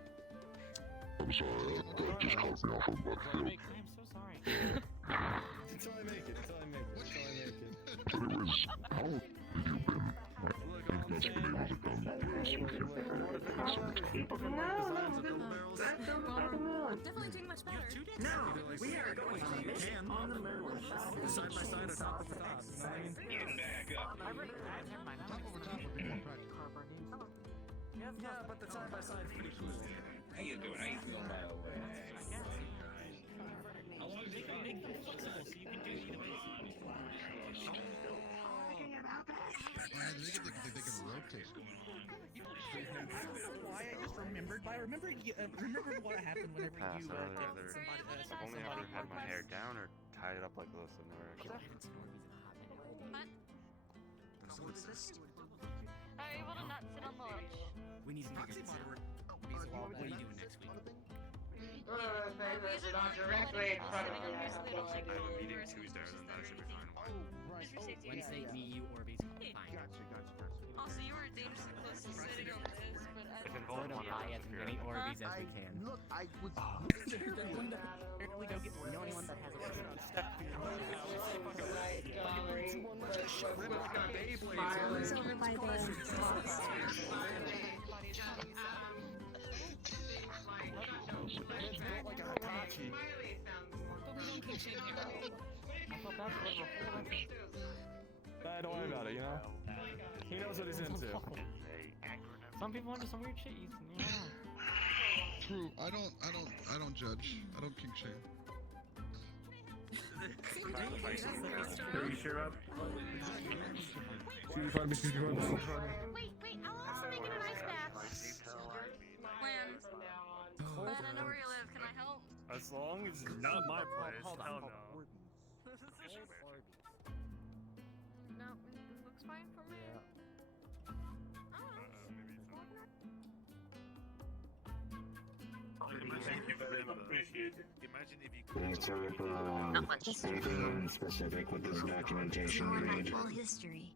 I'm sorry, that just caught me off of left field. I am so sorry. Until I make it. Until I make it. Until I make it. But it was, how have you been? I've not been able to come to this with you. Definitely doing much better. No, we are going to the mission on the moon. Side by side or top to top. You know what I mean? Yeah, but the side by side is pretty cool. How you doing? How you feeling, by the way? Make them flexible so you can do either way. They can rotate. Why I just remembered, but I remembered what happened whenever you I've only ever somebody had my hair down or tied it up like this, and never actually. Are you able to not sit on the ledge? We need to get smarter. What are you doing next week? I have a meeting Tuesday, then that should be fine. Wednesday, me, you, Orbeez. Fine. Also, you were dangerously close to sitting on this, but I If don't involved We're one gonna buy as many Orbeez as we can. Look, I was. Apparently go get you know anyone that has a It's over by the shit here. I felt bad for him before. Don't worry about it, you know? He knows what he's into. Some people into some weird shit. You know. True. I don't judge. I don't kink shame. Are you sure about? Wait, I'll also make it an ice bath. Plan. I know where you live. Can I help? As long as it's not my place. Hell no. No, it looks fine for me. Imagine if you could anything specific with this documentation you need. Full history.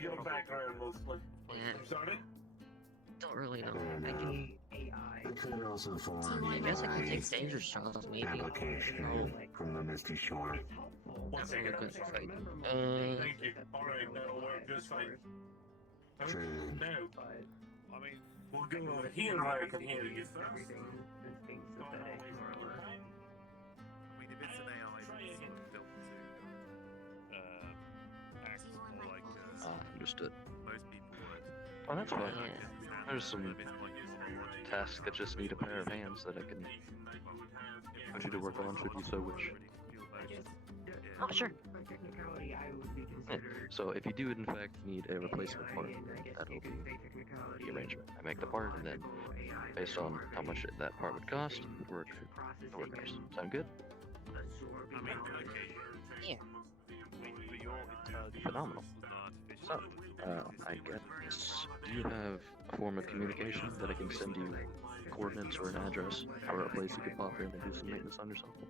Your background mostly. Sorry? Don't really know. I could also form I guess I can take danger shots, maybe. application from the Misty Shore. One second. Good fight. Thank you. Alright, that'll work just fine. True. Now, I mean, we'll go over here where I can hear you first. I mean, if it's an AI built to act like Understood. most people would. Oh, that's fine. There's some tasks that just need a pair of hands that I can put you to work on should you so wish. Oh, sure. Yeah. So if you do in fact need a replacement part, that'll be the arrangement. I make the part, and then based on how much that part would cost, work the workers. Sound good? I mean, okay. Yeah. But you're intelligent. Phenomenal. So, I guess, do you have a form of communication that I can send you coordinates or an address, or a place you could pop in and do some maintenance on or something?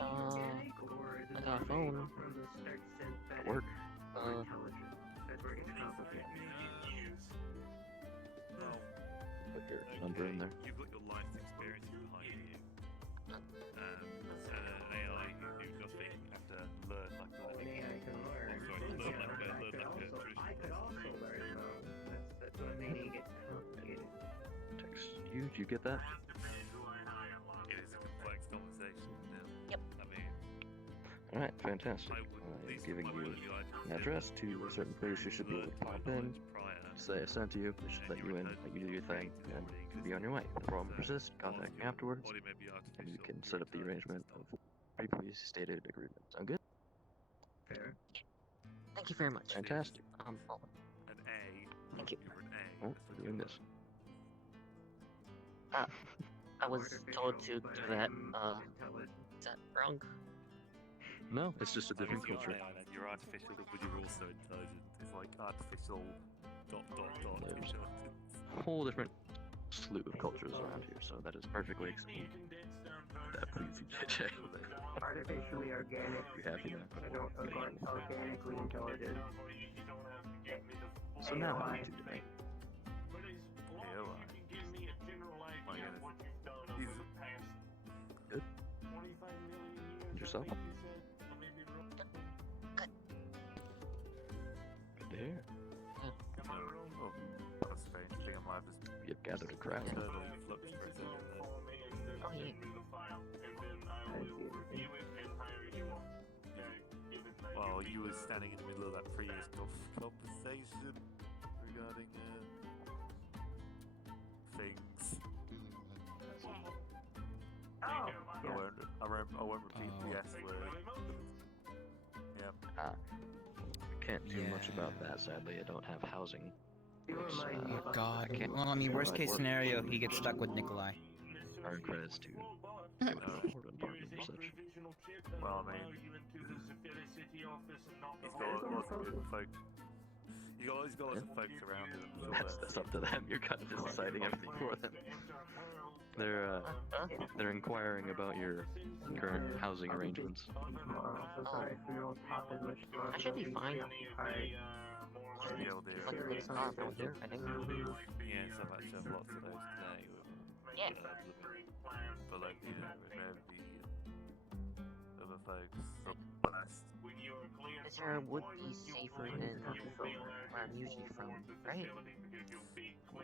I got a phone. At work? Put your number in there. You've got your life experience behind you. And an AI who nothing have to learn like a traditional Text you, do you get that? It is a complex conversation now. Yep. I mean, Alright, fantastic. I'm giving you an address to a certain place you should be able to pop in. Say I sent you, they should let you in, let you do your thing, and you can be on your way. If the problem persists, contact me afterwards, and you can set up the arrangement of previously stated agreement. Sound good? Fair. Thank you very much. Fantastic. an A. Thank you. You're an A. Oh, we're doing this. I was told to do that. Is that wrong? No, it's just a different culture. You're artificial, but you're also intelligent. It's like artificial ... There's a whole different slew of cultures around here, so that is perfectly acceptable. That please you, JJ. Artificially organic. You happy now? Organically intelligent. So now how do you do today? Good. And yourself? Good. Good to hear. Oh, that's strange. I think I might have just You've gathered a crowd. internally fluxed for a second there. Oh, yeah. Well, you were standing in the middle of that previous conversation regarding things. I won't repeat the S word. Yeah. Can't do much about that, sadly. I don't have housing. Oh god. Well, I mean, worst case scenario, he gets stuck with Nikolai. Earn credits to Portland Parking and such. Well, I mean, he's got lots of good folk. He's got lots of folks around him. That's up to them. You're kind of just deciding everything for them. They're inquiring about your current housing arrangements. I should be fine. Like a good start over there, I think. Yes, I've actually had lots of those today. Yeah. But like, you know, maybe other folks. This area would be safer than from where I'm usually from, right?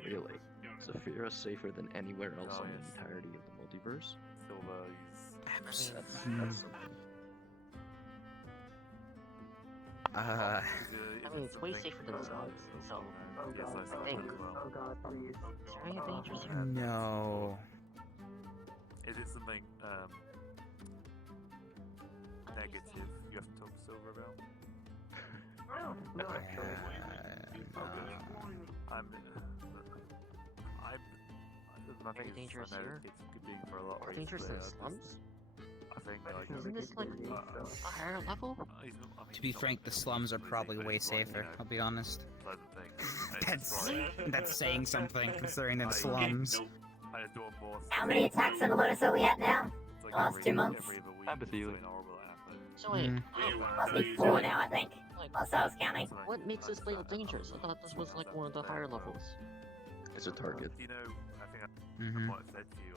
Really? Saphira safer than anywhere else in the entirety of the multiverse? I mean, it's way safer than slugs, so I think. Is there any dangers here? No. Is it something negative you have to talk to Silver about? My Very thing is, dangerous I know here. it's being for a lot of reasons. Dangerous in the I slums? think like Isn't this like a higher level? To be frank, the slums are probably way safer, I'll be honest. That's saying something, considering they're the slums. How many attacks on the Lotus are we at now? The last 2 months? So wait, Must be 4 now, I think. Last I was counting. what makes this place dangerous? I thought this was like one of the higher levels. It's a target. You know, I think I Mhm. might have said to you,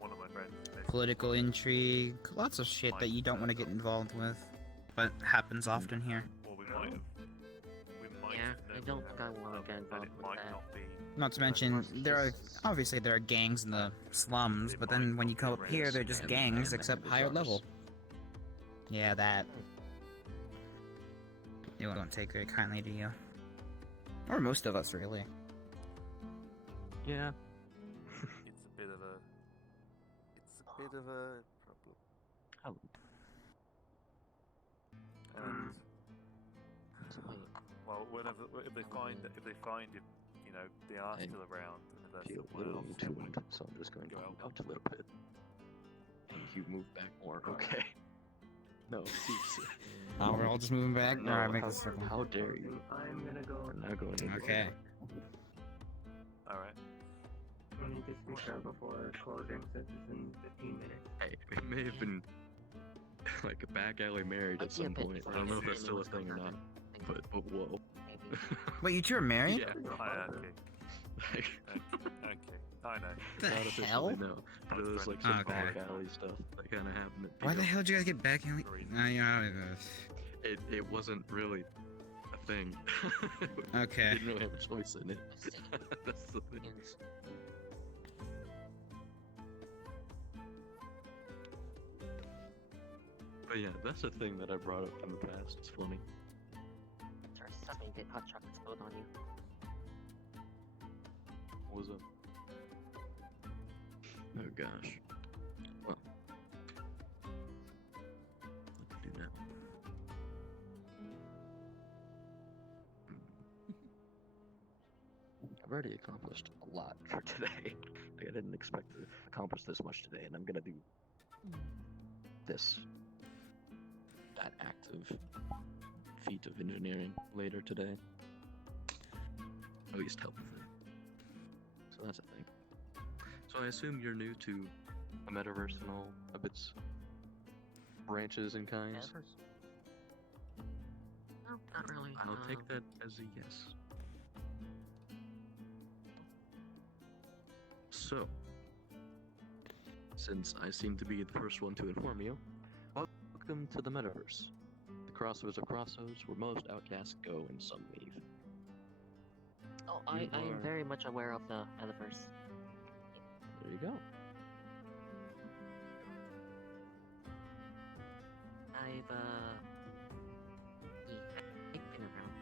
one of my friends. Political intrigue, lots of shit that you don't want to get involved with, but happens often here. Yeah, I don't think I want to get involved with that. Not to mention, there are gangs in the slums, but then when you come up here, they're just gangs, except higher level. Yeah, that. They don't take very kindly to you. Or most of us, really. Yeah. It's a bit of a problem. Oh. And well, if they find it, you know, they are still around. I feel a little tuned, so I'm just going to move out a little bit. And you move back more, okay? No, seriously. Oh, we're all just moving back? No, Alright, make this circle. how dare you? I'm gonna go. We're not going anywhere. Okay. Alright. We need to restart before closing since it's in 15 minutes. Hey, it may have been like a back alley married at some point. I don't know if that's still a thing or not. But whoa. Wait, you two are married? Yeah. Okay. Okay. I know. The Not hell? officially, no. But it was like some Okay. back alley stuff that kind of happened. At Why the PO. hell did you guys get back in? It wasn't really a thing. Okay. We didn't really have a choice in it. That's the thing. But yeah, that's a thing that I brought up in the past. It's funny. Sorry, stop me, get hot chocolate spilled on you. What was up? Oh gosh. Well, what to do now? I've already accomplished a lot for today. Like, I didn't expect to accomplish this much today, and I'm gonna do that active feat of engineering later today. At least help with it. So that's a thing. So I assume you're new to a metaverse and all of its branches and kinds. No, not really. I'll take that as a yes. So, since I seem to be the first one to inform you, welcome to the metaverse. The crossovers of crossos where most outcasts go and some leave. Oh, I am very much aware of the metaverse. There you go. I've been around.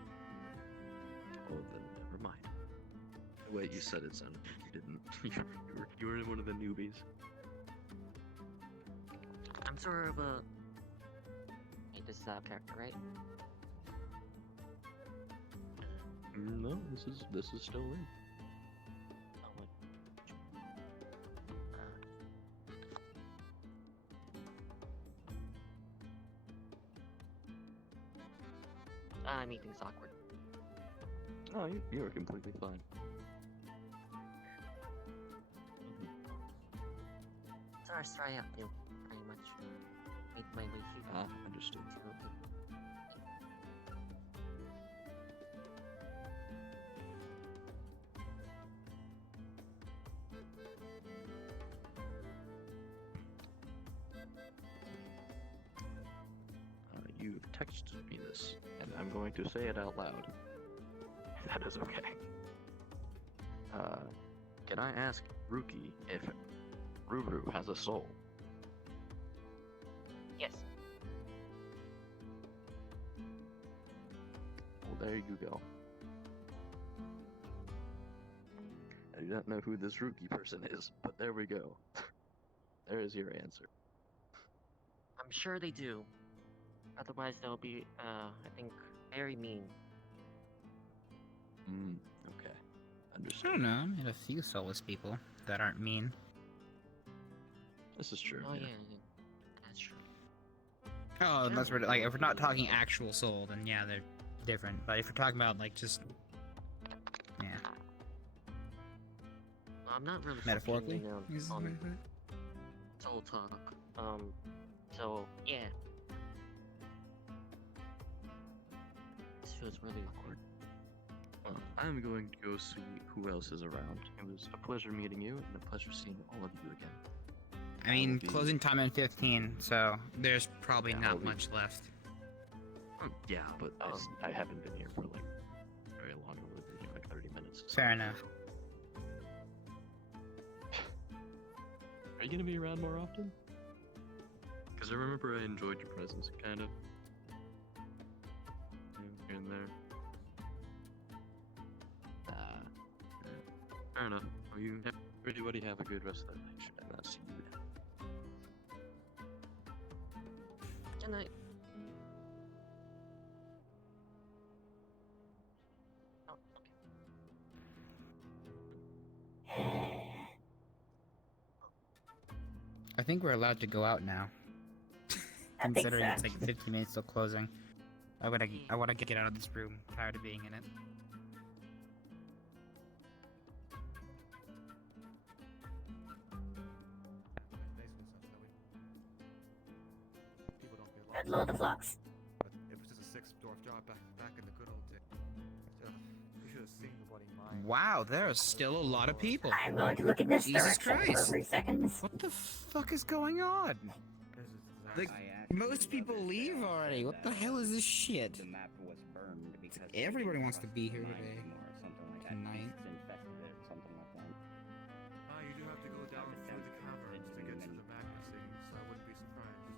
Oh, then never mind. The way you said it sounded like you didn't. you were one of the newbies. I'm sort of a this character, right? No, this is still in. Meeting's awkward. Oh, you were completely fine. Sorry, I feel pretty much made my way here. Ah, understood. You've texted me this, and I'm going to say it out loud. That is okay. Can I ask Ruki if Ruru has a soul? there you go. I do not know who this rookie person is, but there we go. There is your answer. I'm sure they do. Otherwise, they'll be, I think, very mean. Okay. I Understood. don't know. I met a few Solace people that aren't mean. This is true. Oh yeah, that's true. Oh, unless we're like, if we're not talking actual soul, then yeah, they're different. But if we're talking about like just, yeah, Well, I'm not really metaphorically, keen on soul talk. So yeah. This feels really awkward. Well, I'm going to go see who else is around. It was a pleasure meeting you, and a pleasure seeing all of you again. I mean, closing time in 15, so there's probably not much left. Yeah, but I haven't been here for like very long. I've been here like 30 minutes. Fair enough. Are you gonna be around more often? Because I remember I enjoyed your presence, kind of. Here and there. Fair enough. Well, everybody have a good rest of the night. Should I not see you then? Good night. I think we're allowed to go out now. Considering it's like 15 minutes till closing. I wanna get out of this room. I'm tired of being in it. Good Lord of Flux. It was just a six-dwarf job back in the good old days. You should have seen the bloody mine. Wow, there are still a lot of people. I'm going to look at this Jesus direction Christ! for 3 seconds. What the fuck is going on? Like, most people leave already. What the hell is this shit? The map was burned because Everybody wants to be here today. Tonight. You do have to go down through the caverns to get to the magma seams, so I wouldn't be surprised.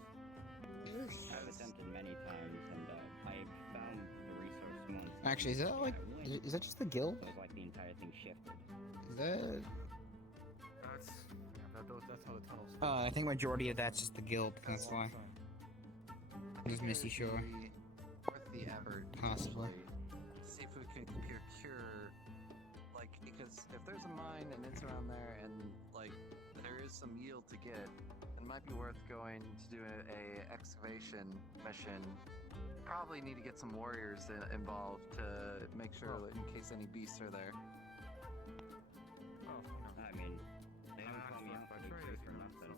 I've attempted many times, and I found the resource once. Actually, is that like, is that just the guild? So it's like the entire thing shifted. Is that? That's how the tunnels. I think majority of that's just the guild. That's why. Just Misty Shore. Worth the effort. Possibly. See if we can procure, like, because if there's a mine and it's around there, and like there is some yield to get, it might be worth going to do a excavation mission. Probably need to get some warriors involved to make sure that in case any beasts are there. I mean, they don't call me out for trade for nothing.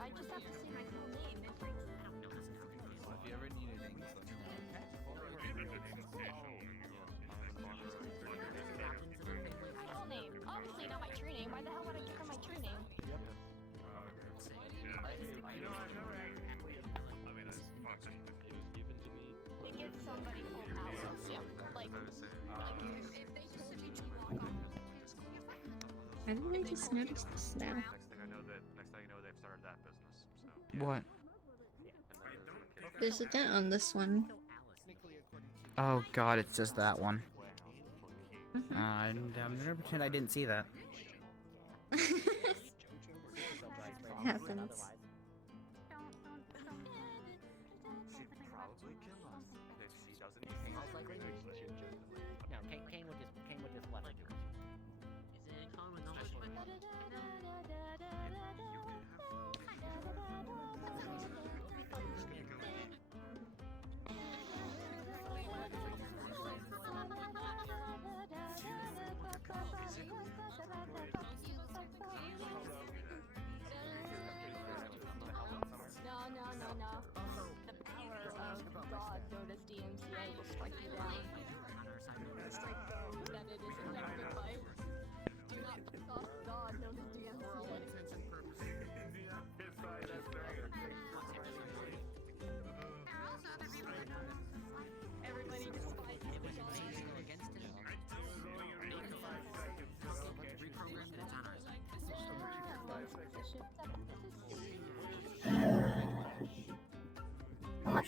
I just have to say my full name. If you ever need anything, just let me Full name. Obviously not my true name. Why the hell would I give her my true name? They give somebody full powers. Yep. Like, if they just Why did I just notice this now? Next thing I know, they've started that business. So. What? There's a dent on this one. Oh god, it's just that one. I'm gonna pretend I didn't see that. Happens. No, Kane would just left. Is it common knowledge?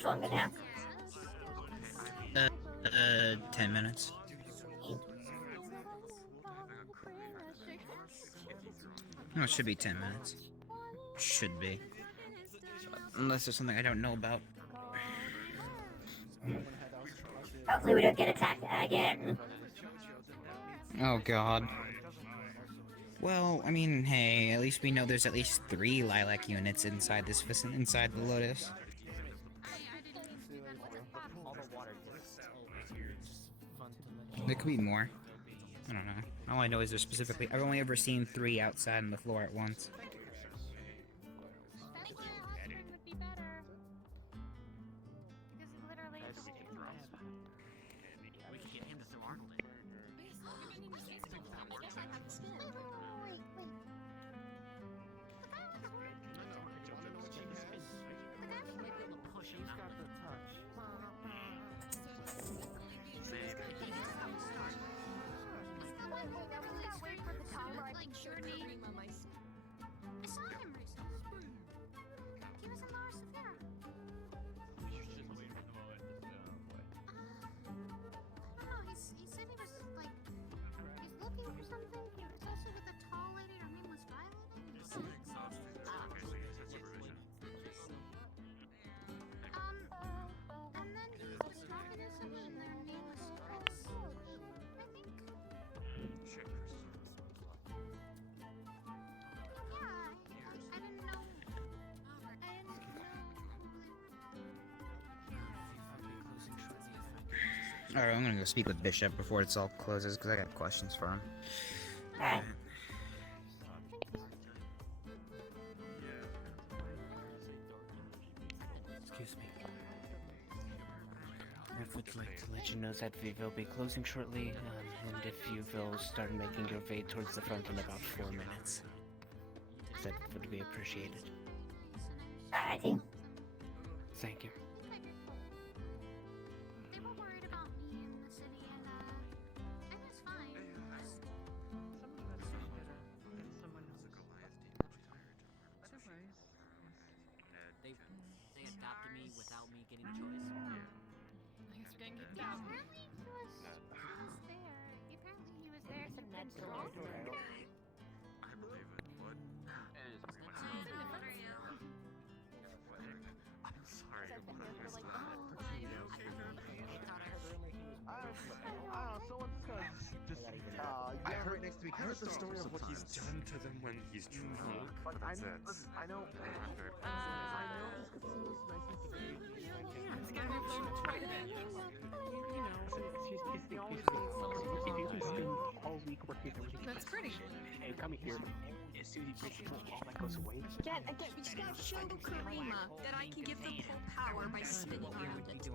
much longer now? 10 minutes. No, it should be 10 minutes. Should be. Unless there's something I don't know about. Hopefully we don't get attacked again. Oh god. Well, I mean, hey, at least we know there's at least 3 lilac units inside this inside the Lotus. There could be more. I don't know. All I know is there's specifically. I've only ever seen 3 outside on the floor at once. We can get him to throw Arnold in. Alright, I'm gonna go speak with Bishop before it's all closes, because I got questions for him. Excuse me. I would like to let you know that we will be closing shortly, and if you will start making your way towards the front in about 4 minutes. That would be appreciated. Alrighty. Thank you. They adopted me without me getting a choice. I guess we're getting kicked out. Apparently he was there. Apparently he was there to control. I believe it. What? I'm sorry. I heard next to me. I heard the story of what he's done to them when he's drunk. That's it. I know. It's gonna be blown twice then. He's the only thing he spend all week working with. That's pretty. Hey, come here. As soon as he breaks the pull, all that goes away. Again, we just gotta show Karima that I can give them full power by spinning around it.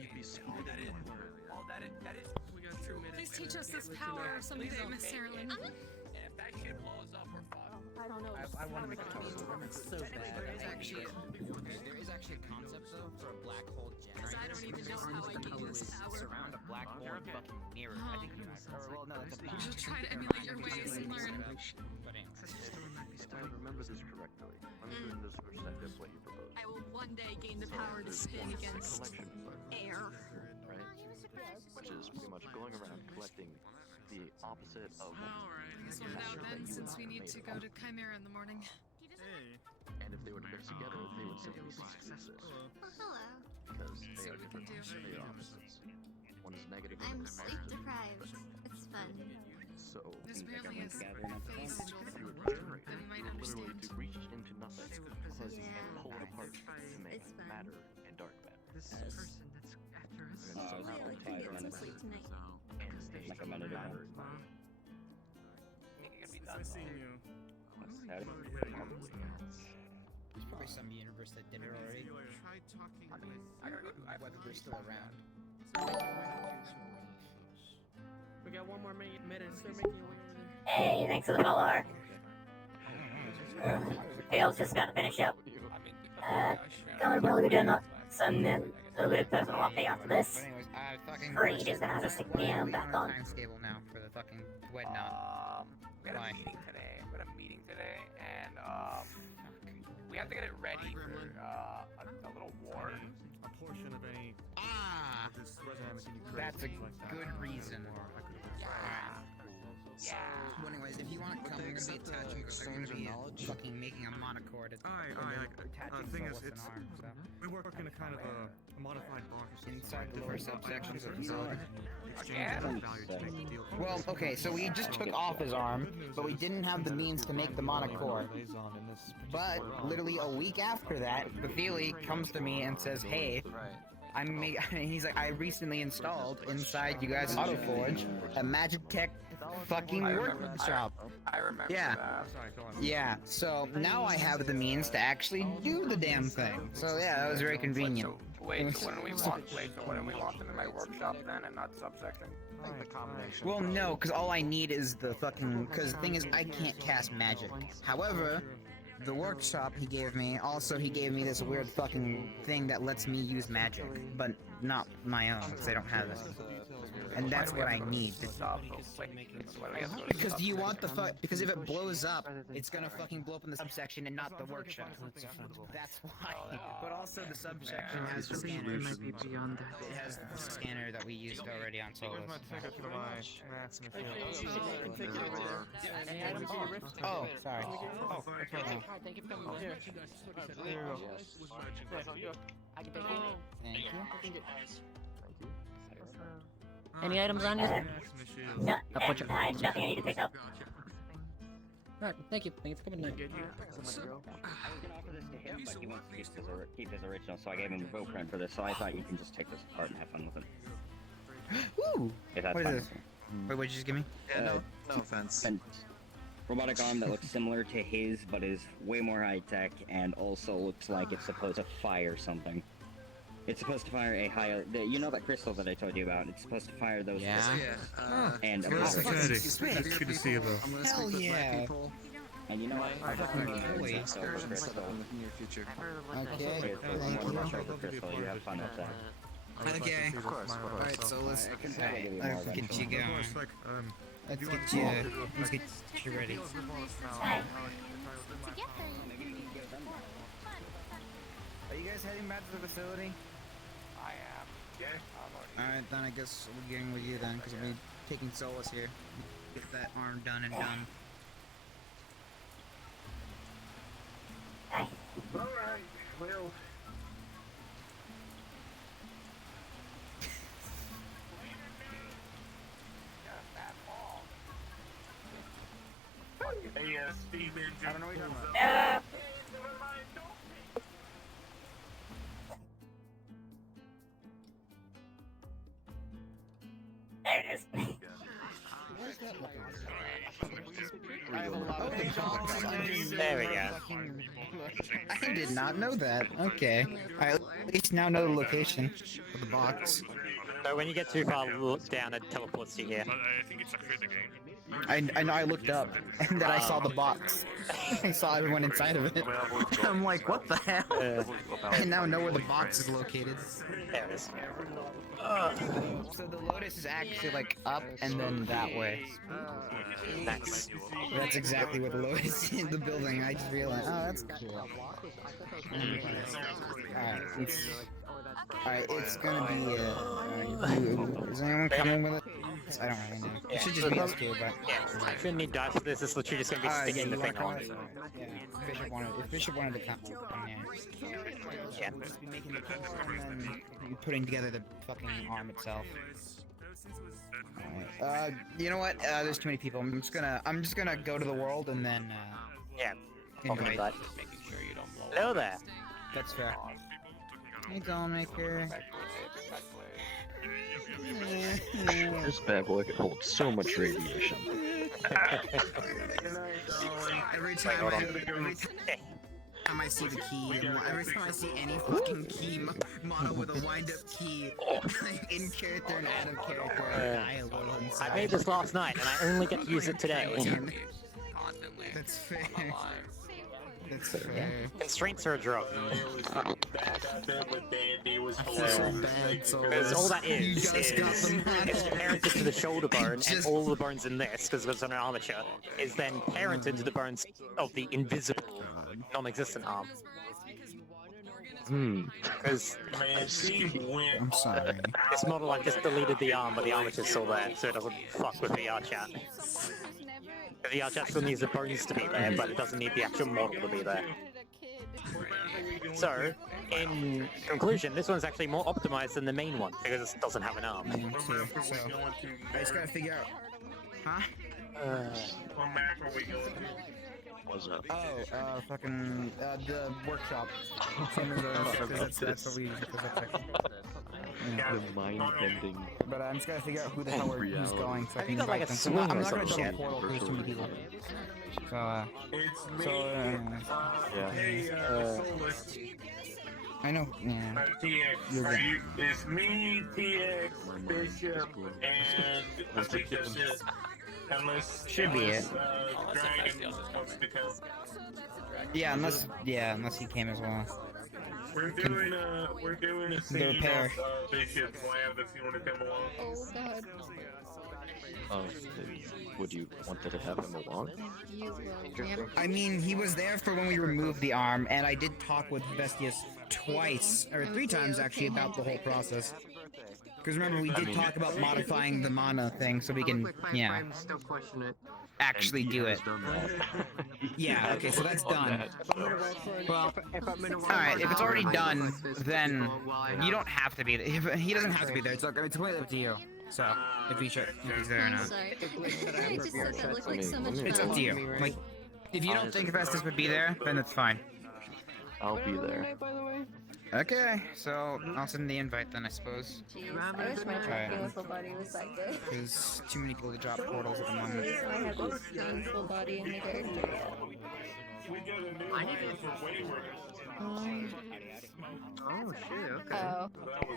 You'd be smart. That is. We got 2 minutes. Please teach us this power someday, Miss Sarlin. And if that shit blows up, we're fucked. I don't know. I want to make a toast to them. It's so bad. There is actually a concept though for a black hole generator. Because I don't even know how I gain this power. Surround a black hole and fucking mirror. I think you well, no, that's a You should try to emulate your ways and learn. If I remember this correctly, I'm doing this perspective what you propose. I will one day gain the power to spin against air. Right? Which is pretty much going around collecting the opposite of I guess we're out then, since we need to go to Chimera in the morning. and if they were to mix together, they would simply cease to exist. Because they are different, they are opposites. One is negative, one I'm is sleep positive. deprived. It's fun. So, This apparently is if phase you were that generator, we might literally understand. to reach into nothing and pull it apart to make It's fun. matter and dark matter. This person that's after us. And so Hopefully I can get some sleep tonight. recommended matter. Nice seeing you. There's probably some universe that did it already. Try talking with. I don't know whether they're still around. We got 1 more minute. Start making your way over there. Hey, thanks for the follower. Phil's just about to finish up. Gonna probably be doing some little bit of personal update after this. But anyways, fucking. Reed is gonna have to stick me back on. Time stable now for the fucking wed knot. We had a Why? meeting today. And we have to get it ready for a little war That's a good reason. Yeah. Well, anyways, if you want to come, we're gonna be attaching. We're gonna be fucking making a monocord. The thing is, it's we work in a kind of a modified bar inside the lower subsections of the facility. value. Well, okay, so we just took off his arm, but we didn't have the means to make the monocord. But literally a week after that, Bethely comes to me and says, "Hey, he's like, I recently installed inside you guys' AutoForge a Magitech fucking workshop." I remember. Yeah. Yeah. So now I have the means to actually do the damn thing. So yeah, that was very convenient. Wait, so when we want them in my workshop then, and not subsection? I think the combination. Well, no, because all I need is the fucking. Because the thing is, I can't cast magic. However, the workshop he gave me, also he gave me this weird fucking thing that lets me use magic, but not my own, because I don't have it. And that's what I need. Because do you want the because if it blows up, it's gonna fucking blow up in the subsection and not the workshop. That's why. But also the subsection has the scanner. It might be beyond that. It has the scanner that we used already on Solace. Oh, sorry. Oh, thank you for coming. Here. There you go. I can take it. Thank you. Any items on you? No, I'll put your... I have nothing I need to pick up. Alright, thank you. Thank you for coming tonight. I was gonna offer this to him, but he wants to keep his original, so I gave him a blueprint for this, so I thought you can just take this apart and have fun with it. Woo! If that's What fine. is this? Wait, what'd you just give me? Yeah, no offense. And robotic arm that looks similar to his, but is way more high-tech, and also looks like it's supposed to fire something. It's supposed to fire a you know that crystal that I told you about? It's supposed to fire those crystals. And a power. It's good to see you, though. Hell yeah! And you know what? I Wait. crystal. in the near future. Okay. Crystal. You have fun with that. Okay. Of course. Alright, so let's Alright, let's get you going. Let's get you ready. Are you guys heading back to the facility? I am. Yeah. Alright, then I guess we're getting with you then, because we'll be taking Solace here. Get that arm done and done. Alright, well. Hey, Steven, I don't know what you're talking about. There it is. There we go. I did not know that. Okay. I at least now know the location of the box. So when you get too far, look down, it teleports you here. I think it's actually the game. I know I looked up, and then I saw the box. I saw everyone inside of it. I'm like, what the hell? I now know where the box is located. There it is. So the Lotus is actually like up and then that way. Nice. That's exactly where the Lotus is in the building. I just realized. Oh, that's cool. Alright, it's gonna be, is anyone coming with it? I don't really know. It should just be us two, but... Yeah, I shouldn't need dice for this, it's literally just gonna be sticking the thing on. Yeah, if Bishop wanted to come, yeah. Just be making the core and then putting together the fucking arm itself. Alright, you know what? There's too many people. I'm just gonna go to the world and then, yeah. invite. Making sure you don't blow. Hello there. That's fair. Hey, Dollmaker. This bad boy can hold so much radiation. Every time I see the key, every time I see any fucking key mono with a wind-up key, in character and out of character, I a little inside. I made this last night, and I only get to use it today. That's fair. That's fair. Constraints are a drug. I feel so bad, so Because all that is it's parented to the shoulder bone, and all the bones in this, because it's an armature, is then parented to the bones of the invisible, non-existent arm. Because I'm sorry. this model, I've just deleted the arm, but the armature's still there, so it doesn't fuck with VRChat. The VRChat still needs the bones to be there, but it doesn't need the actual model to be there. So, in conclusion, this one's actually more optimized than the main one, because it doesn't have an arm. So, I just gotta figure out... Huh? What map are we going to? What's up? Oh, fucking, the workshop. Same as those, that's what we use, because that's actually... The mind-bending. But I'm just gotta figure out who the hell who's going so I can got like invite a them. swing I'm or not gonna some double shit. portal because there's too many people. So, Hey, Solace. I know, yeah. TX, it's me, TX, Bishop, and I think that's it. Unless, Should be it. Dragon wants to come. Yeah, unless he came as well. We're doing a scene at repair. Bishop's lab if you want to come along. Oh god. Would you want to have him along? I mean, he was there for when we removed the arm, and I did talk with Vestius twice, or three times actually, about the whole process. Because remember, we did talk about modifying the mana thing so we can, yeah, actually do it. Yeah, okay, so that's done. Well, alright, if it's already done, then you don't have to be there. He doesn't have to be there, it's completely up to you. So, if he's there or not. Sorry. I just said that looked like so much fun. It's up to you. Like, if you don't think Vestus would be there, then it's fine. I'll be there. Okay, so I'll send the invite then, I suppose. Jeez, I wish my painful body was that good. There's too many people to drop portals at the moment. Jeez, I have this painful body in the character yet. I need it for wayward. Oh shit, okay. Oh.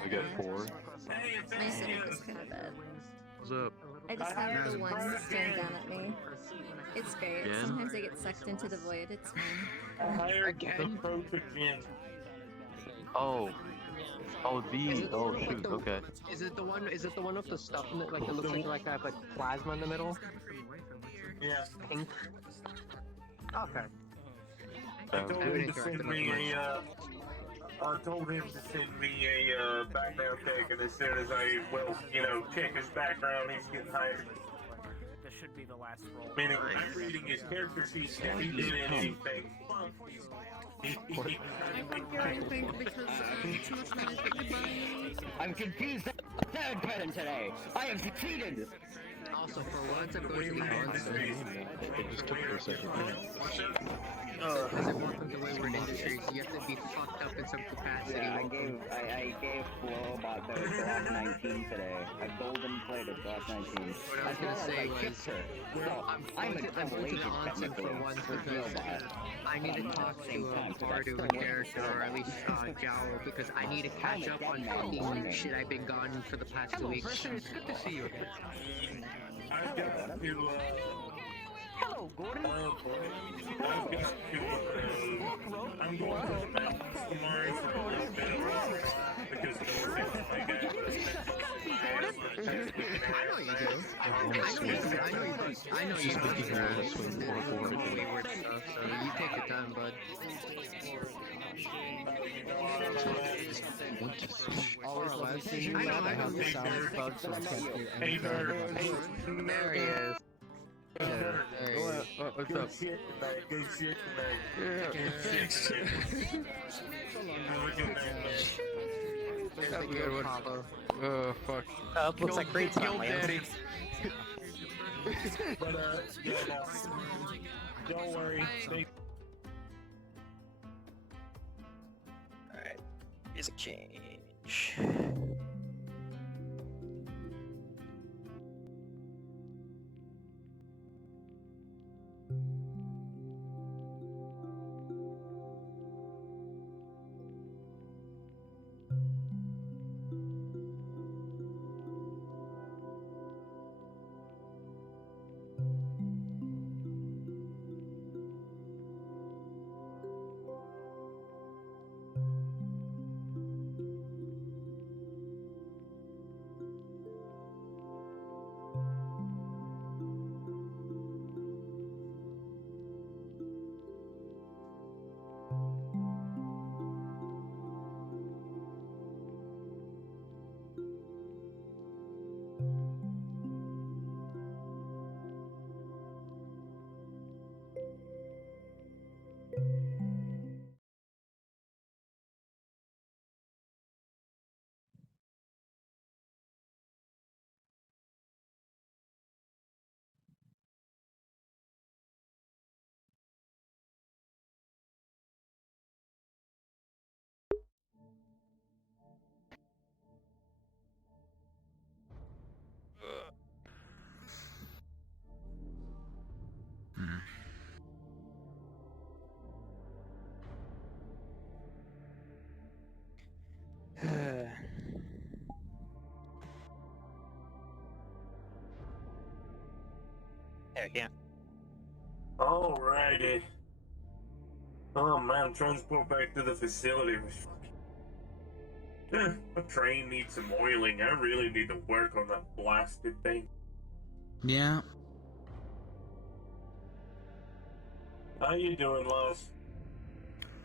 We got 4. My stomach is kind of bad. What's up? I just have the one staring down at me. It's great. Again? Sometimes I get sucked into the void. It's fun. Again? Oh, shoot, okay. Is it the one? Is it the one with the stuff in it? Like it looks like I have like plasma in the middle. Yeah. Pink. Okay. I told him to send me a background check, and as soon as I check his background, he's getting hired. This should be the last roll. Meaning, I'm reading his character sheet if he did anything. I'm confused. Third person today. I have succeeded. Also, for once, I'm going to be honest. It just took me a second. As it works with the wayward industries, you have to be fucked up in some capacity. Yeah, I gave Flowbot the Glock 19 today. I golden plated Glock 19. What I was gonna say was, I'm going to the onsen for once because I need to talk to Bardu in character, or at least Jowl, because I need to catch up on fucking shit I've been gone for the past 2 weeks. It's good to see you again. I've got to, Hello, Gordon. I've got to, I'm going to spend tomorrow for a little bit because my dad I know you do. I know you do. Wayward stuff, so you take your time, bud. I know I have the sound bug, so I can't hear anything. There he is. What's up? Good shit That's a good one. Oh, fuck. Looks like great time, Daddy. But, don't worry. Alright, music change. Heck yeah. Alrighty. Oh man, transport back to the facility was fucking... a train needs some oiling. I really need to work on that blasted thing. Yeah. How you doing, Lotus?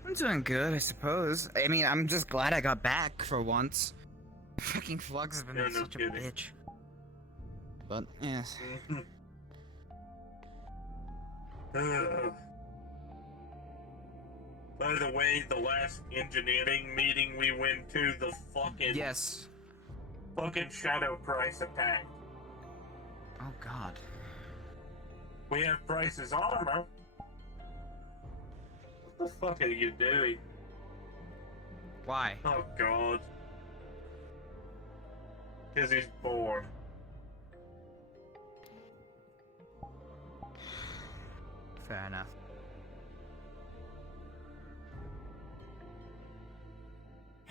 I'm doing good, I suppose. I mean, I'm just glad I got back for once. Fucking Flux has been Yeah, no such kidding. a bitch. But, yes. By the way, the last engineering meeting we went to, the fucking... Yes. Fucking Shadow Price attack. Oh god. We have Price's armor. What the fuck are you doing? Why? Oh god. Because he's bored. Fair enough.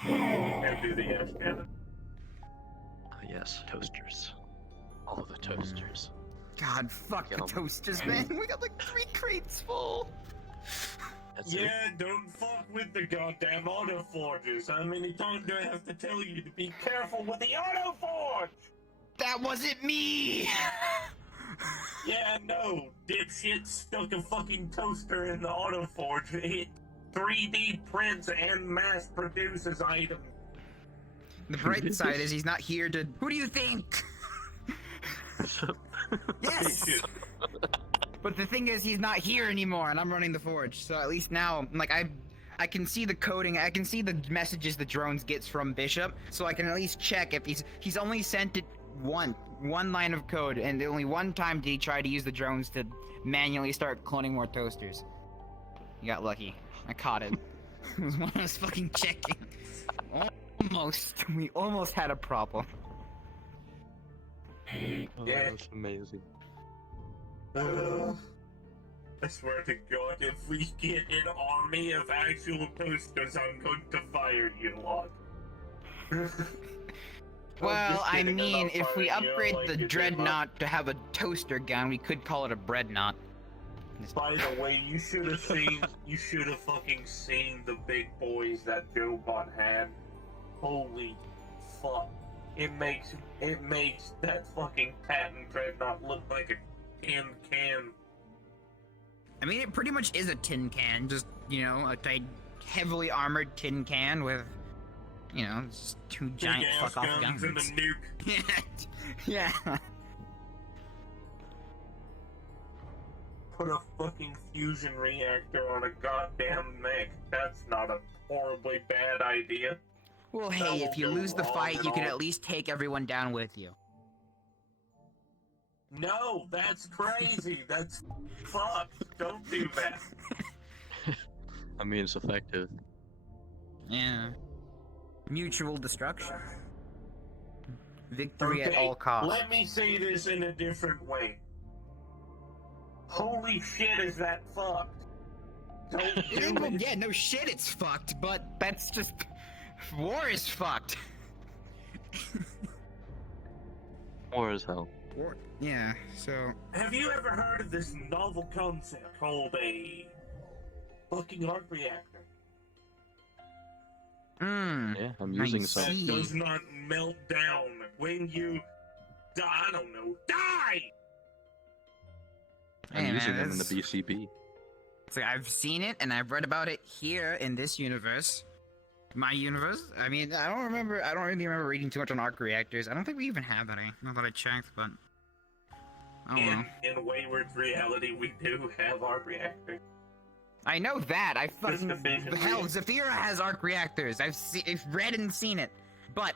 And do the F cannon. Yes, toasters. All of the toasters. God, fuck the toasters, man. We got like 3 crates full. Yeah, don't fuck with the goddamn auto forges. How many times do I have to tell you to be careful with the auto forge? That wasn't me! Yeah, no. Dipshit stuck a fucking toaster in the auto forge. It 3D prints and mass produces items. The bright side is he's not here to... Who do you think? Yes! But the thing is, he's not here anymore, and I'm running the forge. So at least now, like, I can see the coding, I can see the messages the drones gets from Bishop, so I can at least check if he's only sent it one line of code, and only one time did he try to use the drones to manually start cloning more toasters. You got lucky. I caught it. It was when I was fucking checking. We almost had a problem. Oh, that's amazing. I swear to God, if we get an army of actual toasters, I'm going to fire you lot. Well, I kidding, I'm mean, not if we firing you, upgrade like the you did, dreadnought to have a toaster gun, we could call it a breadnought. By the way, you should have fucking seen the big boys that Joe-Bot had. Holy fuck. It makes that fucking patent dreadnought look like a tin can. I mean, it pretty much is a tin can, just, you know, a tight, heavily armored tin can with, you know, just 2 giant fuck-off guns. And a nuke. Yeah. Put a fucking fusion reactor on a goddamn mech. That's not a horribly bad idea. Well, hey, if you lose the fight, you can at least take everyone down with you. No, that's crazy. That's fucked. Don't do that. I mean, it's effective. Yeah. Mutual destruction. Victory at Okay, all costs. let me say this in a different way. Holy shit, is that fucked? Don't do it. Yeah, no shit, it's fucked, but that's just... War is fucked. War as hell. War, yeah, so... Have you ever heard of this novel concept called a fucking arc reactor? Yeah, I'm using some. That does not melt down when you... I don't know, die! I'm Hey, using man, them in the BCB. It's like, I've seen it, and I've read about it here in this universe. My universe? I mean, I don't really remember reading too much on arc reactors. I don't think we even have any. Not that I checked, but... I don't know. In Wayward's reality, we do have arc reactors. I know that. I fucking... efficiently. Hell, Zafira has arc reactors. I've read and seen it. But...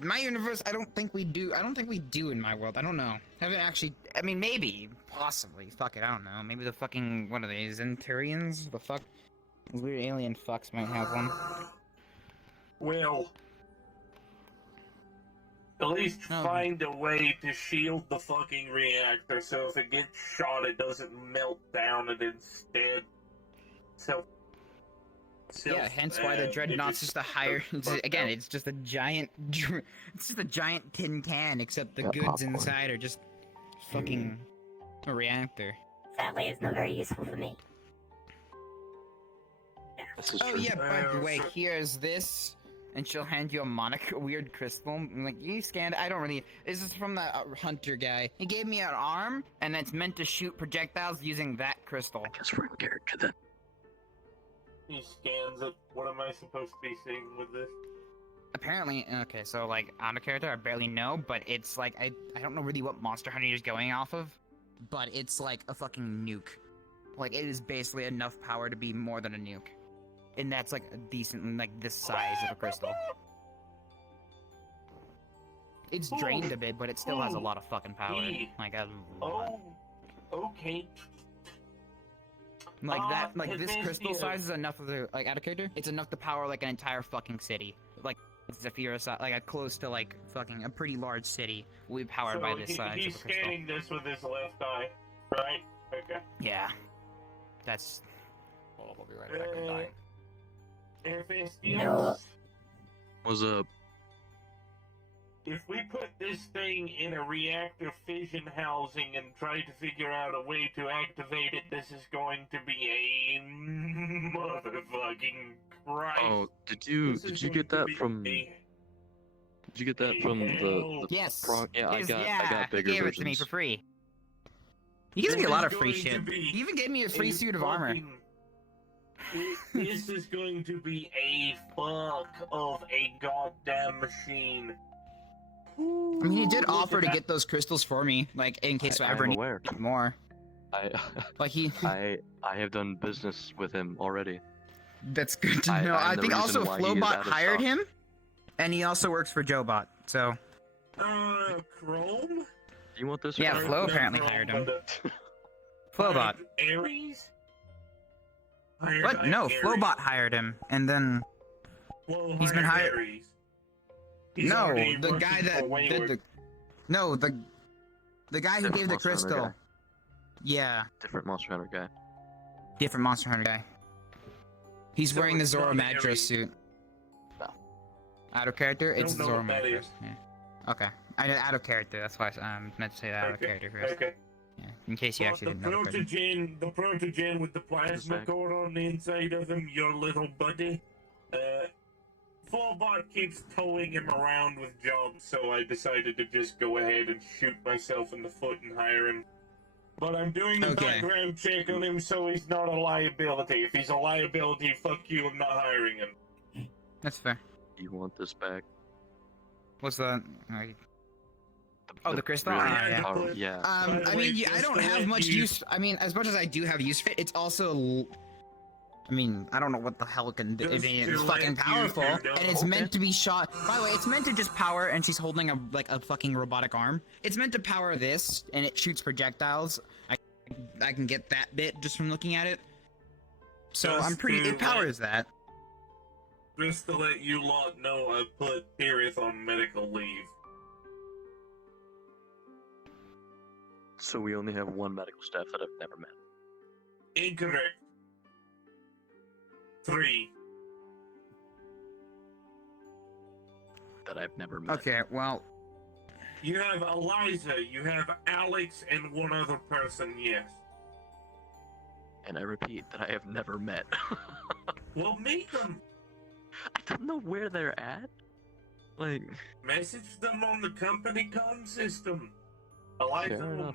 my universe, I don't think we do in my world. I don't know. Haven't actually... I mean, maybe. Possibly. Fuck it, I don't know. Maybe the fucking... What are they? Zenturians? The fuck? These weird alien fucks might have one. Well... At least find a way to shield the fucking reactor so if it gets shot it doesn't melt down and instead Yeah, hence why the dreadnought's just a higher... Again, it's just a giant... It's just a giant tin can, except the goods inside are just fucking A reactor. Sadly, it's not very useful for me. Oh yeah, by the way, here's this, and she'll hand you a weird crystal. I'm like, you scanned it? I don't really. This is from the hunter guy. He gave me an arm, and it's meant to shoot projectiles using that crystal. I guess we're in character then. He scans it. What am I supposed to be seeing with this? Apparently, okay, so like on a character I barely know, but it's like I don't know really what Monster Hunter is going off of, but it's like a fucking nuke. Like it is basically enough power to be more than a nuke. And that's like a decent, like this size of a crystal. It's drained a bit, but it still has a lot of fucking power. Like a lot. Okay. Like that, like this crystal size is enough of the, like out of character, it's enough to power like an entire fucking city. Like Zafira size, like a close to like fucking a pretty large city will be powered by this size He's of a crystal. scanning this with his left eye, right? Okay. Yeah. That's... Hold on, we'll be right back. I'm dying. What's up? If we put this thing in a reactor fission housing and try to figure out a way to activate it, this is going to be a motherfucking Christ. Oh, did you get that from? Did you get that from the yes. Yeah, I got he bigger gave versions. it to me for free. He gives me a lot of free shit. He even gave me a free suit of armor. This is going to be a fuck of a goddamn machine. I mean, he did offer to get those crystals for me, like in case I ever need more. Like I have done business with him already. That's good to know. I think also Flowbot hired him, and he also works for Joebot. So. Chrome? You want this? Yeah, Flo apparently hired him. Flowbot. Ares? What? No, Flowbot hired him, and then he's been hired. No, the guy that did the. No, the guy who gave the crystal. Yeah. Different Monster Hunter guy. Different Monster Hunter guy. He's wearing the Zoro Madras suit. Out of character? It's the Zoro Madras. Yeah. Okay. Out of character, that's why I meant to say that out of character first. Okay. Yeah. In case you actually didn't know. The protogen with the plasma core on the inside of him, your little buddy. Fallbot keeps towing him around with jobs, so I decided to just go ahead and shoot myself in the foot and hire him. But I'm doing a background check on him, so he's not a liability. If he's a liability, fuck you, I'm not hiring him. That's fair. You want this back? What's that? Oh, the crystal? Yeah. I mean, I don't have much use. I mean, as much as I do have use for it, it's also. I mean, I don't know what the hell it can do. I mean, it's fucking powerful, and it's meant to be shot. By the way, it's meant to just power, and she's holding a fucking robotic arm. It's meant to power this, and it shoots projectiles. I can get that bit just from looking at it. So I'm pretty. It powers that. Just to let you lot know, I put Aerith on medical leave. So we only have one medical staff that I've never met. Incorrect. 3. That I've never met. Okay, well. You have Eliza, you have Alex, and one other person, yes. And I repeat that I have never met. Well, meet them! I don't know where they're at. Like... Message them on the company comm system. Eliza will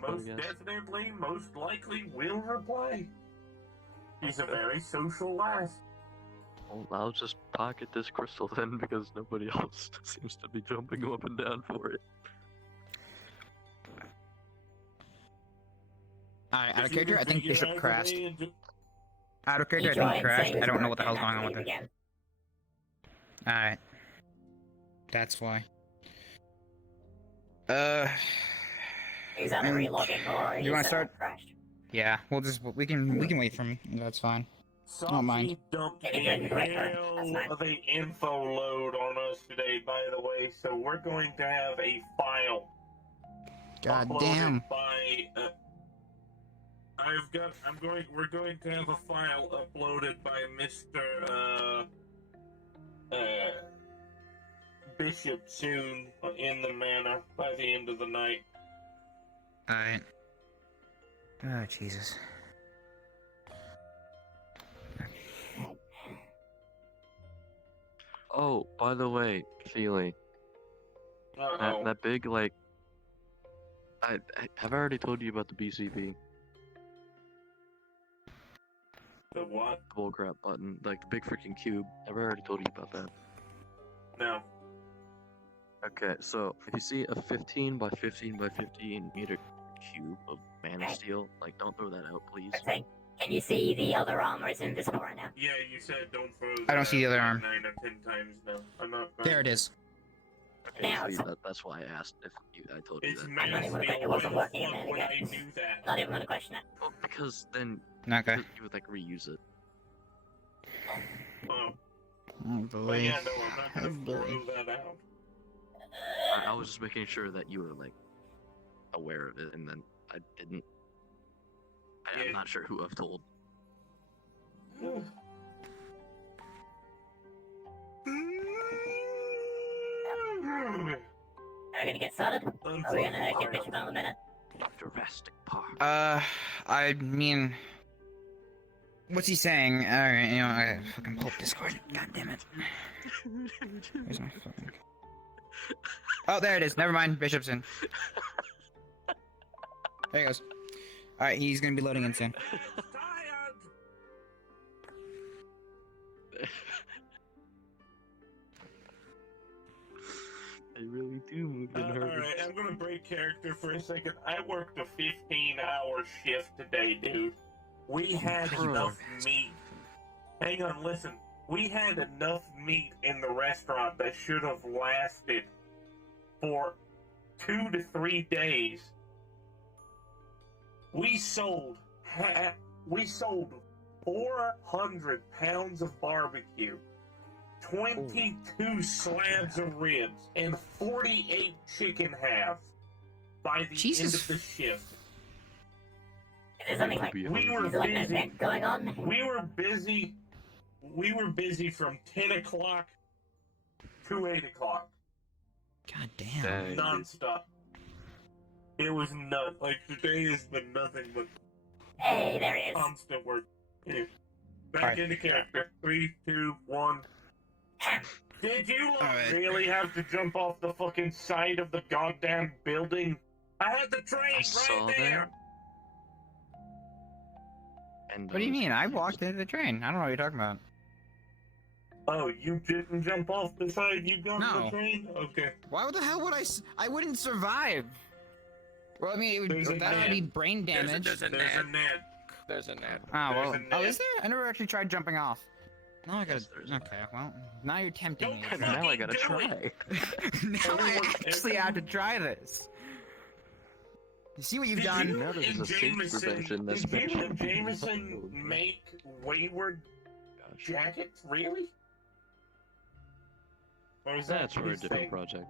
most likely will reply. He's a very social lass. Well, I'll just pocket this crystal then, because nobody else seems to be jumping up and down for it. Alright, out of character, I think Bishop crashed. Out of character, I think he crashed. I don't know what the hell's going on with it. Alright. That's why. He's on a reloading or you wanna start? Yeah, we can wait for me. That's fine. I don't mind. Dumped a hell of an info load on us today, by the way, so we're going to have a file. God damn. We're going to have a file uploaded by Mr. Bishop soon in the manor by the end of the night. Alright. Oh, Jesus. Oh, by the way, Feely. That big, like... have I already told you about the BCB? The what? The bullcrap button. Like, the big freaking cube. Have I already told you about that? No. Okay, so, if you see a 15 by 15 by 15 meter cube of Man of Steel, like, don't throw that out, please. Okay. Can you see the other arm, or is it invisible right now? Yeah, you said don't throw I don't see the other arm. 9 or 10 times now. I'm not. There it is. Okay, Now see, that's why I asked if I told you It's that. I'm not even gonna think it wasn't working a minute ago. Not even gonna question it. Well, because then Okay. you would, like, reuse it. Oh. Oh, But boy. yeah, no, I'm not gonna Oh, boy. throw that out. I was just making sure that you were, like, aware of it, and then I didn't. I'm not sure who I've told. Are we gonna get started? Are we gonna get Bishop on in a minute? Jurassic Park. I mean... What's he saying? Alright, you know, I fucking pull up Discord. God damn it. Where's my fucking... Oh, there it is. Never mind. Bishop's in. There he goes. Alright, he's gonna be loading in soon. They really do move in her. Alright, I'm gonna break character for a second. I worked a 15-hour shift today, dude. We had enough meat. Hang on, listen. We had enough meat in the restaurant that should have lasted for 2 to 3 days. We sold 400 pounds of barbecue, 22 slabs of ribs, and 48 chicken halves by the end of the shift. Is something like We were is there like an busy. event going on? We were busy from 10 o'clock to 8 o'clock. God damn. Non-stop. It was nuts. Like, today has been nothing but Hey, there he is. constant work. Yeah. Back into character. 3, 2, 1. Did you really have to jump off the fucking side of the goddamn building? I had the train right there! And What do you mean? I walked into the train. I don't know what you're talking about. Oh, you didn't jump off the side you got No. the train? Okay. Why the hell would I wouldn't survive. Well, I mean, that would be brain damage. There's a net. There's a net. Oh, well. There's a Oh, net. is there? I never actually tried jumping off. Now I gotta... Okay, well, now you're tempting me. Now I gotta try. Now I actually have to try this. You see what you've done? Now this is a safety prevention that's Did you and Jameson make Wayward jackets? Really? Or is that That's for a his different thing? project.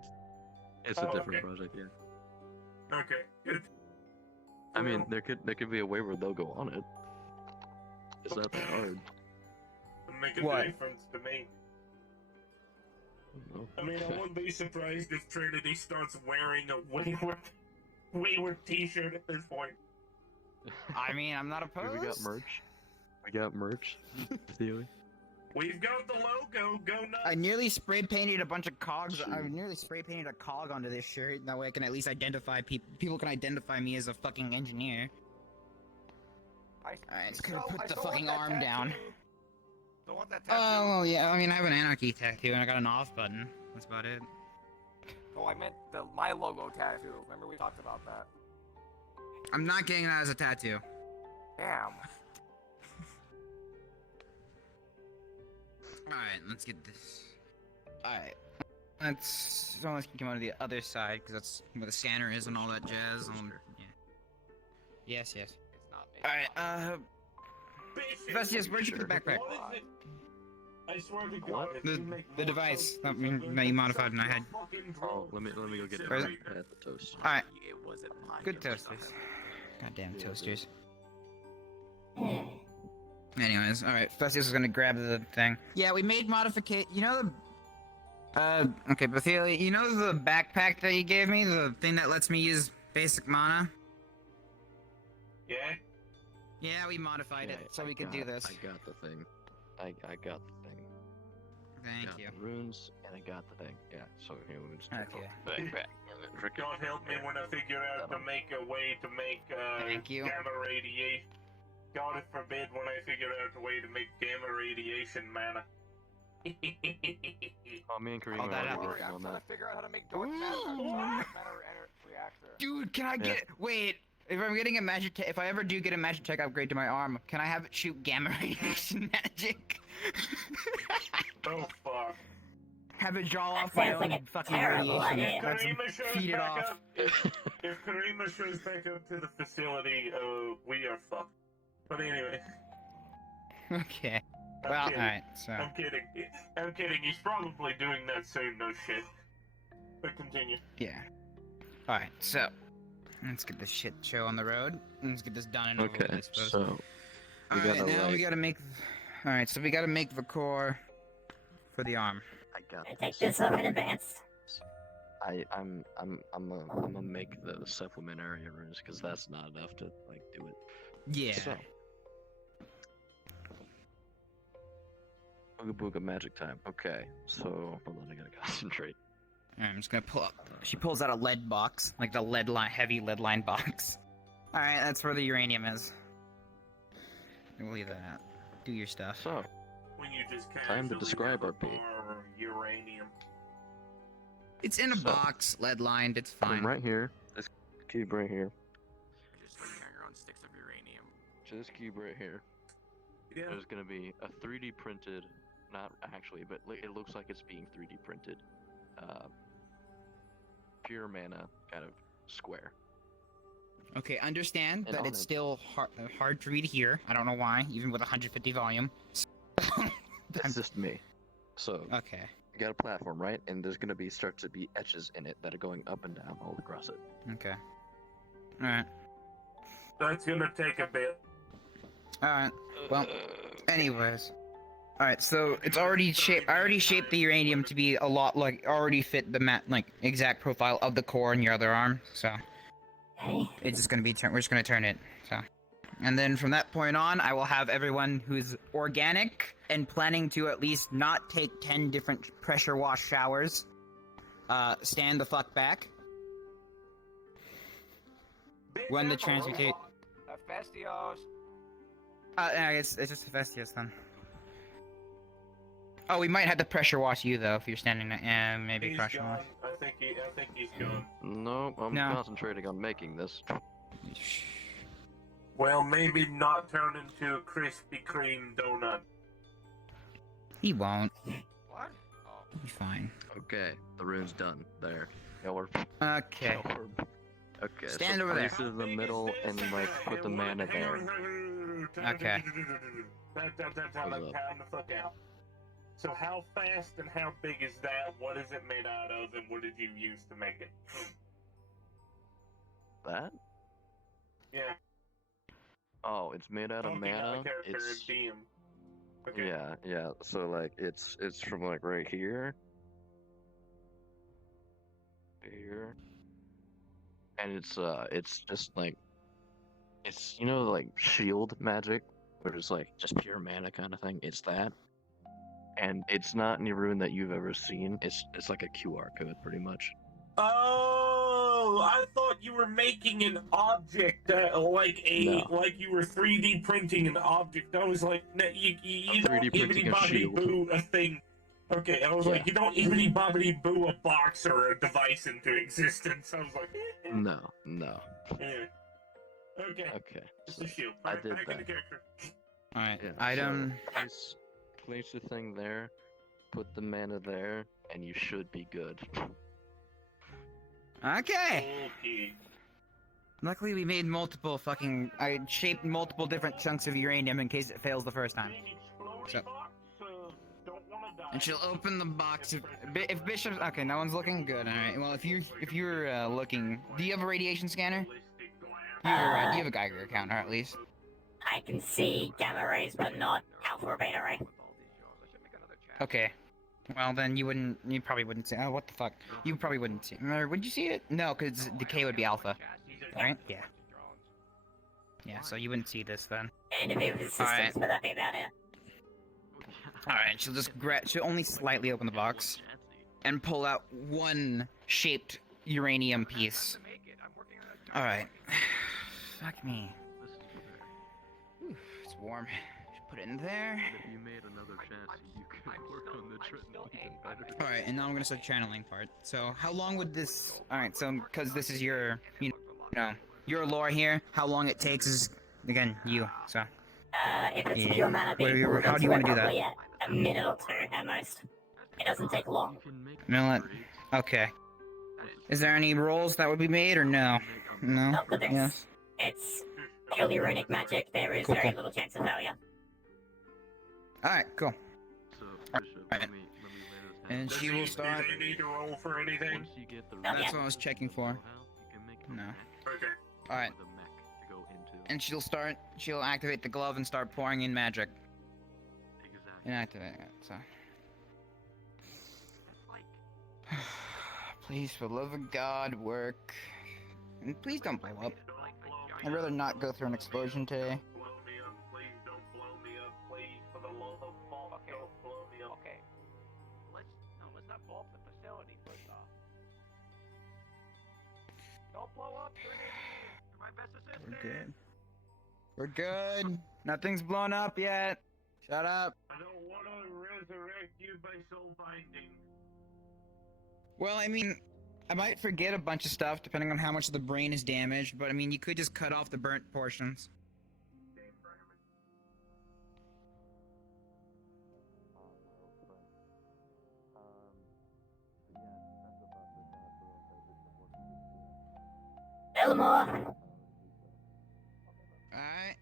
It's Oh, a different okay. project, yeah. Okay, good. I mean, there could be a Wayward logo on it. It's not that hard. Make a What? difference to me. I mean, I wouldn't be surprised if Trinity starts wearing a Wayward t-shirt at this point. I mean, I'm not Dude, opposed. we got merch. We got merch. Steely. We've got the logo, go nuts! I nearly spray painted a bunch of cogs. I nearly spray painted a cog onto this shirt. That way I can at least identify people. People can identify me as a fucking engineer. I could have put the fucking arm down. Don't want that tattoo. Oh, well, yeah. I mean, I have an anarchy tattoo and I got an off button. That's about it. Oh, I meant my logo tattoo. Remember we talked about that? I'm not getting that as a tattoo. Damn. Alright, let's get this. Alright. Let's come on to the other side, because that's where the scanner is and all that jazz. Yeah. Yes, yes. Alright, Vestius, where'd you put the backpack? What is it? I swear to God, if you make The more device toast, that you modified and I had. Oh, let me go get it. Where is it? I had the toast. Alright. It wasn't mine. Good toasters. Goddamn toasters. Anyways, alright, Vestius is gonna grab the thing. Yeah, we made modification. You know the. Okay, Bathelia, you know the backpack that you gave me? The thing that lets me use basic mana? Yeah? Yeah, we modified it so we could do this. I got the thing. I got the thing. Thank got you. The runes, and I got the thing. Yeah, so here we just Okay. back. God help me when I figure out to make a way to make Thank you. gamma radiation. God forbid when I figure out a way to make gamma radiation mana. Oh, me and Kareem Oh, are that already happened. working on that. Figure out how to make dark matter reactor. Dude, can I get wait? If I'm getting a magic, if I ever do get a magic tech upgrade to my arm, can I have it shoot gamma radiation magic? Oh fuck. Have it draw off That my sounds like own a fucking terrible radiation. idea. Let's Karima shows feed it back off. up. If Karima shows back up to the facility, we are fucked. But anyway. Okay. I'm Well, kidding. alright, so. I'm kidding. I'm kidding. He's probably doing that soon, no shit. But continue. Yeah. Alright, so. Let's get this shit show on the road. Let's get this done and over with, I suppose. so we Alright, gotta now we gotta make. Alright, so we gotta make the core for the arm. I got Take this up in advance. I'm gonna make the supplementary runes because that's not enough to like do it. Yeah. So, Booga Booga magic time. Okay, so hold on, I gotta concentrate. Alright, I'm just gonna pull up. She pulls out a lead box, like the lead line, heavy lead line box. Alright, that's where the uranium is. We'll leave that out. Do your stuff. So, When you just time to describe our beat. uranium. It's in a box, lead lined. It's fine. From right here, this cube right here, Just putting your own sticks of uranium. to this cube right here. Yeah. There's gonna be a 3D printed, not actually, but it looks like it's being 3D printed, pure mana kind of square. Okay, understand And that on it's it- still hard to read here. I don't know why, even with 150 volume. That's just me. So, Okay. you got a platform, right? And there's gonna be start to be etches in it that are going up and down all across it. Okay. Alright. That's gonna take a bit. Alright. Well, anyways. Alright, so it's already shaped. I already shaped the uranium to be a lot like already fit the exact profile of the core in your other arm. So it's just gonna be we're just gonna turn it. So, and then from that point on, I will have everyone who's organic and planning to at least not take 10 different pressure wash showers, stand the fuck back. When the transmutate. Hephaestos. I guess it's just Hephaestus then. Oh, we might have to pressure wash you though if you're standing there, and maybe He's pressure gone. wash. I think he's gone. No, I'm No. concentrating on making this. Well, maybe not turn into a Krispy Kreme donut. He won't. What? He'll be fine. Okay, the rune's done. There. Y'all are. Okay. Okay. Stand so over there. place it in the middle and like put the mana there. Okay. Like, Hold up. pound the fuck out. So how fast and how big is that? What is it made out of, and what did you use to make it? That? Yeah. Oh, it's made out of Talking out mana. of character It's in DM. Okay. yeah. So like it's from like right here, here, and it's just like it's like shield magic, where it's like just pure mana kind of thing. It's that, and it's not any rune that you've ever seen. It's like a QR code pretty much. Oh, I thought you were making an object, like you were 3D printing an object. I was like, no, you don't 3D printing a bobbity shield. boo a thing. Okay, I was like, you don't even bobbity boo a box or a device into existence. I was like, No. Anyway. Okay. Okay. It's a shield. I Alright, did back that. into character. Alright. Yeah, Item. So place the thing there, put the mana there, and you should be good. Okay. Okay. Luckily, we made multiple fucking. I shaped multiple different chunks of uranium in case it fails the first time. So. And she'll open the box if Bishop's okay. No one's looking good. All right. Well, if you're looking, do you have a radiation scanner? You have a Geiger counter at least. I can see gamma rays, but not alpha or beta ray. Okay. Well, then you probably wouldn't see. Oh, what the fuck? You probably wouldn't see. Or would you see it? No, because decay would be alpha. Right? Yeah. Yeah, so you wouldn't see this then. Interview assistance, Alright. but that'd be about it. Alright, she'll only slightly open the box and pull out one shaped uranium piece. Alright. Fuck me. Whew, it's warm. Just put it in there. If you made another chance, you could work on the treadmill even better. Alright, and now I'm gonna start channeling part. So, how long would this... Alright, so, because this is your, you know, your lore here, how long it takes is, again, you, so... If it's pure mana being pulled how do you want to do that? probably a minute or two at most. It doesn't take long. Millet. Okay. Is there any rolls that would be made, or no? No? Not for this. Yes? It's purely runic magic. There is Cool, very cool. little chance of failure. Alright, cool. Alright. And she will start... Do they need to roll for anything? That's what I was checking for. No. Okay. Alright. And she'll activate the glove and start pouring in magic. And activate it, so. Please, for the love of God, work. And please don't blow up. I'd rather not go through an explosion today. Okay. Let's not blow up the facility first off. Don't blow up, you're my best assistant. We're good. We're good. Nothing's blown up yet. Shut up. I don't want to resurrect you by soul binding. Well, I mean, I might forget a bunch of stuff depending on how much of the brain is damaged, but I mean, you could just cut off the burnt portions. Elmore! Alright.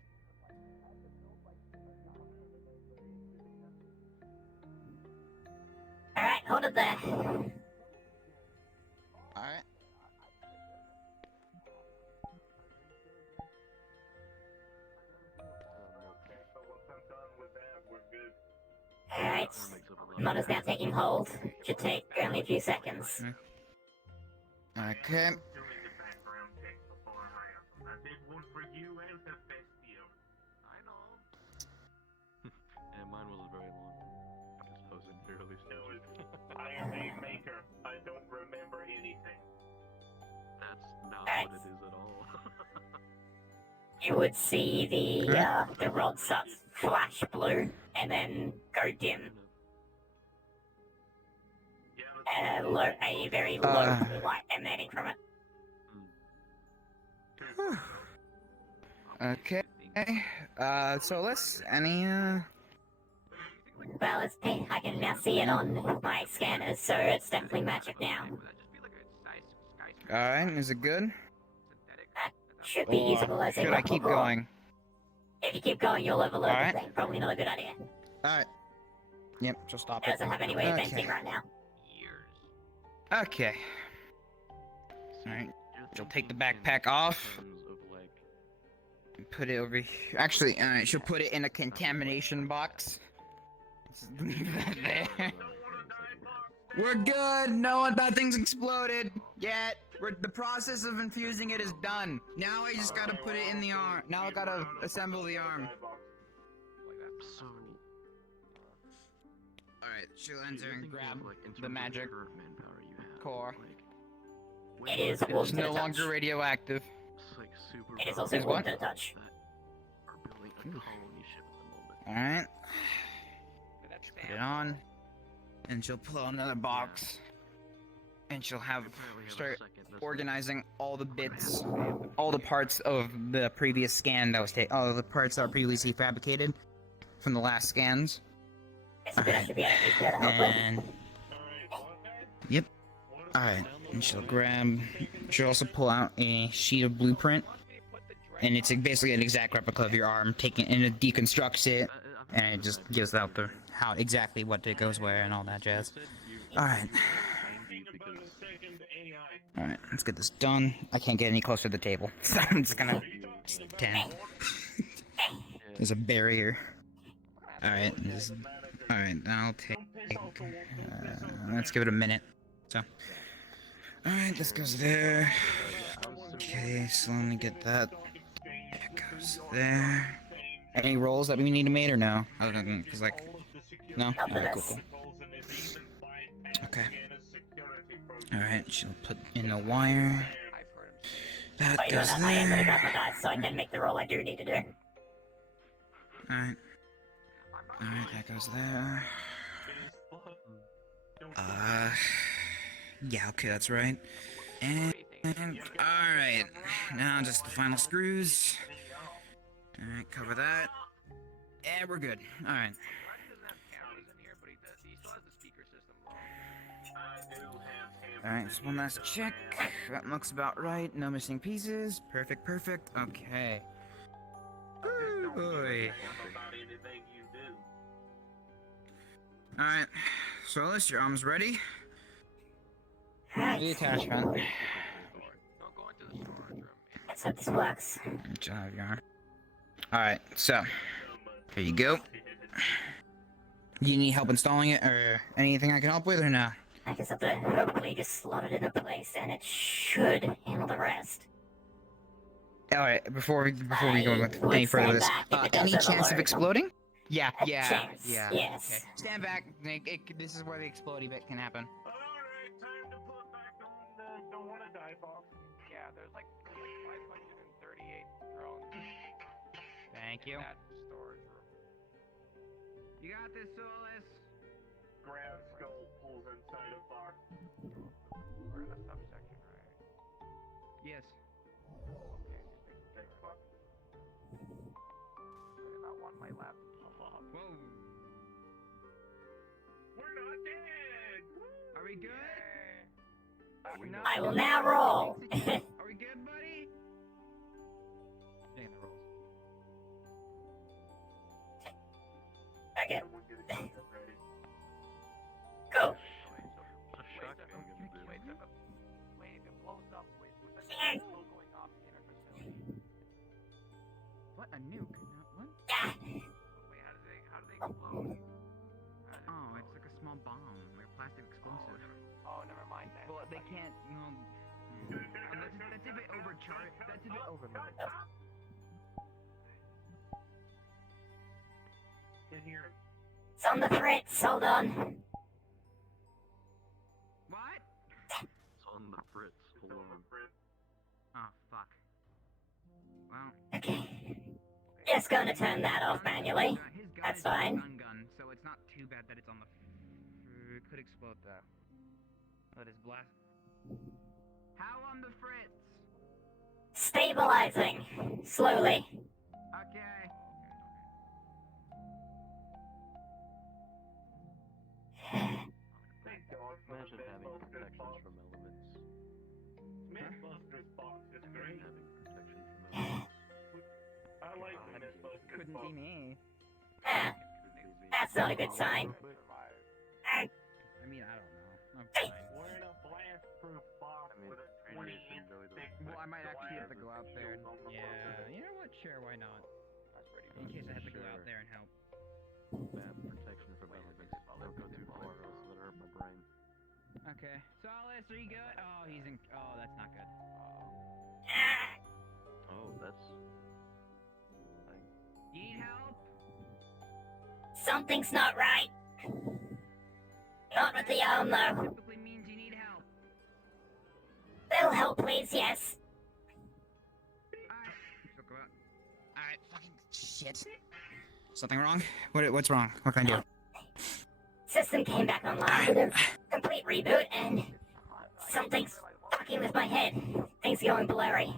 Alright, hold it there. Alright. Alright. Mother's now taking hold. Should take only a few seconds. Okay. And mine wasn't very long. Because I was in the early stages. I am a maker. I don't remember anything. That's not Alright. what it is at all. You would see the rod start flash blue and then go dim. A very low blue light emanating from it. Okay. Solace, any, Well, I can now see it on my scanners, so it's definitely magic now. Alright, is it good? Should be usable as should I keep going? If you keep going, you'll overload Alright. the thing. Probably not a good idea. Alright. Yep, she'll stop It it. doesn't have any way of venting right now. Okay. Alright. She'll take the backpack off. And put it over here. Actually, alright, she'll put it in a contamination box. There. We're good! Nothing's exploded yet! The process of infusing it is done. Now I just gotta put it in the arm. Now I gotta assemble the arm. Alright, she'll enter and grab the magic core. It is It's warm to no the longer touch. radioactive. It is also Is warm what? to the touch. Alright. Put it on. And she'll pull out another box. And she'll start organizing all the bits, all the parts of the previous scan that was taken, all the parts that were previously fabricated from the last scans. And yep. Alright. And she'll also pull out a sheet of blueprint. And it's basically an exact replica of your arm, and it deconstructs it, and it just gives out exactly what it goes where and all that jazz. Alright. Alright, let's get this done. I can't get any closer to the table, so I'm just gonna stand. There's a barrier. Alright, now I'll take... let's give it a minute. So... Alright, this goes there. Okay, so let me get that. Back Goes there. Any rolls that we need to make or no? Other than, because like, no? Alright, cool. Okay. Alright, she'll put in the wire. That goes I am gonna grab my there. dice so I can make the roll I do need to do. Alright. Alright, that goes there. Yeah, okay, that's right. And alright. Now just the final screws. Alright, cover that. And we're good. Alright. Alright, just one last check. That looks about right. No missing pieces. Perfect, perfect. Okay. Ooh, boy. Alright. Solace, your arm's ready? The attachment. Let's hope this works. Good job, Yarn. Alright, so. Here you go. You need help installing it, or anything I can help with, or no? I just have to hopefully just slot it into place, and it should handle the rest. Alright, before we go with any further with this, any chance of exploding? Yeah. Yes. Okay. Stand back. This is where the explodey bit can happen. Yeah, there's like 538 drones. Thank you. That storage room. You got this, Solace. Grand Skull pulls inside a box. We're in a subsection, right? Yes. Okay, just making sure. Sorry about one my lap. Whoa. We're not dead! Are we good? I will now roll! Are we good, buddy? Taking the rolls. Okay. Go! Wait, if it blows up, what's that still going off in our facility? What? A nuke? What? Wait, how do they explode? Oh, it's like a small bomb. Like a plastic explosive. Oh, never mind then. Well, they can't, that's if it overcharged. That's if it overloaded. In here. It's on the fritz, hold on. What? It's on the fritz. Hold on. Oh, fuck. Well. Okay. Just gonna turn that off manually. That's fine. Gun, so it's not too bad that it's on the. It could explode though. Let us blast. How on the fritz? Stabilizing. Slowly. Okay. Imagine having protections from elements. Mythbusters box is great. Having protection from elements. I like the Mythbusters Couldn't box. be me. That's not a good sign. I mean, I don't know. I'm fine. We're in a blast-proof box with a 20-inch thick. Well, I might actually have to go out there. Yeah, you know what? Sure, why not? In case I have to go out there and help. Bad protection from elements. Don't go too far, else it'll hurt my brain. Okay. Solace, are you good? Oh, he's in. Oh, that's not good. Oh, that's. You need help? Something's not right. Not with the arm, though. Typically means you need help. Little help, please, yes. Alright, fucking shit. Something wrong? What's wrong? What can I do? System came back online with a complete reboot, and something's fucking with my head. Things going blurry.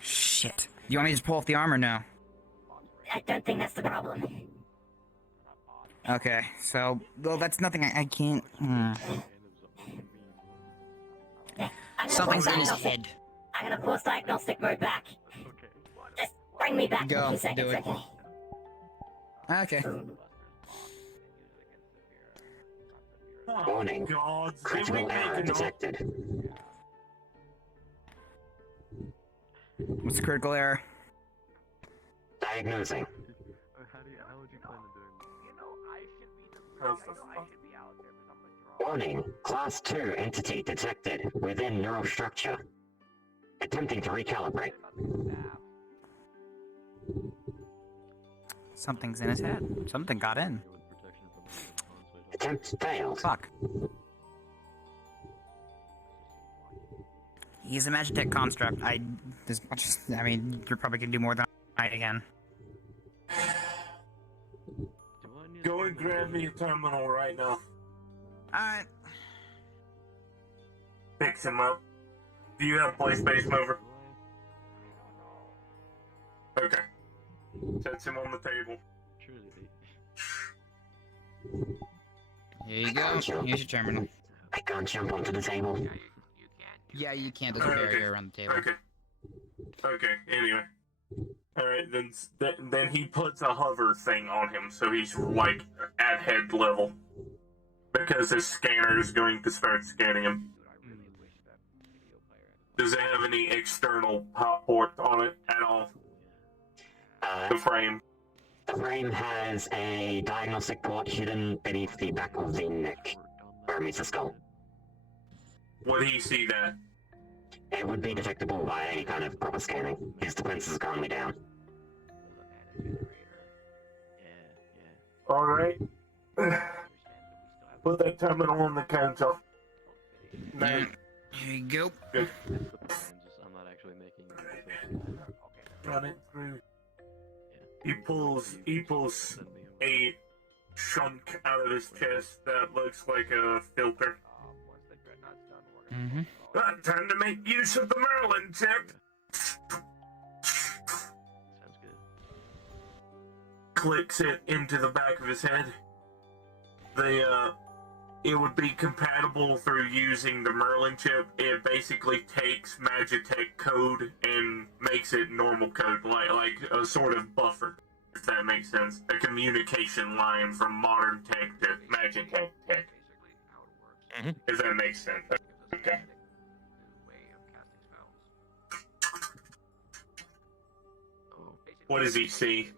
Shit. You want me to just pull off the armor now? I don't think that's the problem. Okay, so, well, that's nothing I can't. Something's in his head. I'm gonna force diagnostic mode back. Just bring me back in a Go, few seconds, do it. okay? Okay. Warning. Critical error detected. What's the critical error? Diagnosing. How would you plan to do Warning. Class 2 entity detected within neural structure. Attempting to recalibrate. Something's in his head. Something got in. Attempt failed. Fuck. He's a Magitech construct. I mean, you're probably gonna do more than I can. Go and grab me a terminal right now. Alright. Fix him up. Do you have play space mover? Okay. Sets him on the table. Here you go. Here's your terminal. I can't jump onto the table. Yeah, you can't. There's a barrier around the table. Okay. Okay, anyway. Alright, then he puts a hover thing on him, so he's, like, at head level. Because his scanner is going to start scanning him. Does it have any external port on it at all? The frame. The frame has a diagnostic port hidden beneath the back of the neck, where meets the skull. Would he see that? It would be detectable by any kind of proper scanning. His defenses are currently down. Alright. Put that terminal on the counter. Now. Here you go. Good. I'm not actually making Run it through. He pulls a chunk out of his chest that looks like a filter. Mm-hmm. Time to make use of the Merlin chip. Sounds good. Clicks it into the back of his head. It would be compatible through using the Merlin chip. It basically takes Magitech code and makes it normal code, like a sort of buffer, if that makes sense. A communication line from modern tech to Magitech tech. Mm-hmm. If that makes sense. Okay. What does he see?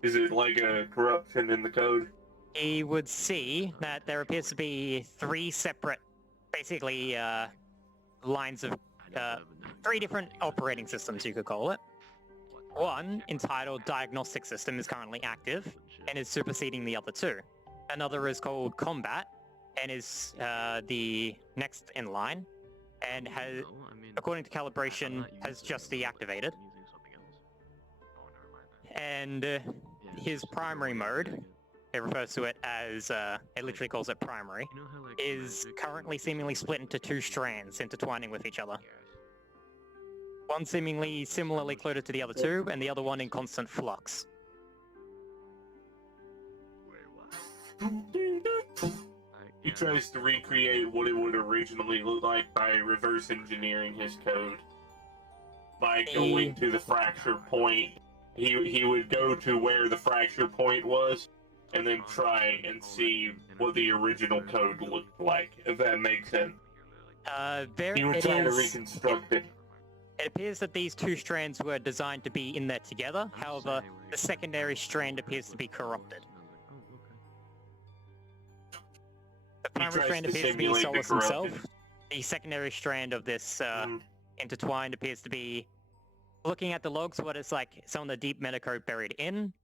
Is it like a corruption in the code? He would see that there appears to be three separate, basically, lines of, 3 different operating systems, you could call it. One, entitled Diagnostic System, is currently active, and is superseding the other 2. Another is called Combat, and is, the next in line, and has, according to calibration, has just deactivated. And his primary mode, it refers to it as, it literally calls it primary, is currently seemingly split into 2 strands, intertwining with each other. One seemingly similarly closed to the other 2, and the other one in constant flux. He tries to recreate what it would originally look like by reverse engineering his code. By going to the fracture point, he would go to where the fracture point was, and then try and see what the original code looked like, if that makes sense. He would try to reconstruct it. It appears that these 2 strands were designed to be in there together, however, the secondary strand appears to be corrupted. The primary strand appears to be Solace himself. The secondary strand of this intertwined appears to be, looking at the logs, what it's like some of the deep metacode buried in,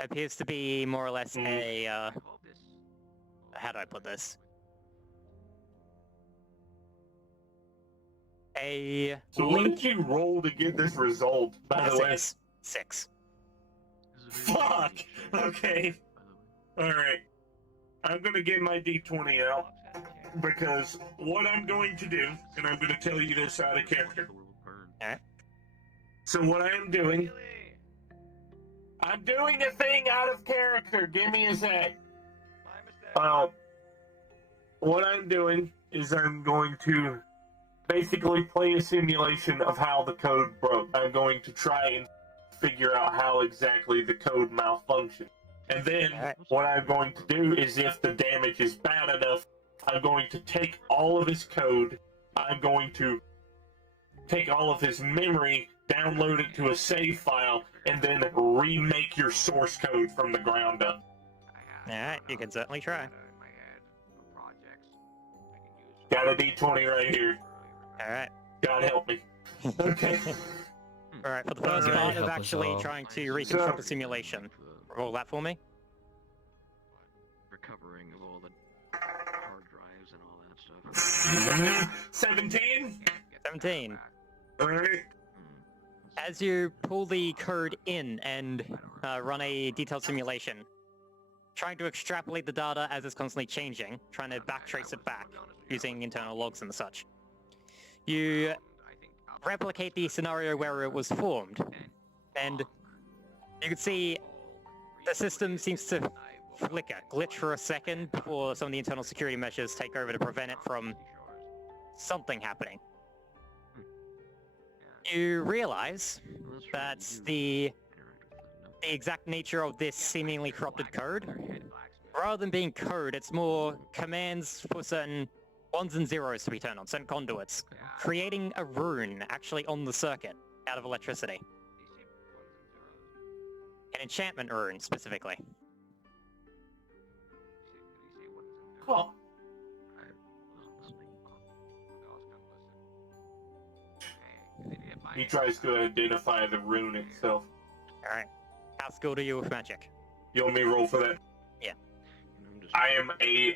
appears to be more or less a, how do I put this? So what did you roll to get this result, by the way? 6. Fuck! Okay. Alright. I'm gonna get my D20 out, because what I'm going to do, and I'm gonna tell you this out of character. Alright. So what I am doing... I'm doing a thing out of character, give me a sec. What I'm doing is I'm going to basically play a simulation of how the code broke. I'm going to try and figure out how exactly the code malfunctioned. And then what I'm going to do is, if the damage is bad enough, I'm going to take all of his code, I'm going to take all of his memory, download it to a save file, and then remake your source code from the ground up. Alright, you can certainly try. Got a D20 right here. Alright. God help me. Okay. Alright, for the first part of actually trying to reconstruct the simulation, roll that for me. Recovering of all the hard drives and all that stuff. 17? 17. Alright. As you pull the code in and run a detailed simulation, trying to extrapolate the data as it's constantly changing, trying to backtrace it back using internal logs and such, you replicate the scenario where it was formed, and you can see the system seems to glitch for a second before some of the internal security measures take over to prevent it from something happening. You realize that the exact nature of this seemingly corrupted code, rather than being code, it's more commands for certain 1s and 0s to be turned on, certain conduits, creating a rune actually on the circuit out of electricity. An enchantment rune, specifically. Cool. He tries to identify the rune itself. Alright. How skilled are you with magic? You want me to roll for that? Yeah. I'm an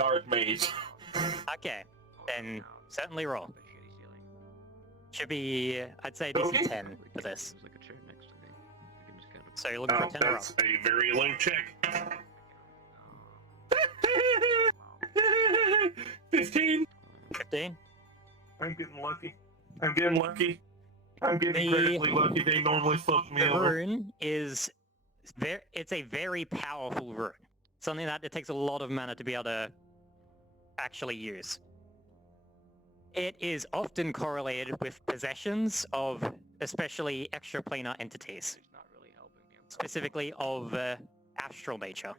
archmage. Okay, then certainly roll. Should be, I'd say DC 10 for this. So you're looking for a 10 or up? That's a very low check. 15. 15? I'm getting lucky. I'm getting lucky. I'm getting incredibly lucky. They normally fuck me The over. rune is it's a very powerful rune. Something that it takes a lot of mana to be able to actually use. It is often correlated with possessions of especially extraplanar entities. Specifically of astral nature.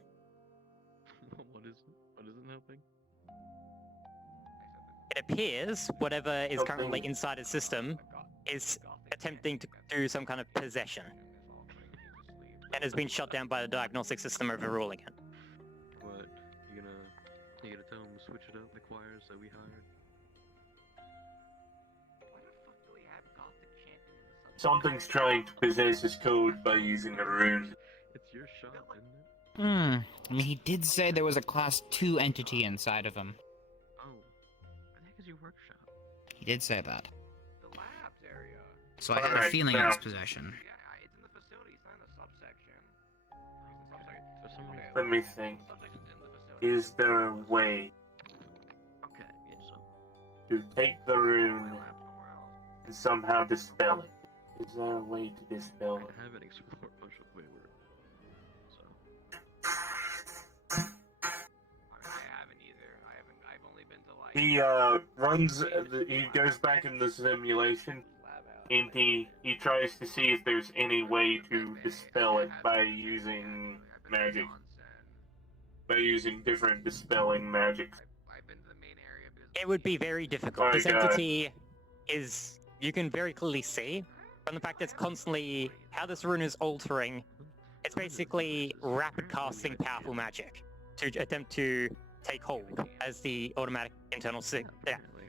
What isn't helping? It appears whatever is currently inside his system is attempting to do some kind of possession. And has been shut down by the diagnostic system overruling it. What? You gonna tell him to switch it up, the choirs that we hired? Something's trying to possess his code by using a rune. It's your shop, isn't it? I mean, he did say there was a Class 2 entity inside of him. Oh. I think it's your workshop. He did say that. The labs area. So I have a Alright, feeling it now- was possession. Yeah, it's in the facility, it's not in the subsection. For some reason. Let me think. Is there a way Okay, yeah, so. to take the rune and somehow dispel it? Is there a way to dispel it? I haven't explored much of wayward. So. I haven't either. I've only been to like... He he goes back in the simulation, and he tries to see if there's any way to dispel it by using magic. By using different dispelling magic. It would be very difficult. My This God. entity is, you can very clearly see, from the fact that it's constantly, how this rune is altering, it's basically rapid casting powerful magic to attempt to take hold as the automatic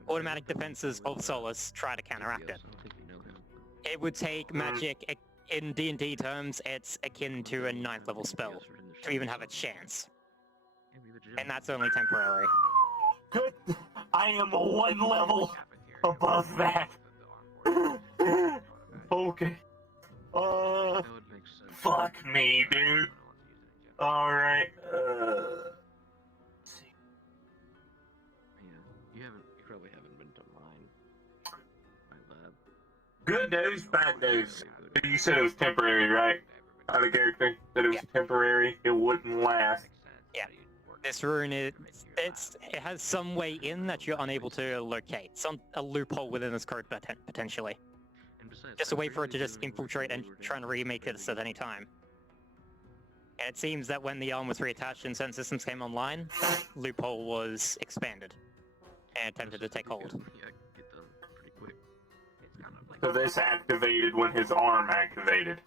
automatic defenses of Solace try to counteract it. It would take magic, in D&D terms, it's akin to a 9th level spell to even have a chance. And that's only temporary. Good. I am one level above that. Okay. Fuck me, dude. Alright, Yeah, you probably haven't been to mine. My lab. good news, bad news. You said it was temporary, right? Out of character. That it was temporary, it wouldn't last. Yeah. This rune, it has some way in that you're unable to locate. A loophole within this code, potentially. Just a way for it to just infiltrate and try and remake it at any time. And it seems that when the arm was reattached and certain systems came online, that loophole was expanded and attempted to take hold. Yeah, get done pretty quick. So this activated when his arm activated.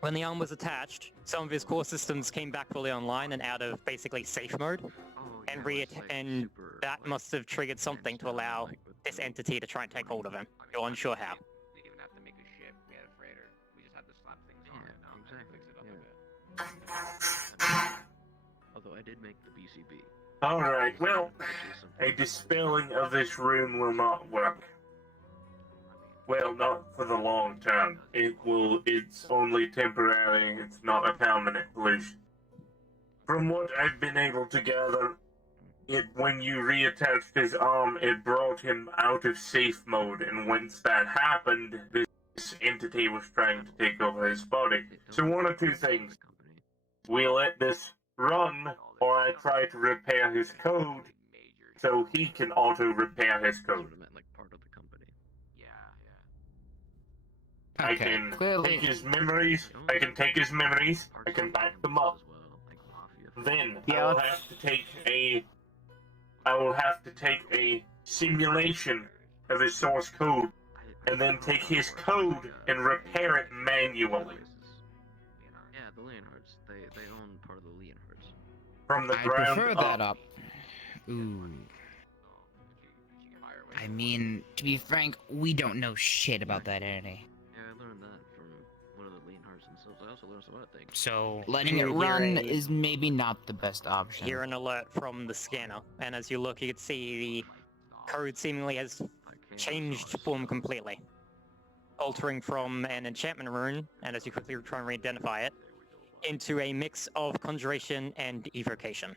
When the arm was attached, some of his core systems came back fully online and out of basically safe mode, and that must have triggered something to allow this entity to try and take hold of him. You're unsure how. ship. We had a freighter. We just had to slap things on it now and exactly. fix it up Yeah. a bit. Although I did make the BCB. Alright, well, a dispelling of this rune will not work. Well, not for the long term. It's only temporary, it's not a permanent solution. From what I've been able to gather, when you reattached his arm, it brought him out of safe mode, and once that happened, this entity was trying to take over his body. So one of two things. We let this run, or I try to repair his code, so he can auto-repair his code. I can take his memories, I can back them up. Then I will have to take a simulation of his source code, and then take his code and repair it manually. Yeah, the Leonhards. They own part of the Leonhards. From the I ground prefer up. that up. Ooh. I mean, to be frank, we don't know shit about that entity. Yeah, I learned that from one of the Leonhards themselves. I also learned some other things. So, letting it You hear run a- is maybe not the best option. Hear an alert from the scanner, and as you look, you can see the code seemingly has changed form completely, altering from an enchantment rune, and as you quickly try and re-identify it, into a mix of conjuration and evocation.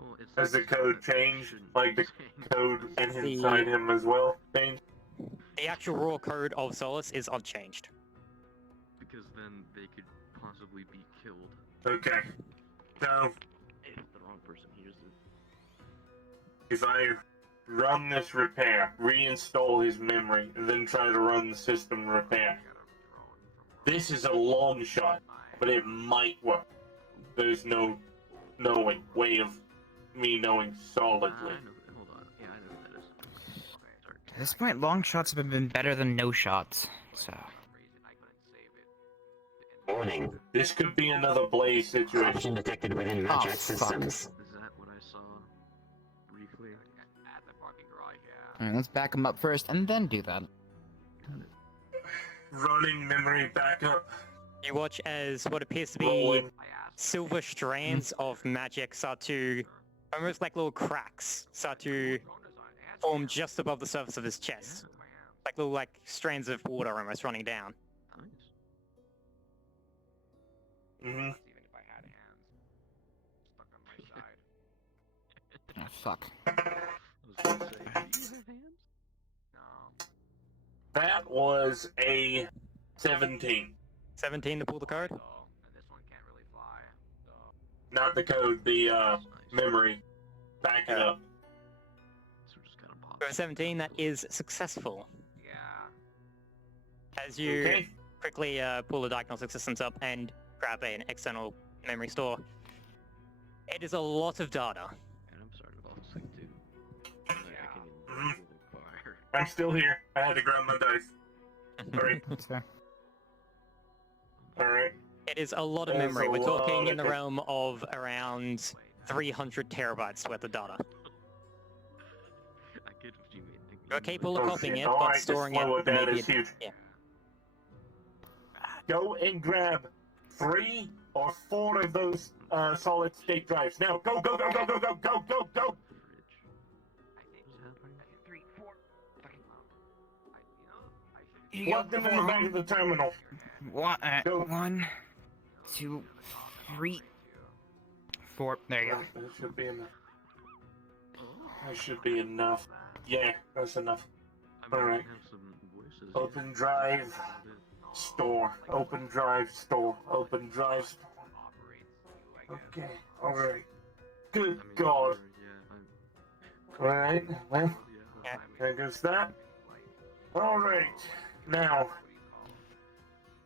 Well, it's Has the code changed? Like the code inside him as well changed? The actual raw code of Solace is unchanged. Because then they could possibly be killed. Okay. So, If the wrong person hears it. if I run this repair, reinstall his memory, and then try to run the system repair, this is a long shot, but it might work. There's no way of me knowing solidly. Hold on. Yeah, I know who that is. At this point, long shots have been better than no shots, so... Warning. This could be another Blaze situation. Corruption detected within VRChat systems. Is that what I saw briefly? At the parking garage, yeah. Alright, let's back him up first, and then do that. Running memory backup. You watch as what appears to be Rolling. silver strands of magic start to, almost like little cracks, start to form just above the surface of his chest. Like little strands of water almost running down. Mm-hmm. Even if I had hands stuck on my side. Oh, fuck. I was gonna say, do you have hands? No. That was a 17. 17 to pull the code? And this one can't really fly. So Not the code, the memory. Back it up. So we're just kind of pop. For a 17, that is successful. yeah. As you Okay. quickly pull the diagnostic systems up and grab an external memory store, it is a lot of data. And I'm starting to fall asleep too. I can Mhm. fire. I'm still here. I had to grab my dice. Sorry. That's fair. Alright. It is a lot of There's memory. a We're talking lot in the of- realm of around 300 terabytes worth of data. I get what you mean. You're capable of Oh, copying shit. it, but Alright, the storing slow it data maybe... is huge. Yeah. Go and grab 3 or 4 of those solid state drives. Now, go, go, go, go, go, go, go, go, go! 3, 4. Plug them in the back of the terminal. Go. 1, 2, 3, 4. There you go. That should be enough. That should be enough. Yeah, that's enough. Alright. Open drive. Store. Open drive store. Open drive store. Okay, alright. Good God. Alright, well, there goes that. Alright, now,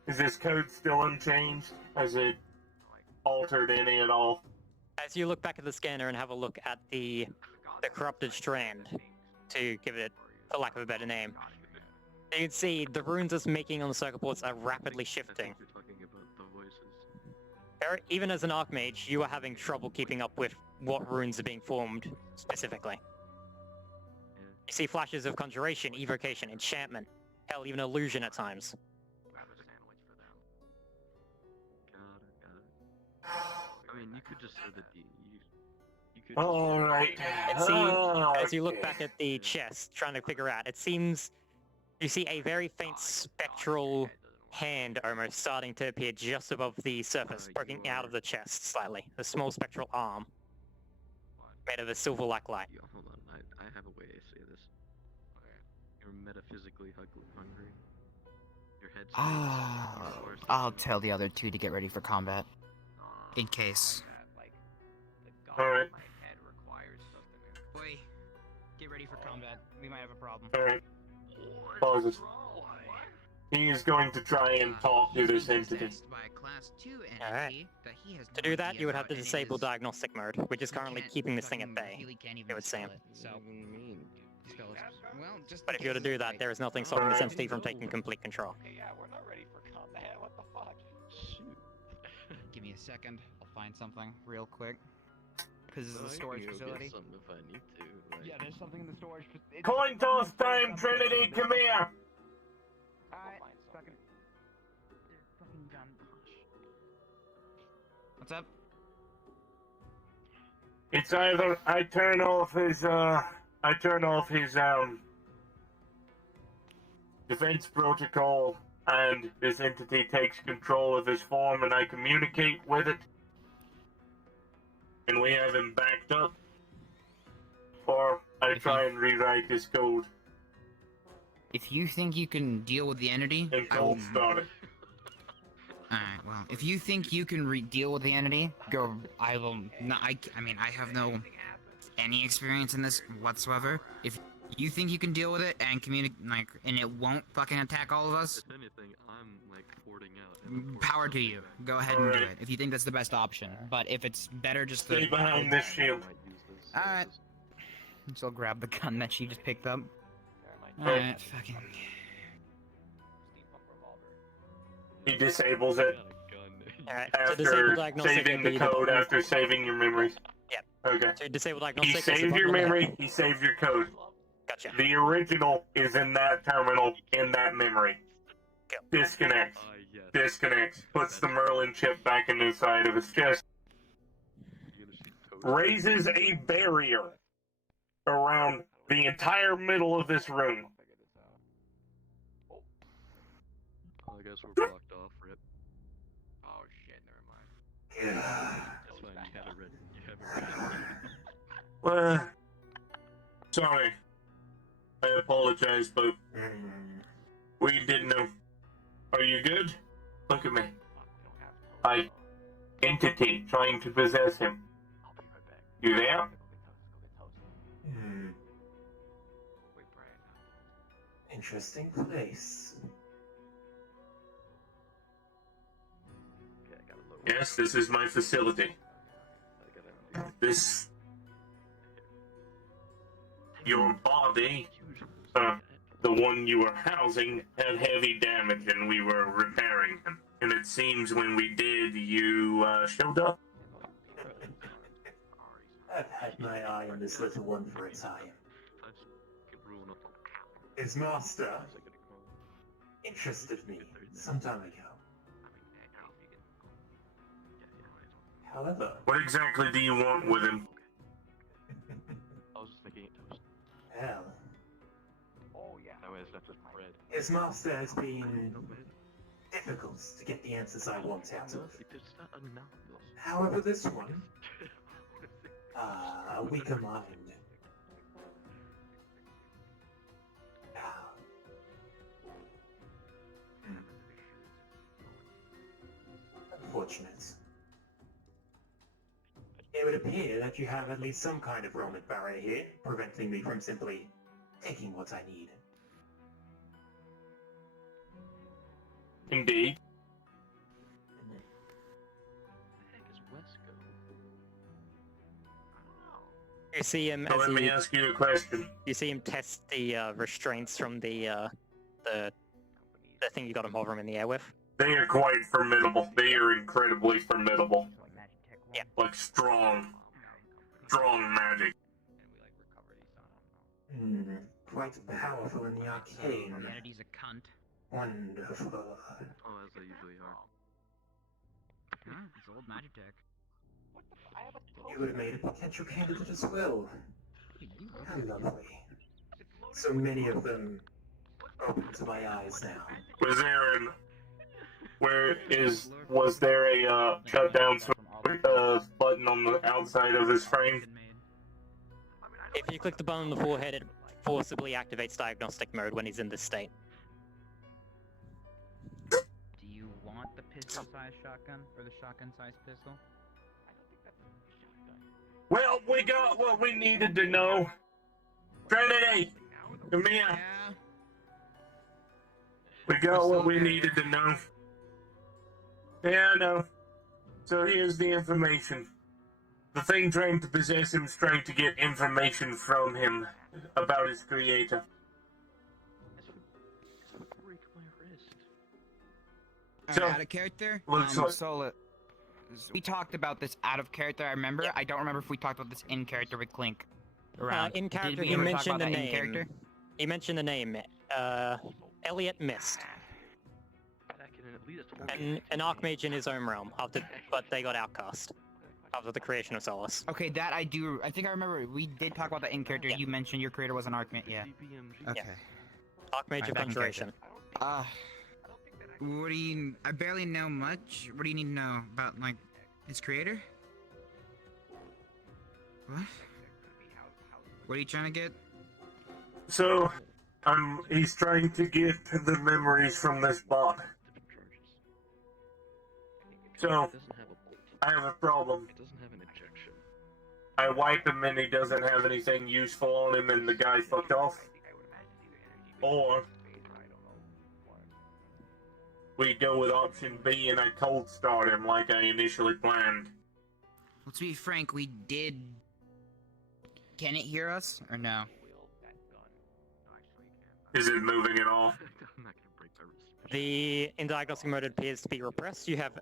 is this code still unchanged? Has it altered any at all? As you look back at the scanner and have a look at the corrupted strand, to give it, for lack of a better name, you can see the runes it's making on the circuit boards are rapidly shifting. You're talking about the voices. Even as an Archmage, you are having trouble keeping up with what runes are being formed specifically. You see flashes of conjuration, evocation, enchantment, hell, even illusion at times. I mean, you could just say that you could. All right. And see, as you look back at the chest, trying to figure out, it seems you see a very faint spectral hand almost starting to appear just above the surface, poking out of the chest slightly. A small spectral arm made of a silver-like light. Yeah, hold on, I have a way to say this. You're metaphysically hungry. Your head's I'll tell the other two to get ready for combat. In case. Alright. Boy, get ready for combat. We might have a problem. Alright. Pauses. He is going to try and talk to this entity. Alright. To do that, you would have to disable diagnostic mode, which is currently keeping this thing at bay, it would seem. But if you were to do that, there is nothing stopping this entity from taking complete control. Okay, yeah, we're not ready for combat. What the fuck? Give me a second. I'll find something real quick. Because this is a storage facility. Something if I need to. Like... Yeah, there's something in the storage facility. Coin toss time, Trinity, come here! Alright, fucking gun. What's up? It's either I turn off his defense protocol and this entity takes control of his form and I communicate with it and we have him backed up, or I try and rewrite his code. If you think you can deal with the entity, And cold start it. Alright, well, if you think you can deal with the entity, go. I will. No, I mean, I have no any experience in this whatsoever. If you think you can deal with it and communicate, like, and it won't fucking attack all of us, If anything, I'm like porting out. power to you. Go ahead and do it if you think that's the best option. But if it's better, just Stay behind this shield. Alright. So I'll grab the gun that she just picked up. Alright, fucking. He disables it. Alright, to After disable diagnostic, saving the code, after saving your memories. Yep. Okay. To disable He diagnostic, saved your memory, he saved your code. Gotcha. The original is in that terminal, in that memory. Disconnects. Disconnects. Puts the Merlin chip back in the side of his chest. Raises a barrier around the entire middle of this room. I guess we're blocked off, Rip. Oh shit, never mind. That's fine, you have it ready. You have it ready. Sorry. I apologize, but we didn't know. Are you good? Look at me. Entity trying to possess him. You there? Interesting place. Yes, this is my facility. This... Your body, the one you were housing, had heavy damage and we were repairing him. And it seems when we did, you showed up. I've had my eye on this little one for a time. His master interested me some time ago. However... What exactly do you want with him? I was just making it toast. Hell, Oh yeah. That way it's not just bread. his master has been difficult to get the answers I want out of. It's not enough. However, this one, a weaker mind. Unfortunate. It would appear that you have at least some kind of roaming barrier here, preventing me from simply taking what I need. Indeed. You see him So as let me he, ask you a question. you see him test the restraints from the thing you got him hovering in the air with. They are quite formidable. They are incredibly formidable. Yeah. Like strong magic. quite powerful in the arcane. Humanity's a cunt. Wonderful. Oh, as they usually are. It's old Magitech. You would have made a potential candidate as well. How lovely. So many of them open to my eyes now. Was there a shutdown button on the outside of this frame? If you click the button on the forehead, it forcibly activates diagnostic mode when he's in this state. Do you want the pistol-sized shotgun or the shotgun-sized pistol? Well, we got what we needed to know. Trinity, come here. We got what we needed to know. Yeah, I know. So here's the information. The thing trying to possess him is trying to get information from him about his creator. So, out of character? Solace. We talked about this out of character, I remember. I don't remember if we talked about this in character with Clink. In character, he mentioned the name. He mentioned the name. Elliot Mist. And an Archmage in his own realm, but they got outcast after the creation of Solace. Okay, that I do. I think I remember. We did talk about that in character. You mentioned your creator was an Archmage. Yeah. Okay. Archmage of Conjuration. What do you? I barely know much. What do you need to know about, like, his creator? What? What are you trying to get? So, he's trying to get the memories from this bot. So, I have a problem. I wipe him and he doesn't have anything useful on him and the guy fucked off. Or we go with option B and I cold start him like I initially planned. Well, to be frank, we did... Can it hear us, or no? Is it moving at all? The in diagnostic mode appears to be repressed. You have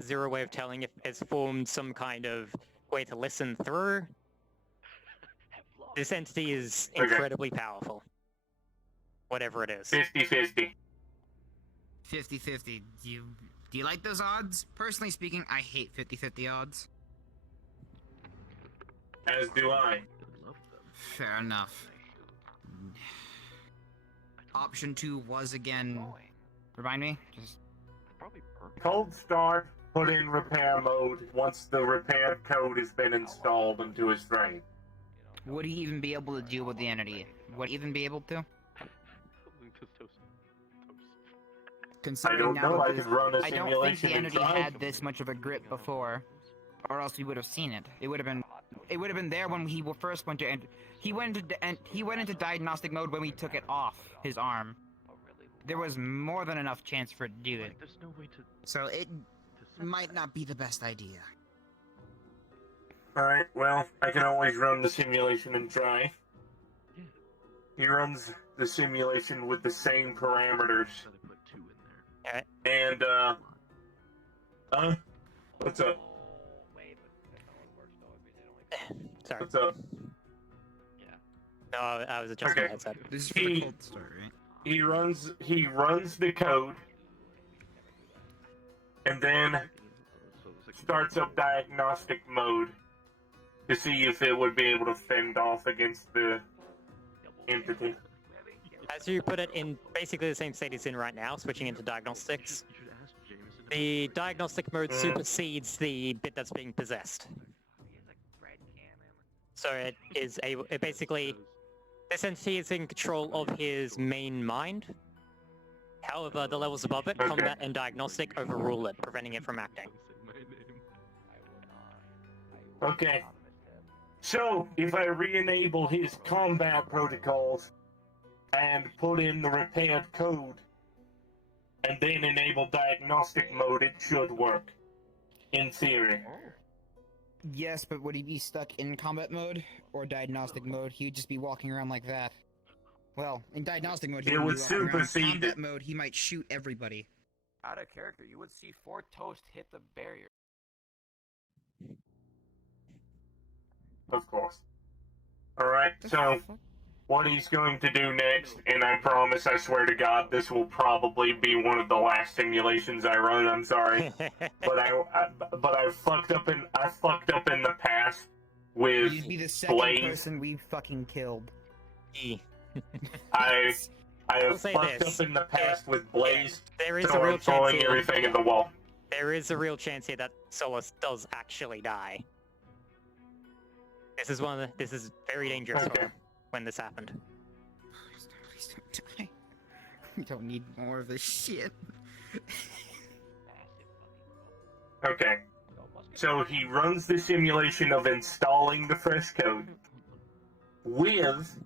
zero way of telling if it's formed some kind of way to listen through. This entity is incredibly powerful. Whatever it is. 50-50. 50-50. Do you like those odds? Personally speaking, I hate 50-50 odds. As do I. Fair enough. Option 2 was again... Remind me? Just... Cold start, put in repair mode once the repair code has been installed into his frame. Would he even be able to deal with the entity? Would he even be able to? I don't know, I could run a I don't think the entity had this much of a grip before, or else we would have seen it. It would have been there when he first went to he went into diagnostic mode when we took it off his arm. There was more than enough chance for it to do it. So it might not be the best idea. Alright, well, I can always run the simulation and try. He runs the simulation with the same parameters. And, what's up? Sorry. What's up? No, I was adjusting my headset. This is for the cold start, right? He runs the code, and then starts up diagnostic mode to see if it would be able to fend off against the entity. As you put it in basically the same state it's in right now, switching into diagnostics, the diagnostic mode supersedes the bit that's being possessed. So it basically, this entity is in control of his main mind. However, the levels above it, combat and diagnostic, overrule it, preventing it from acting. Okay. So, if I re-enable his combat protocols and put in the repaired code and then enable diagnostic mode, it should work. In theory. Yes, but would he be stuck in combat mode or diagnostic mode? He would just be walking around like that. Well, in diagnostic mode, he would be walking around. In combat mode, he might shoot everybody. Out of character, you would see 4 toast hit the barrier. Of course. Alright, so what he's going to do next, and I promise, I swear to God, this will probably be one of the last simulations I run. I'm sorry, but I fucked up in the past with You'd be the second Blaze. person we fucking killed. I I'll have say fucked this. up in the past with Blaze, There is so a real I'm chance throwing here. everything in the wall. There is a real chance here that Solace does actually die. This is this is very dangerous for him when this happened. Please don't die. We don't need more of this shit. Okay. So he runs the simulation of installing the fresh code with,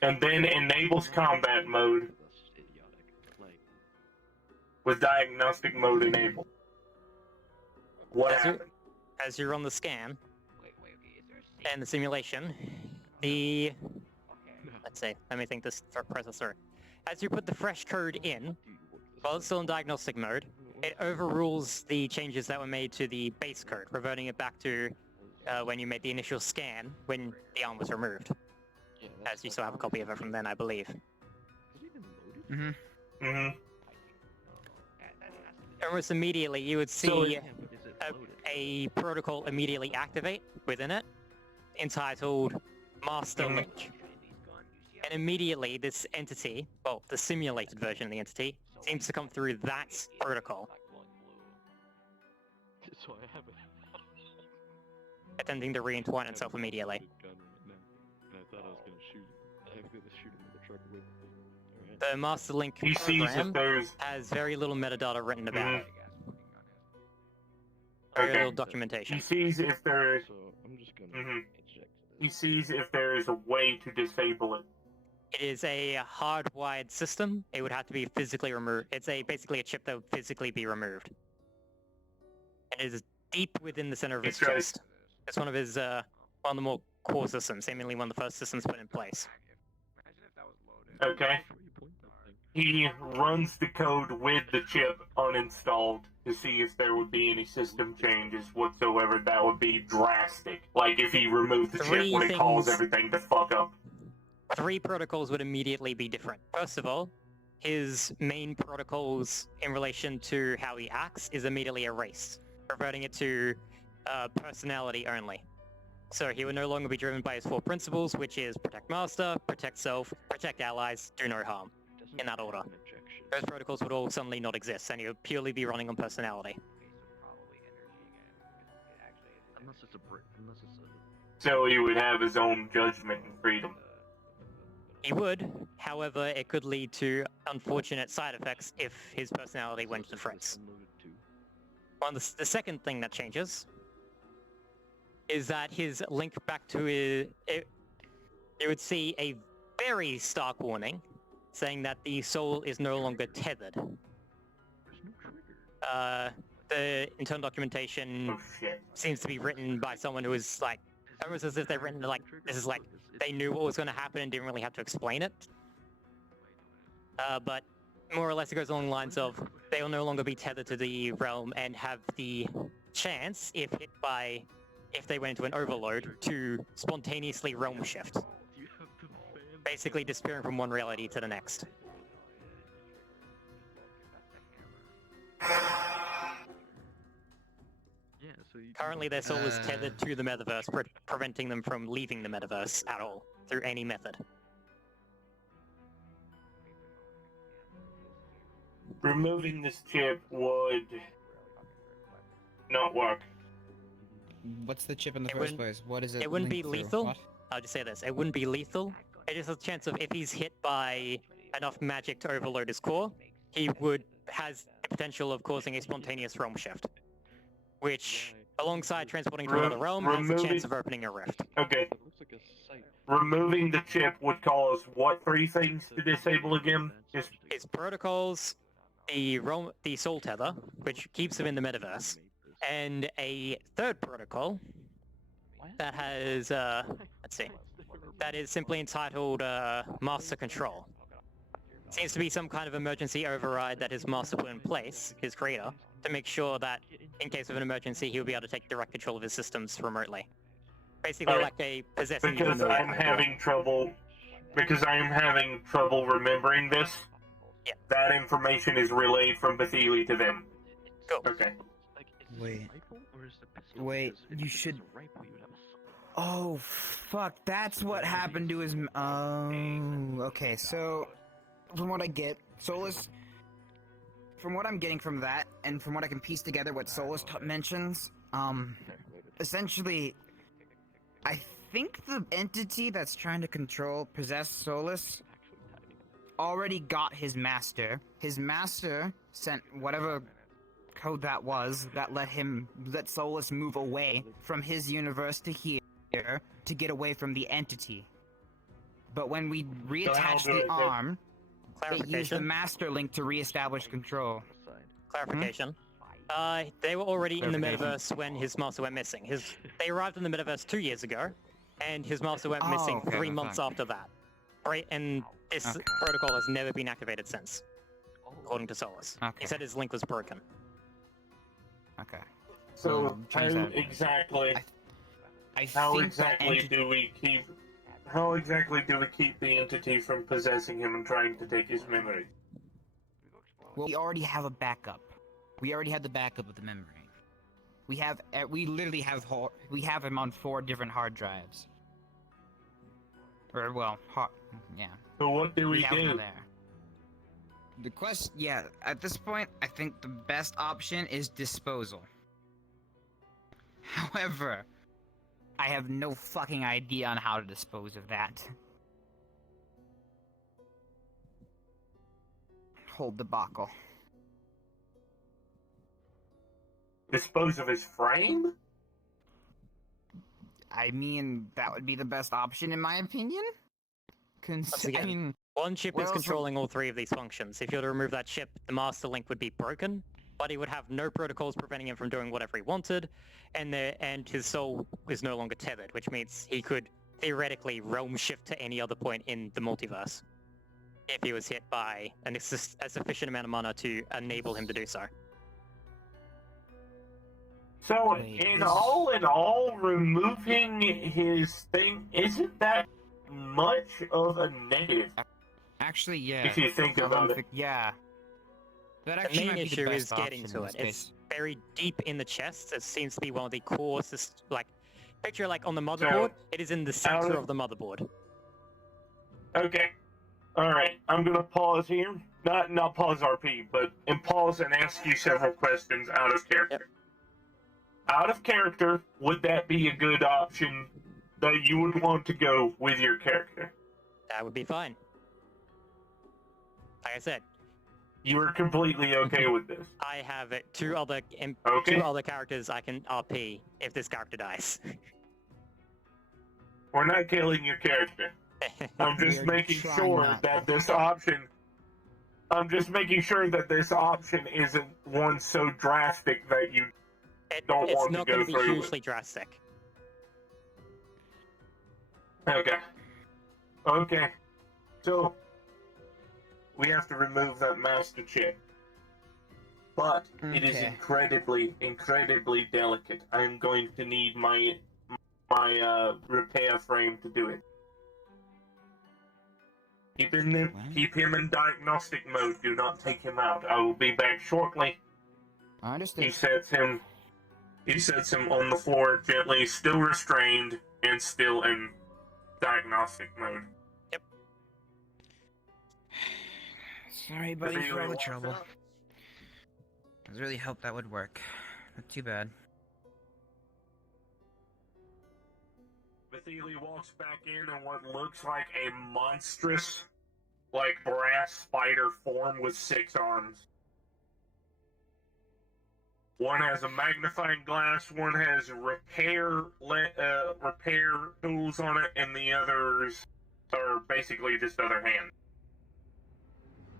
and then enables combat mode with diagnostic mode enabled. What happened? As you run the scan and the simulation, let me think this processor. As you put the fresh code in, while it's still in diagnostic mode, it overrules the changes that were made to the base code, reverting it back to when you made the initial scan, when the arm was removed. As you still have a copy of it from then, I believe. Almost immediately, you would see a protocol immediately activate within it, entitled Master Link. And immediately, this entity, well, the simulated version of the entity, seems to come through that protocol. So I have it. Attempting to re-entwine itself immediately. And I thought I was gonna shoot. I was gonna shoot him with a truck with. The Master Link He sees if program has very little metadata written about it. Very little documentation. He sees if there is. He sees if there is a way to disable it. It is a hardwired system. It would have to be physically removed. It's basically a chip that would physically be removed. And it is deep within the center of his chest. It's one of his one of the more core systems, seemingly one of the first systems put in place. Okay. He runs the code with the chip uninstalled to see if there would be any system changes whatsoever that would be drastic. Like if he removed the chip when it calls everything to fuck up. 3 protocols would immediately be different. First of all, his main protocols in relation to how he acts is immediately erased, reverting it to personality only. So he would no longer be driven by his 4 principles, which is protect master, protect self, protect allies, do no harm. In that order. Those protocols would all suddenly not exist, and he would purely be running on personality. Unless it's a. So he would have his own judgment and freedom. He would, however, it could lead to unfortunate side effects if his personality went to threats. Well, the second thing that changes is that his link back to you would see a very stark warning saying that the soul is no longer tethered. The internal documentation seems to be written by someone who is like, almost as if they've written like, this is like, they knew what was going to happen and didn't really have to explain it. But more or less it goes along the lines of, they will no longer be tethered to the realm and have the chance, if they went into an overload, to spontaneously realm shift. Basically disappearing from one reality to the next. Currently their soul is tethered to the metaverse, preventing them from leaving the metaverse at all, through any method. Removing this chip would not work. What's the chip in the first place? What is it? It wouldn't be linked through? lethal. What? I'll just say this, it wouldn't be lethal. It is a chance of if he's hit by enough magic to overload his core, he has the potential of causing a spontaneous realm shift. Which, alongside transporting to another realm, has a chance of opening a rift. Okay. Removing the chip would cause what 3 things to disable again? His protocols, the soul tether, which keeps him in the metaverse, and a third protocol that has, let's see, that is simply entitled Master Control. Seems to be some kind of emergency override that his master put in place, his creator, to make sure that in case of an emergency he'll be able to take direct control of his systems remotely. Basically, like a possessing because you I'm having trouble. Because I am having trouble remembering this. Yeah. That information is relayed from Bethely to them. Cool. Okay. Wait, you should. Oh, fuck, that's what happened to his. Okay, so. From what I get, Solace. From what I'm getting from that, and from what I can piece together what Solace mentions, essentially, I think the entity that's trying to possess Solace already got his master. His master sent whatever code that was that let Solace move away from his universe to here to get away from the entity. But when we reattached the arm, it used the master link to reestablish control. Clarification. They were already in the metaverse when his master went missing. They arrived in the metaverse 2 years ago, and his master went missing 3 months after that. Right, and this protocol has never been activated since, according to Solace. He said his link was broken. Okay. So how exactly do we keep the entity from possessing him and trying to take his memory? Well, we already have a backup. We already have the backup of the memory. We literally have him on 4 different hard drives. Or well, yeah. So what do we have him do? There. At this point, I think the best option is disposal. However, I have no fucking idea on how to dispose of that. Whole debacle. Dispose of his frame? I mean, that would be the best option in my opinion. One chip is controlling all 3 of these functions. If you were to remove that chip, the master link would be broken, but he would have no protocols preventing him from doing whatever he wanted, and his soul is no longer tethered, which means he could theoretically realm shift to any other point in the multiverse if he was hit by a sufficient amount of mana to enable him to do so. So, in all, removing his thing isn't that much of a negative. Actually, yeah. If you think about it. Yeah. That The actually main might be issue the is best getting option to in it. this It's case. buried deep in the chest. It seems to be one of the core picture like on the motherboard. It is in the center of the motherboard. Okay. Alright, I'm gonna pause here. Not pause RP, but pause and ask you several questions out of character. Out of character, would that be a good option that you would want to go with your character? That would be fine. Like I said, you are completely okay with this. I have 2 other characters I can RP if this character dies. We're not killing your character. I'm just making sure that this option. I'm just making sure that this option isn't one so drastic that you don't It's want not to go going to be through hugely drastic. Okay. Okay. So we have to remove that master chip. But it is incredibly, incredibly delicate. I'm going to need my repair frame to do it. Keep him in diagnostic mode. Do not take him out. I will be back shortly. I understand. He sets him on the floor gently, still restrained and still in diagnostic mode. Yep. Sorry, buddy, for all the trouble. I was really hoped that would work. Not too bad. Bethely walks back in what looks like a monstrous, brass spider form with 6 arms. One has a magnifying glass, one has repair tools on it, and the others are basically just other hands.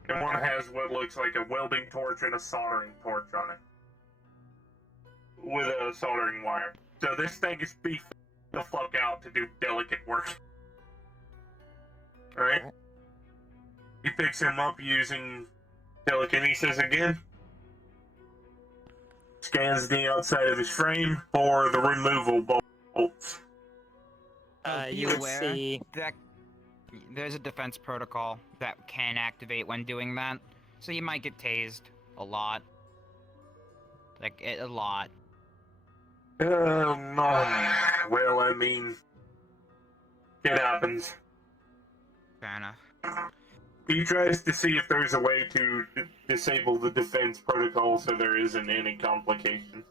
And one has what looks like a welding torch and a soldering torch on it. With a soldering wire. So this thing is beefed the fuck out to do delicate work. Alright? He picks him up using telekinesis again. Scans the outside of his frame for the removal bolts. Be you would aware see. that there's a defense protocol that can activate when doing that, so you might get tased a lot. A lot. Well, I mean, it happens. Fair enough. He tries to see if there's a way to disable the defense protocol so there isn't any complication.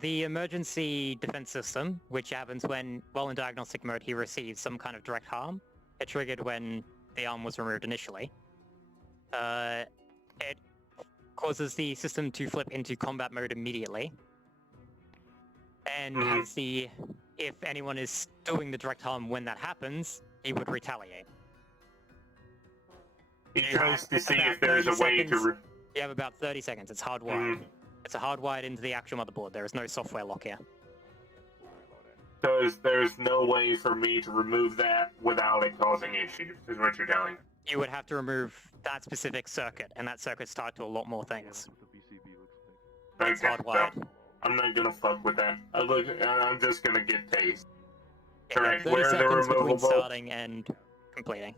The emergency defense system, which happens when, while in diagnostic mode, he receives some kind of direct harm. It triggered when the arm was removed initially. It causes the system to flip into combat mode immediately. And has the, if anyone is doing the direct harm when that happens, he would retaliate. He tries to see if there's a way to... You have about 30 seconds. It's hardwired. It's hardwired into the actual motherboard. There is no software lock here. So there's no way for me to remove that without it causing issues, is what you're telling me. You would have to remove that specific circuit, and that circuit's tied to a lot more things. It's hardwired. So I'm not gonna fuck with that. I'm just gonna get tased. Yeah, Correct. 30 Where are the seconds between removable? starting and completing.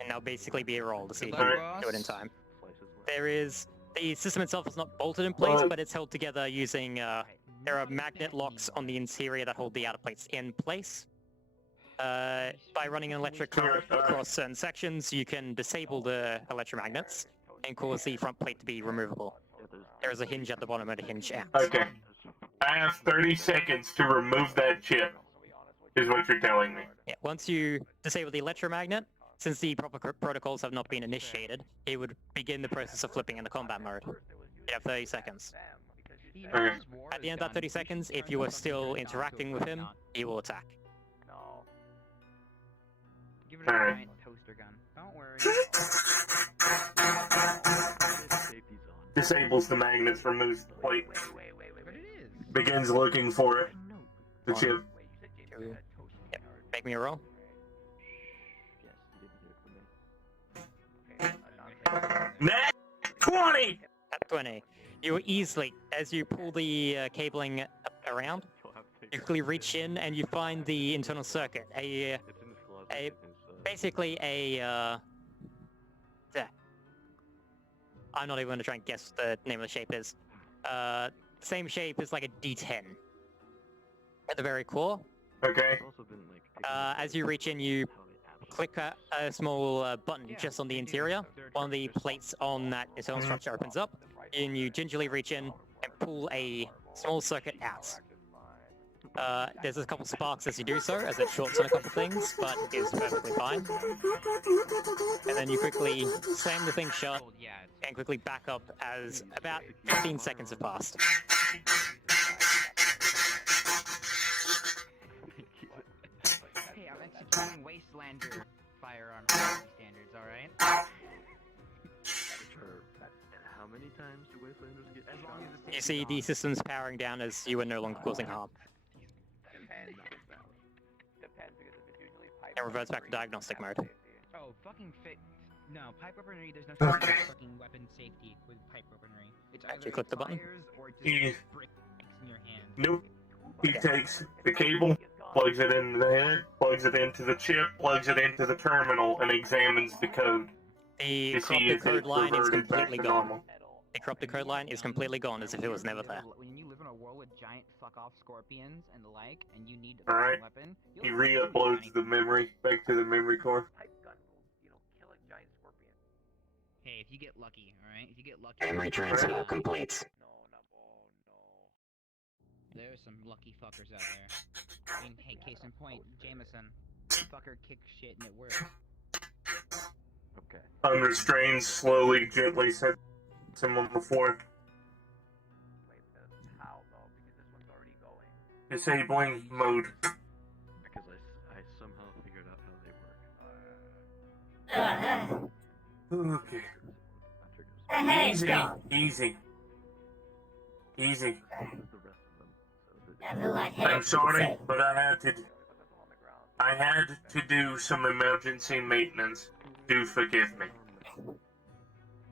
And that'll basically be a roll to see if you do it in time. There is... The system itself is not bolted in place, but it's held together using... there are magnet locks on the interior that hold the outer plates in place. By running an electric current across certain sections, you can disable the electromagnets and cause the front plate to be removable. There is a hinge at the bottom and a hinge out. Okay. I have 30 seconds to remove that chip, is what you're telling me. Yeah, once you disable the electromagnet, since the proper protocols have not been initiated, it would begin the process of flipping into combat mode. You have 30 seconds. Okay. At the end of that 30 seconds, if you are still interacting with him, he will attack. Give it a giant toaster gun. Don't worry. Disables the magnets, removes the plate. Begins looking for it. The chip. Yep. Make me a roll. Net 20! At 20. You easily, as you pull the cabling around, you quickly reach in and you find the internal circuit. Basically a I'm not even going to try and guess what the name of the shape is. Same shape as like a D10 at the very core. Okay. As you reach in, you click a small button just on the interior. One of the plates on that internal structure opens up, and you gingerly reach in and pull a small circuit out. There's a couple sparks as you do so, as it shorts on a couple things, but is perfectly fine. And then you quickly slam the thing shut and quickly back up as about 15 seconds have passed. Hey, I'm executing Wastelander firearm standards, alright? How many times do Wastelanders get As long as You see the systems powering down as you are no longer causing harm. It reverts back to diagnostic mode. Oh, fucking fit. No, pipe weaponry, there's no such thing as fucking weapon safety with pipe weaponry. It's either You click the button? or just He... bricks in your hand. Nope. He takes the cable, plugs it into the head, plugs it into the chip, plugs it into the terminal, and examines the code. The to see corrupted if code it's line is reverted back completely to gone. normal. The corrupted code line is completely gone as if it was never there. When you live in a world with giant fuck-off scorpions and the like, and you need a Alright. weapon, He re-uploads the memory back to the memory core. Hey, if you get lucky, alright? If you get lucky... Memory transfer complete. There's some lucky fuckers out there. I mean, hey, case in point, Jameson. Fucker kicks shit and it works. Okay. Unrestrained, slowly, gently sets him on the floor. Disabling mode. Because I somehow figured out how they work. Okay. Hey, Easy, Scott. easy. Easy. Never like I'm head, sorry, say. but I had to do some emergency maintenance. Do forgive me.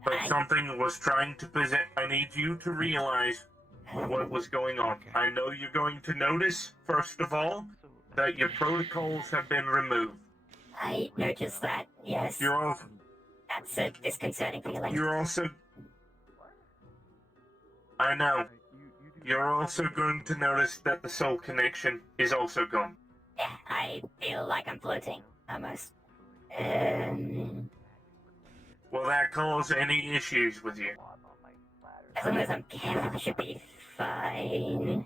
But something was trying to present. I need you to realize what was going on. I know you're going to notice, first of all, that your protocols have been removed. I noticed that, yes. You're also, That's a disconcerting feeling. you're also, I know. You're also going to notice that the soul connection is also gone. Yeah, I feel like I'm floating, almost. Will that cause any issues with you? As long as I'm careful, I should be fine.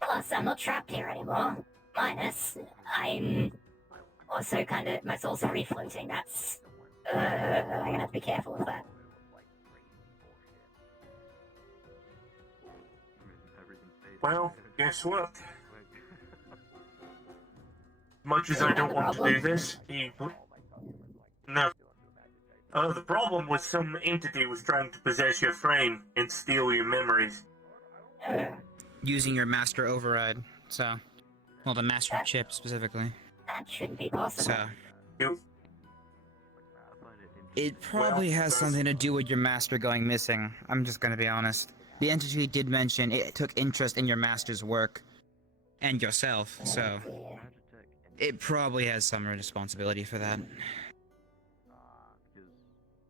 Plus, I'm not trapped here anymore. Minus, I'm also my soul's free floating. That's, I'm gonna have to be careful of that. Well, guess what? Much as I don't want to do this, no. The problem was some entity was trying to possess your frame and steal your memories. Using your master override, so... Well, the master chip, specifically. That shouldn't be possible. So... It probably has something to do with your master going missing. I'm just gonna be honest. The entity did mention it took interest in your master's work. And yourself, so... It probably has some responsibility for that.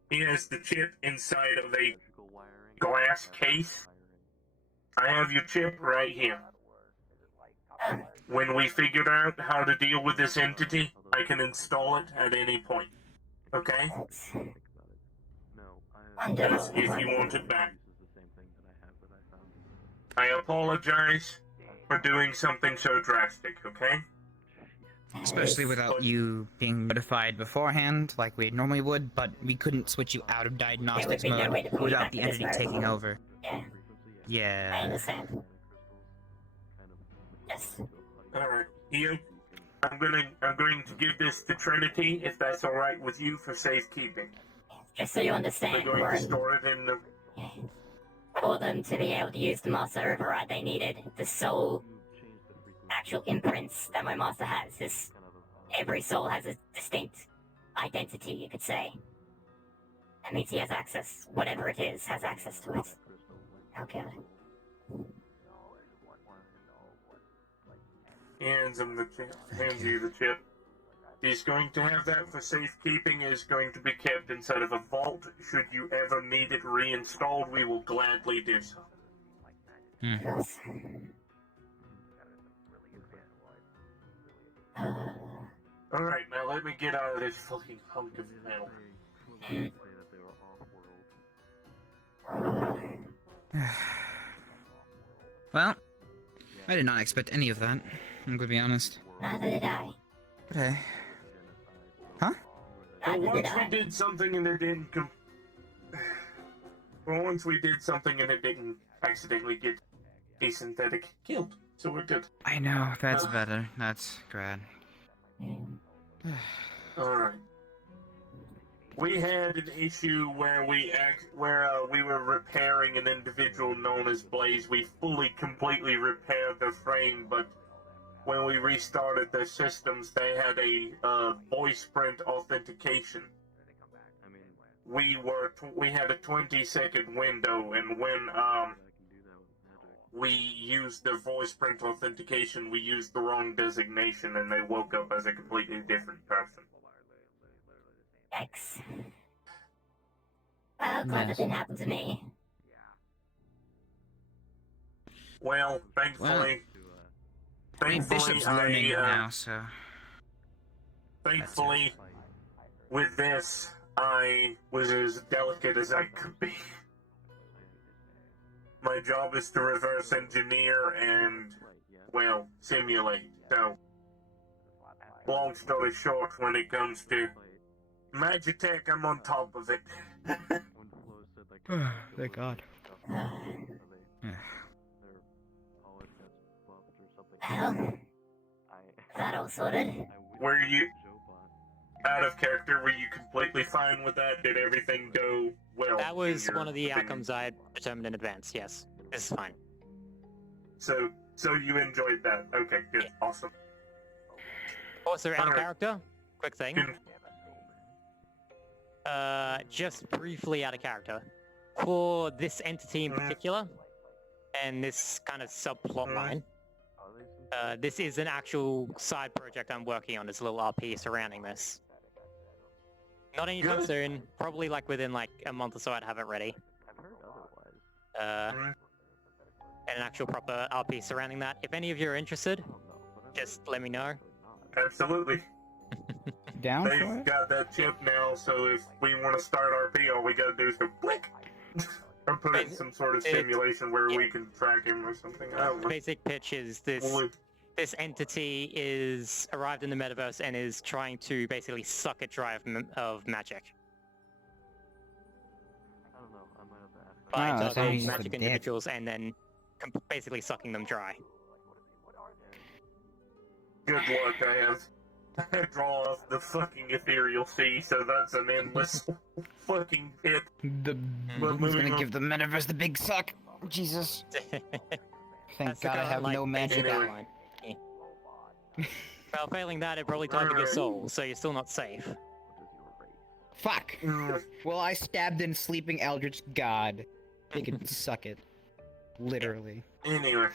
He has the chip inside of a glass case. I have your chip right here. When we figured out how to deal with this entity, I can install it at any point. Okay? Yes, if you want it back. I apologize for doing something so drastic, okay? Especially without you being notified beforehand, like we normally would, but we couldn't switch you out of diagnostics mode without the entity taking over. Yeah. I understand. Yes. Alright, Ian, I'm going to give this to Trinity, if that's alright with you, for safekeeping. Just so you understand, We're going to store it in the... For them to be able to use the master override, they needed the soul actual imprints that my master has. Every soul has a distinct identity, you could say. That means he has access, whatever it is, has access to it. Okay. Hands you the chip. He's going to have that for safekeeping. Is going to be kept inside of a vault. Should you ever need it reinstalled, we will gladly do so. Yes. Alright, now let me get out of this fucking hunk of metal. Well, I did not expect any of that, I'm gonna be honest. Neither did I. Okay. Huh? Well, once we did something and it didn't well, once we did something and it didn't accidentally get a synthetic killed, so we're good. I know, that's better. That's grand. Alright. We had an issue where we were repairing an individual known as Blaze. We completely repaired their frame, but when we restarted their systems, they had a voice print authentication. We had a 20-second window, and when we used their voice print authentication, we used the wrong designation, and they woke up as a completely different person. Yikes. Well, glad that didn't happen to me. Well, thankfully... Bishop's learning now, so... Thankfully, with this, I was as delicate as I could be. My job is to reverse engineer and, well, simulate, so... Long story short, when it comes to Magitech, I'm on top of it. Thank God. Well, that all sorted. Were you out of character? Were you completely fine with that? Did everything go well? That was one of the outcomes I had determined in advance, yes. This is fine. So you enjoyed that. Okay, good. Yeah. Awesome. Also, out of character, quick thing. Just briefly out of character. For this entity in particular, and this kind of subplot line. This is an actual side project I'm working on. There's a little RP surrounding this. Not anytime soon. Probably like within like a month or so I'd have it ready. And an actual proper RP surrounding that. If any of you are interested, just let me know. Absolutely. Down for They've it? got that chip now, so if we want to start RP, all we gotta do is go click. Or put it in some sort of simulation where we can track him or something. I don't know. Basic pitch is this entity is arrived in the metaverse and is trying to basically suck it dry of magic. I don't know. I might have asked. By targeting magic individuals and then basically sucking them dry. Good luck, I draw off the fucking ethereal sea, so that's an endless fucking pit. Who's gonna give the metaverse the big suck? Jesus. Thank God I have no magic. Well, failing that, it probably targeted your soul, so you're still not safe. Fuck! Well, I stabbed in sleeping eldritch god. They can suck it. Literally. Anyway.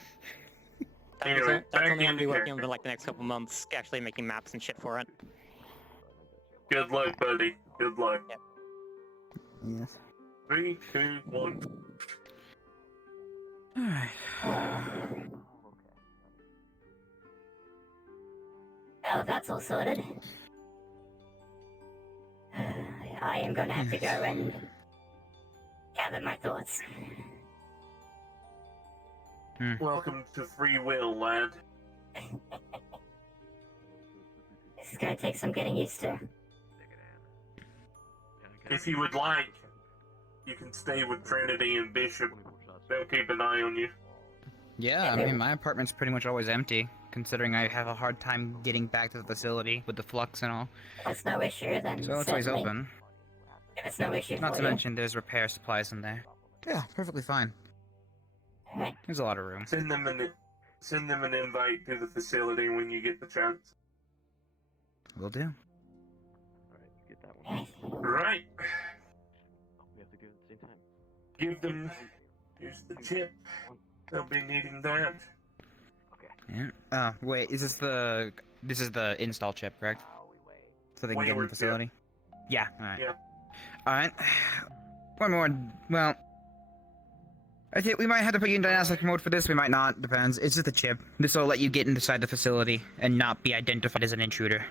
That's something I'll be working on for like the next couple months, actually making maps and shit for it. Good luck, buddy. Good luck. Yep. Yes. 3, 2, 1. Alright. Oh, that's all sorted. I am going to have to go and gather my thoughts. Welcome to free will, lad. This is going to take some getting used to. If you would like, you can stay with Trinity and Bishop. They'll keep an eye on you. Yeah, I mean, my apartment's pretty much always empty, considering I have a hard time getting back to the facility with the flux and all. If it's no issue, then So it's always certainly. open. If it's no issue Not for to you. mention there's repair supplies in there. Yeah, perfectly fine. There's a lot of room. Send them an invite to the facility when you get the chance. Will do. Get that one. Right. We have to do it at the same time. Give them. Here's the chip. They'll be needing that. Yeah. Wait, is this the... This is the install chip, correct? So they can get in the Wayward, facility? Yeah, alright. Yeah. Alright. One more... Well... I think we might have to put you in dynamic mode for this, we might not, depends. It's just a chip. This will let you get inside the facility and not be identified as an intruder.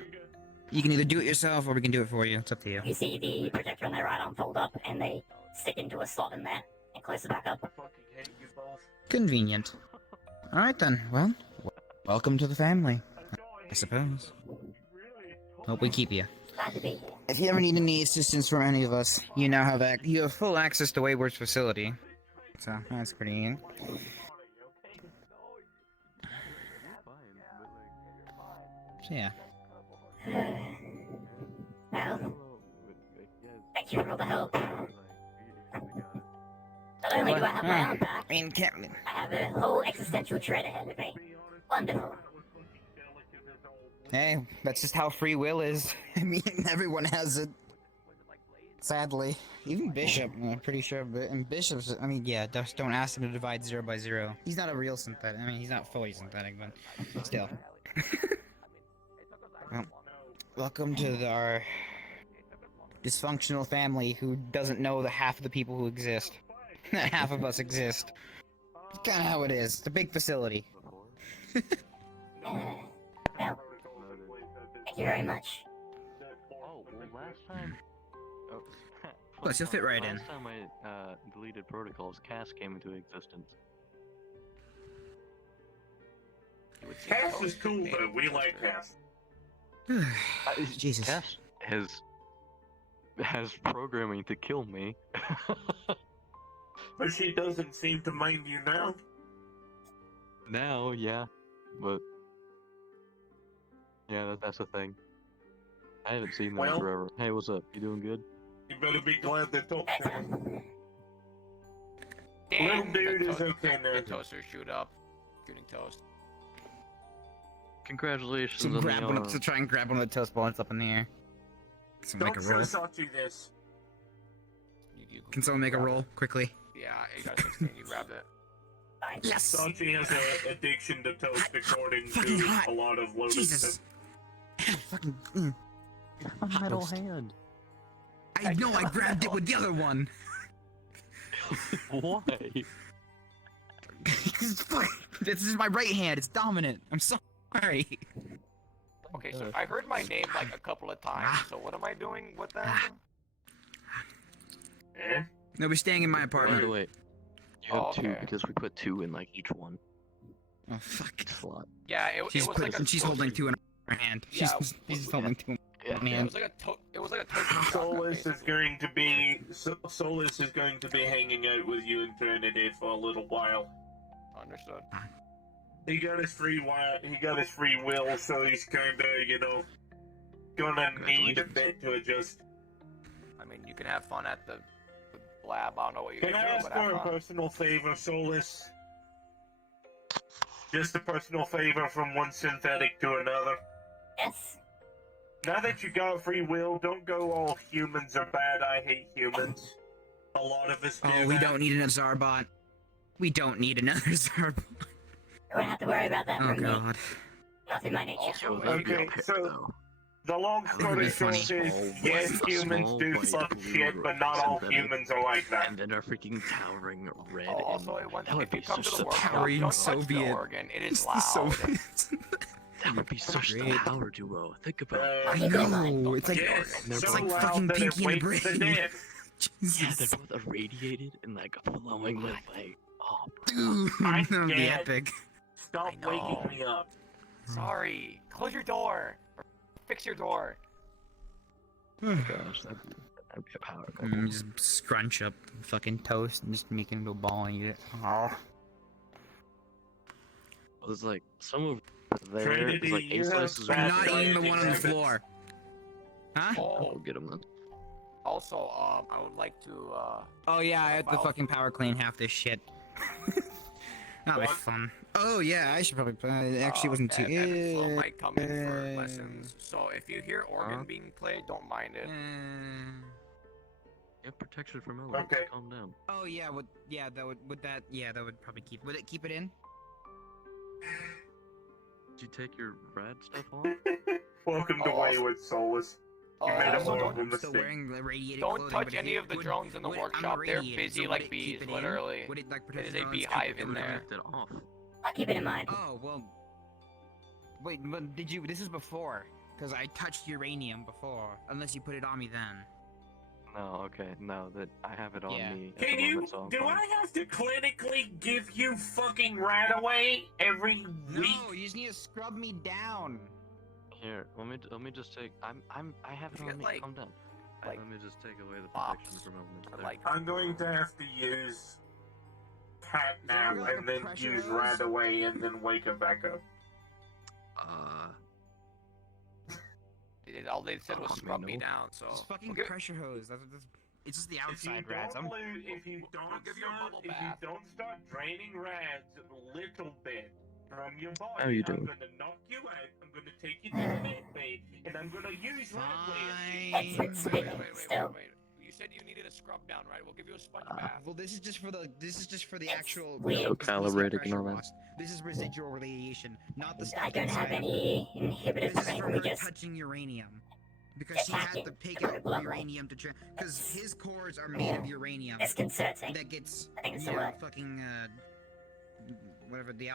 You can either do it yourself or we can do it for you. It's up to you. You see the projector on their right arm fold up, and they stick into a slot in there and close it back up. Convenient. Alright then, well, welcome to the family, I suppose. Hope we keep you. Glad to be here. If you ever need any assistance from any of us, you now have you have full access to Wayward's facility. So, that's pretty neat. So, yeah. Well, thank you for all the help. Not only do I have my arm back, I have a whole existential dread ahead of me. Wonderful. Hey, that's just how free will is. I mean, everyone has it. Sadly. Even Bishop, I'm pretty sure, and Bishop's, I mean, yeah, just don't ask him to divide 0 by 0. He's not a real synthetic, I mean, he's not fully synthetic, but still. Well, welcome to our dysfunctional family who doesn't know the half of the people who exist. Half of us exist. It's kinda how it is. It's a big facility. Well, thank you very much. Oh, well, last time... Oh, Plus, you'll fit right in. Last time I deleted protocols, Cass came into existence. Cass is cool though. We like Cass. Jesus. Cass has programming to kill me. But she doesn't seem to mind you now. Now, yeah, but yeah, that's the thing. I haven't seen them Well- forever. Hey, what's up? You doing good? You better be glad they talked to him. Little dude is okay now. The toaster shoot up. Shooting toast. Congratulations So on grab the, one up, so try and grab one of the toast balls up in the air. So make Don't a roll. show Sachi this. Can someone make a roll quickly? Yeah, you got 16. You grabbed it. Yes! Sachi has an addiction to toast according Fucking to hot. a lot of Lotus. Jesus. Fucking. A metal Toast. hand. I know, I grabbed it with the other one. Why? This is my right hand. It's dominant. I'm sorry. Okay, so I heard my name like a couple of times, so what am I doing with that? No, we're staying in my By apartment. the way, you have two okay. because we put two in like each one. Oh fuck. Slot. Yeah, it was like a She's holding two in her hand. Yeah, She's holding two in her it hand. was like a toasting shotgun, Solace is going to be Solace is going to be hanging out with you in Trinity for a little while. Understood. He got his free will, so he's kinda, gonna need a bit to adjust. I mean, you can have fun at the lab. I don't know what you're Can I gonna do, ask but for have a fun. personal favor, Solace? Just a personal favor from one synthetic to another. Yes. Now that you got free will, don't go all humans are bad, I hate humans. A lot of us do Oh, we that. don't need another Zarbot. We don't need another Zarbot. You won't have to worry about that Oh from me. god. Not in my nature. Okay, so the long story short is, yes, humans do fuck shit, but not all humans are like that. And then our freaking towering red. Also, that would be such a Towering don't touch the Soviet. organ. It is The loud. Soviets. That would be such a Great. power duo. Think about it. I know. It's like Yes, it's so like loud fucking that it Pinky and the wakes the Brain. dead. Yeah, Jesus. they're both irradiated and like flowing with like, oh, Dude, I'm that would be dead. epic. Stop I know. waking me up. Sorry. Close your door. Or fix your door. gosh, that'd be a power couple. Just scrunch up fucking toast and just make it into a ball and eat it. Oh. There's like some of there. Trinity, There's like you ace have slices. bad I'm not eating the one on the habits. floor. Huh? I'll Oh, go get them then. also, I would like to, Oh yeah, I had to File- fucking power clean half this shit. That'll be What? fun. Oh yeah, I should probably. It actually wasn't too. Evan Flo might come in for lessons. So if you hear organ Huh? being played, don't mind it. You have protection from elements. Okay. Calm down. Oh yeah, that would probably keep. Would it keep it in? Did you take your rad stuff off? Welcome to Oh, Wayward Solace. You made a also horrible don't, I'm still mistake. wearing the radiated don't clothing, touch but if any it of the would- drones in the would- I'm workshop. They're irradiated, busy so like would it bees, keep it in? literally. Would it like There's protect a the balance, keep beehive it in would- there. Left it off. I'll keep it in mind. Oh well. Wait, but did you? This is before, because I touched uranium before. Unless you put it on me then. No, okay, no, that I have it on Yeah. me. at Can the you? moment, so I'm Do fine. I have to clinically give you fucking rat away every week? No, you just need to scrub me down. Here, let me just take. I have it Feel on me. like- Calm down. like Let me just take away the pops, protection from elements. or There. like I'm going to have to use catnap like a and then pressure use hose? rat away and then wake him back up. all they said was I scrub me know. down. So Just fucking we'll give- pressure hose. It's just the If you outside rats. don't if you don't give you a bubble bath. start draining rats a little bit from your body, How you I'm doing? gonna knock you out. I'm gonna take you to the med bay, and I'm gonna use rat That's Fine. it, spit still. wait. You said you needed a scrub down, right? We'll give you a sponge Ah. bath. Well, this is just for the actual. weird. So this is not calibrated, pressure Norman. loss. This is residual radiation, not the I stuff don't have inside. any inhibitors This or is for anything. her We just touching uranium. Because she had to take out uranium to because his cores are made of uranium. disconcerting. That gets I think it's the word. fucking whatever the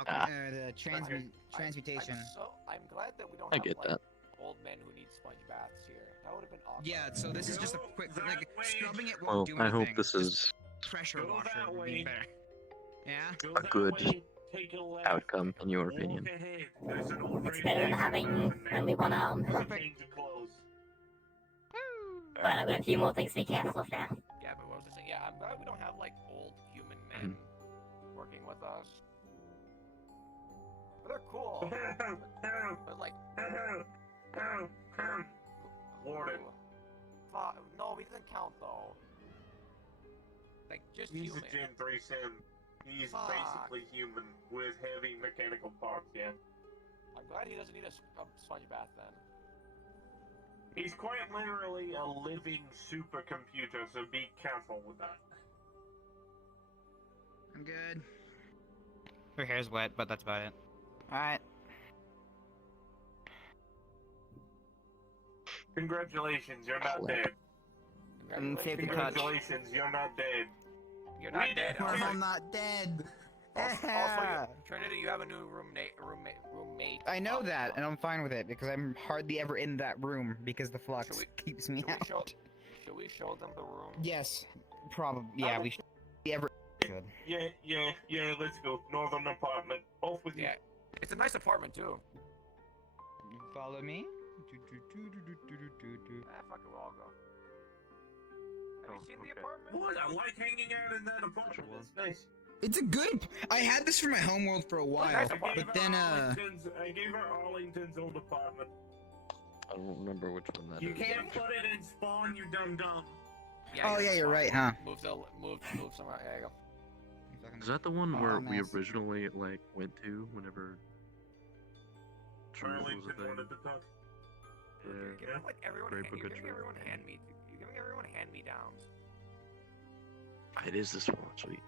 transmutation. I'm glad that we don't I have get like that. old men who need sponge baths here. That would have been awkward. Yeah, so this is just a quick like scrubbing it Well, won't do I anything. hope this Just is pressure Go washer that would be way. better. Yeah. Go a that good way, take a left, outcome, in your walk opinion. ahead. There's an old It's better than having only one arm. change of clothes. But I've got a few more things to be careful of now. Yeah, but what was I saying? Yeah, I'm glad we don't have like old human men working with us. But they're cool. But like, Warden. no, he doesn't count though. Like just He's human. a Gen 3 sim. He's Fuck. basically human with heavy mechanical parts, yeah. I'm glad he doesn't need a sponge bath then. He's quite literally a living supercomputer, so be careful with that. I'm good. Her hair's wet, but that's about it. Alright. Congratulations, you're not dead. Save the touch. Congratulations, you're not dead. You're not dead. We're Also, all not dead. also, Trinity, you have a new roommate. I know that, and I'm fine with it because I'm hardly ever in that room because the flux keeps me out. Should we show them the room? Yes, probably. Yeah, we should. Should. Yeah, let's go. Northern apartment. Off with you. Yeah, it's a nice apartment too. Follow me. Fuck it, we'll all go. Have you seen the apartment? What? I like hanging out in that apartment. It's nice. It's a good. I had this for my homeworld for a while, but then I gave her Arlington's old apartment. I don't remember which one that You is. can't put it in Spawn, you dumb. Oh yeah, you're right, huh? Move somewhere. There you go. Is that the one where we originally like went to whenever Truth was a Arlington thing? wanted to talk. Yeah. You're giving like everyone, Great you're book of giving Truth. everyone you're giving everyone hand-me-downs. It is this one, sweet.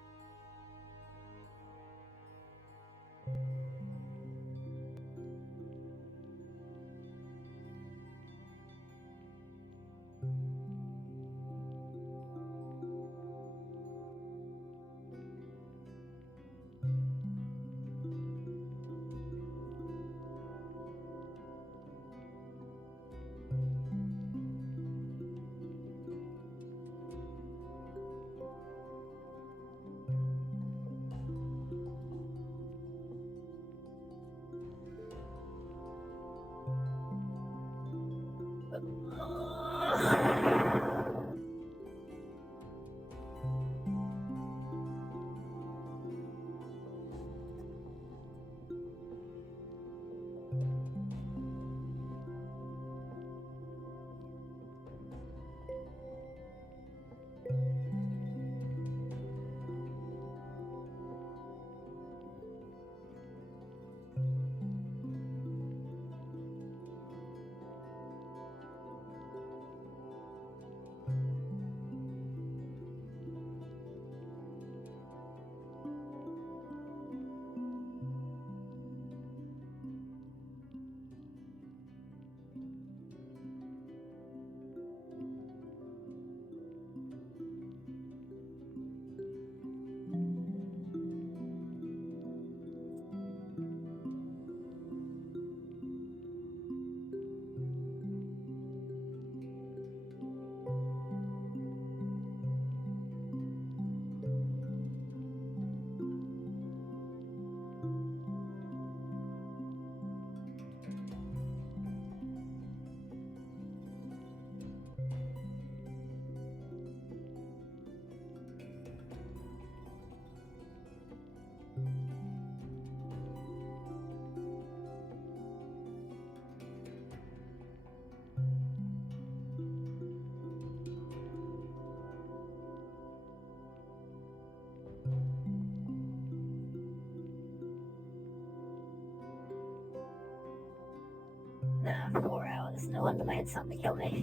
Nah, 4 hours. No wonder my head's starting to kill me.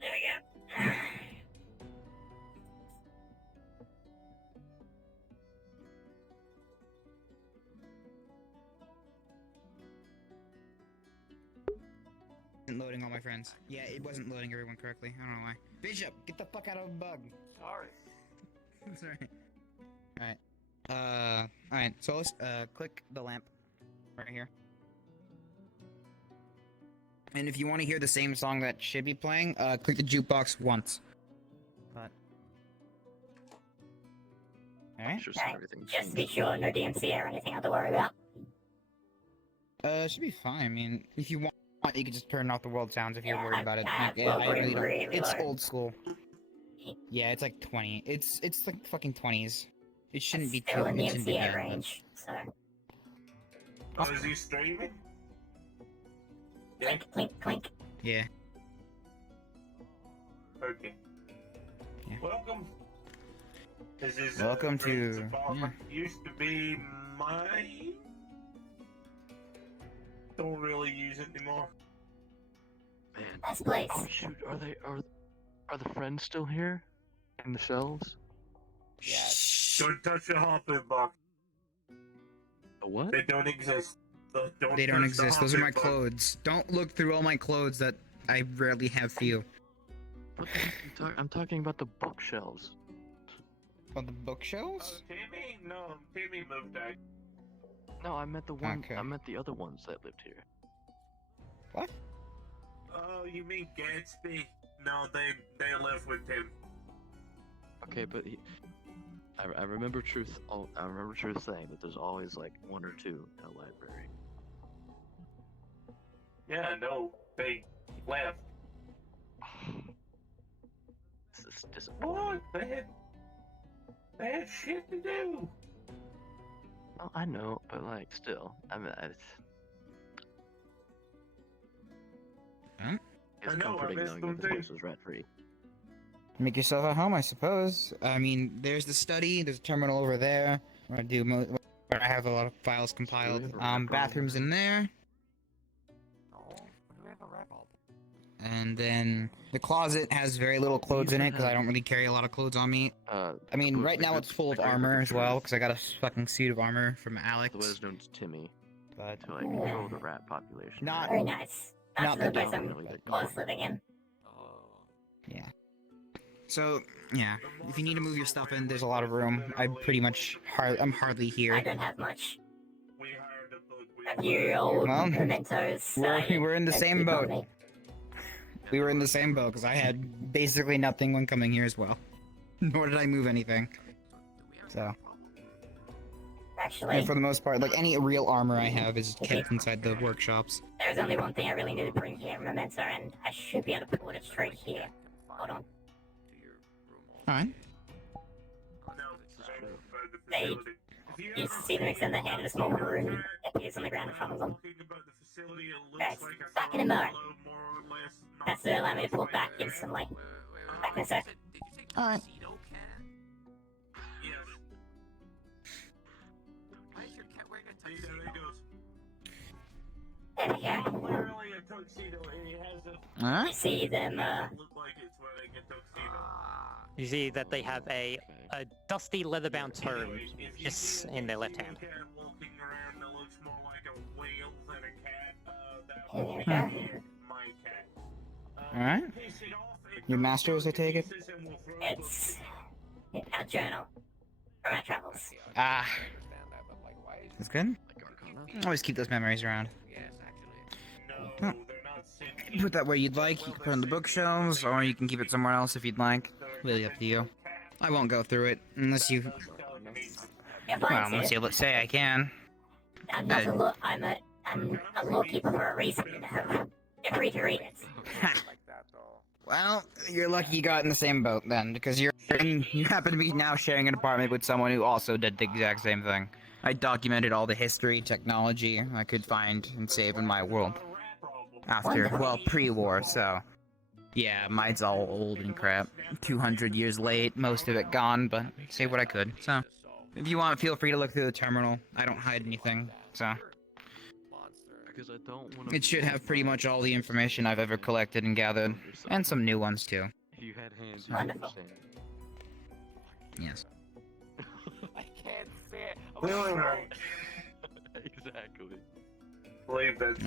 There we go. Isn't loading all my friends. Yeah, it wasn't loading everyone correctly. I don't know why. Bishop, get the fuck out of a bug. Sorry. Sorry. Alright. Alright, so let's, click the lamp. Right here. And if you want to hear the same song that should be playing, click the jukebox once. But... Alright. Just to be sure, no DMC or anything I have to worry about. It should be fine. I mean, if you want you could just turn off the world sounds if you're Yeah, worried about it. I have Yeah, I lowered really don't. really It's low. old school. Yeah, it's like 20. It's like fucking 20s. It shouldn't be Still too. in the It shouldn't be MCA bad. range, so. Oh, is he streaming? Clink, clink, clink. Yeah. Okay. Yeah. Welcome. This is Welcome Drake's to. apartment. Used to be mine. Don't really use it anymore. Man. Best place. Oh shoot, are the friends still here? In the shelves? Yes. Don't touch the hopping box. The what? They don't exist. They don't touch exist. the Those are my hopping box. clothes. Don't look through all my clothes that I rarely have for you. What the heck are you I'm talking about the bookshelves. On the bookshelves? Timmy? No, Timmy moved out. No, I meant the one. Okay. I meant the other ones that lived here. What? Oh, you mean Gatsby? No, they live with him. Okay, but I remember truth. I remember truth saying that there's always like one or two in a library. Yeah, I know. They left. This is disappointing. What? They had shit to do. Oh, I know, but like still, I mean, Huh? it's I know, I comforting missed knowing them that this too. place was rat free. Make yourself at home, I suppose. I mean, there's the study, there's a terminal over there, where I have a lot of files compiled. Bathrooms in there. And then the closet has very little clothes in it because I don't really carry a lot of clothes on me. I mean, right now it's full of armor as well because I got a fucking suit of armor from Alex. Otherwise known as Timmy. But to like control the rat population. Not Very nice. not That's the the place I'm most living in. Yeah. So yeah, if you need to move your stuff in, there's a lot of room. I'm hardly I here. don't have much. A few old Well, mementos. we're in the that same keep on boat. me. We were in the same boat because I had basically nothing when coming here as well. Nor did I move anything. So. Actually, And for the most part, like any real armor I have is kept inside the workshops. there's only one thing I really need to bring here, memento, and I should be able to put it straight here. Hold on. Alright. They used to see them extend their hand in a small room that appears on the ground in front of them. Guys, back in a moment. That's to allow me to pull back instantly. Back in a sec. Alright. There we go. Literally a tuxedo. It has a. Huh? I see them, Look like it's wearing a tuxedo. You see that they have a dusty leather-bound tome just in their left hand. Cat walking around that looks more like a whale than a cat. That Here would we be go. my cat. Alright. Piss it off. Your masters, I take it? It's a journal for my travels. Ah. That's good. Always keep those memories around. Huh. Put that where you'd like. You can put it on the bookshelves, or you can keep it somewhere else if you'd like. Really up to you. I won't go through it unless you. Well, unless you say I can. I'm not a law. I'm a lawkeeper for a reason. You're free to read it. Well, you're lucky you got in the same boat then, because you happen to be now sharing an apartment with someone who also did the exact same thing. I documented all the history, technology I could find and save in my world. After, well, pre-war, so. Yeah, mine's all old and crap. 200 years late, most of it gone, but saved what I could, so. If you want, feel free to look through the terminal. I don't hide anything, so. Because I don't want to. It should have pretty much all the information I've ever collected and gathered, and some new ones too. If you had hands, you Wonderful. understand. Yes. I can't see it. Exactly. I believe that's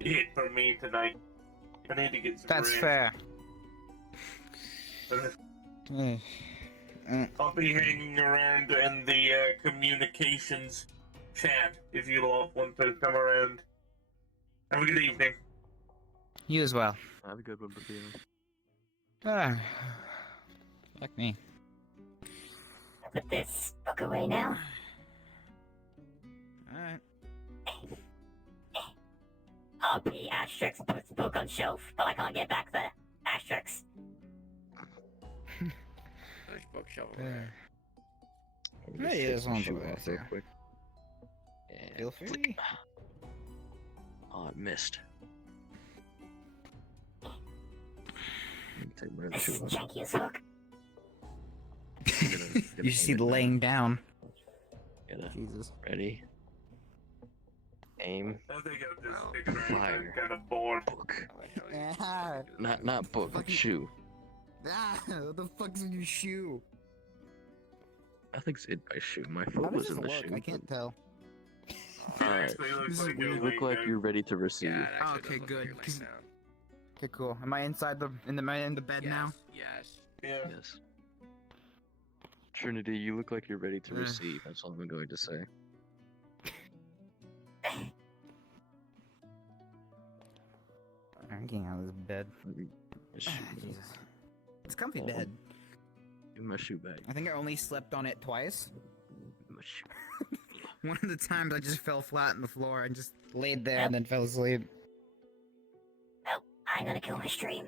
it for me tonight. I need to get some That's rest. fair. I'll be hanging around in the communications chat if you all want to come around. Have a good evening. You as well. Have a good one, Papino. Ah. Like me. Put this book away now. Alright. RP Asterix puts book on shelf, but I can't get back the Asterix. There's bookshelf over there. Let me Yeah, just it's take on my shoe the off real quick. And Feel free. Oh, it missed. Let me take my other This shoe is off. janky as fuck. You see the laying down. Jesus. Ready? Aim. I think I'm just sticking around Fire. kind of bored. Book. Ah, Not book, Fucking- shoe. what the fuck's in your shoe? Nothing's in my shoe. My How foot does was this in the look? shoe. I can't tell. Alright. Actually looks This is like weird. you're You look like laying you're ready to receive. Yeah, it actually Okay, does look good, like 'cause- you're laying down. Okay, cool. Am I inside am I in the bed now? Yes. Yeah. Yes. Trinity, you look like you're ready to receive. That's all I'm going to say. I'm getting out of this bed. Jesus. It's a comfy Oh. bed. Give me my shoe back. I think I only slept on it twice. Give me my shoe. One of the times I just fell flat on the floor and just laid there and then fell asleep. Well, I'm gonna kill my stream.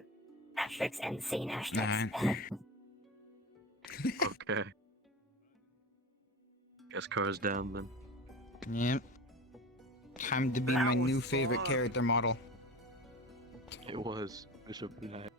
Asterix and scene Asterix. Alright. Okay. Guess car's down then. Yep. Time to be my new favorite character model. It was Bishop Knight.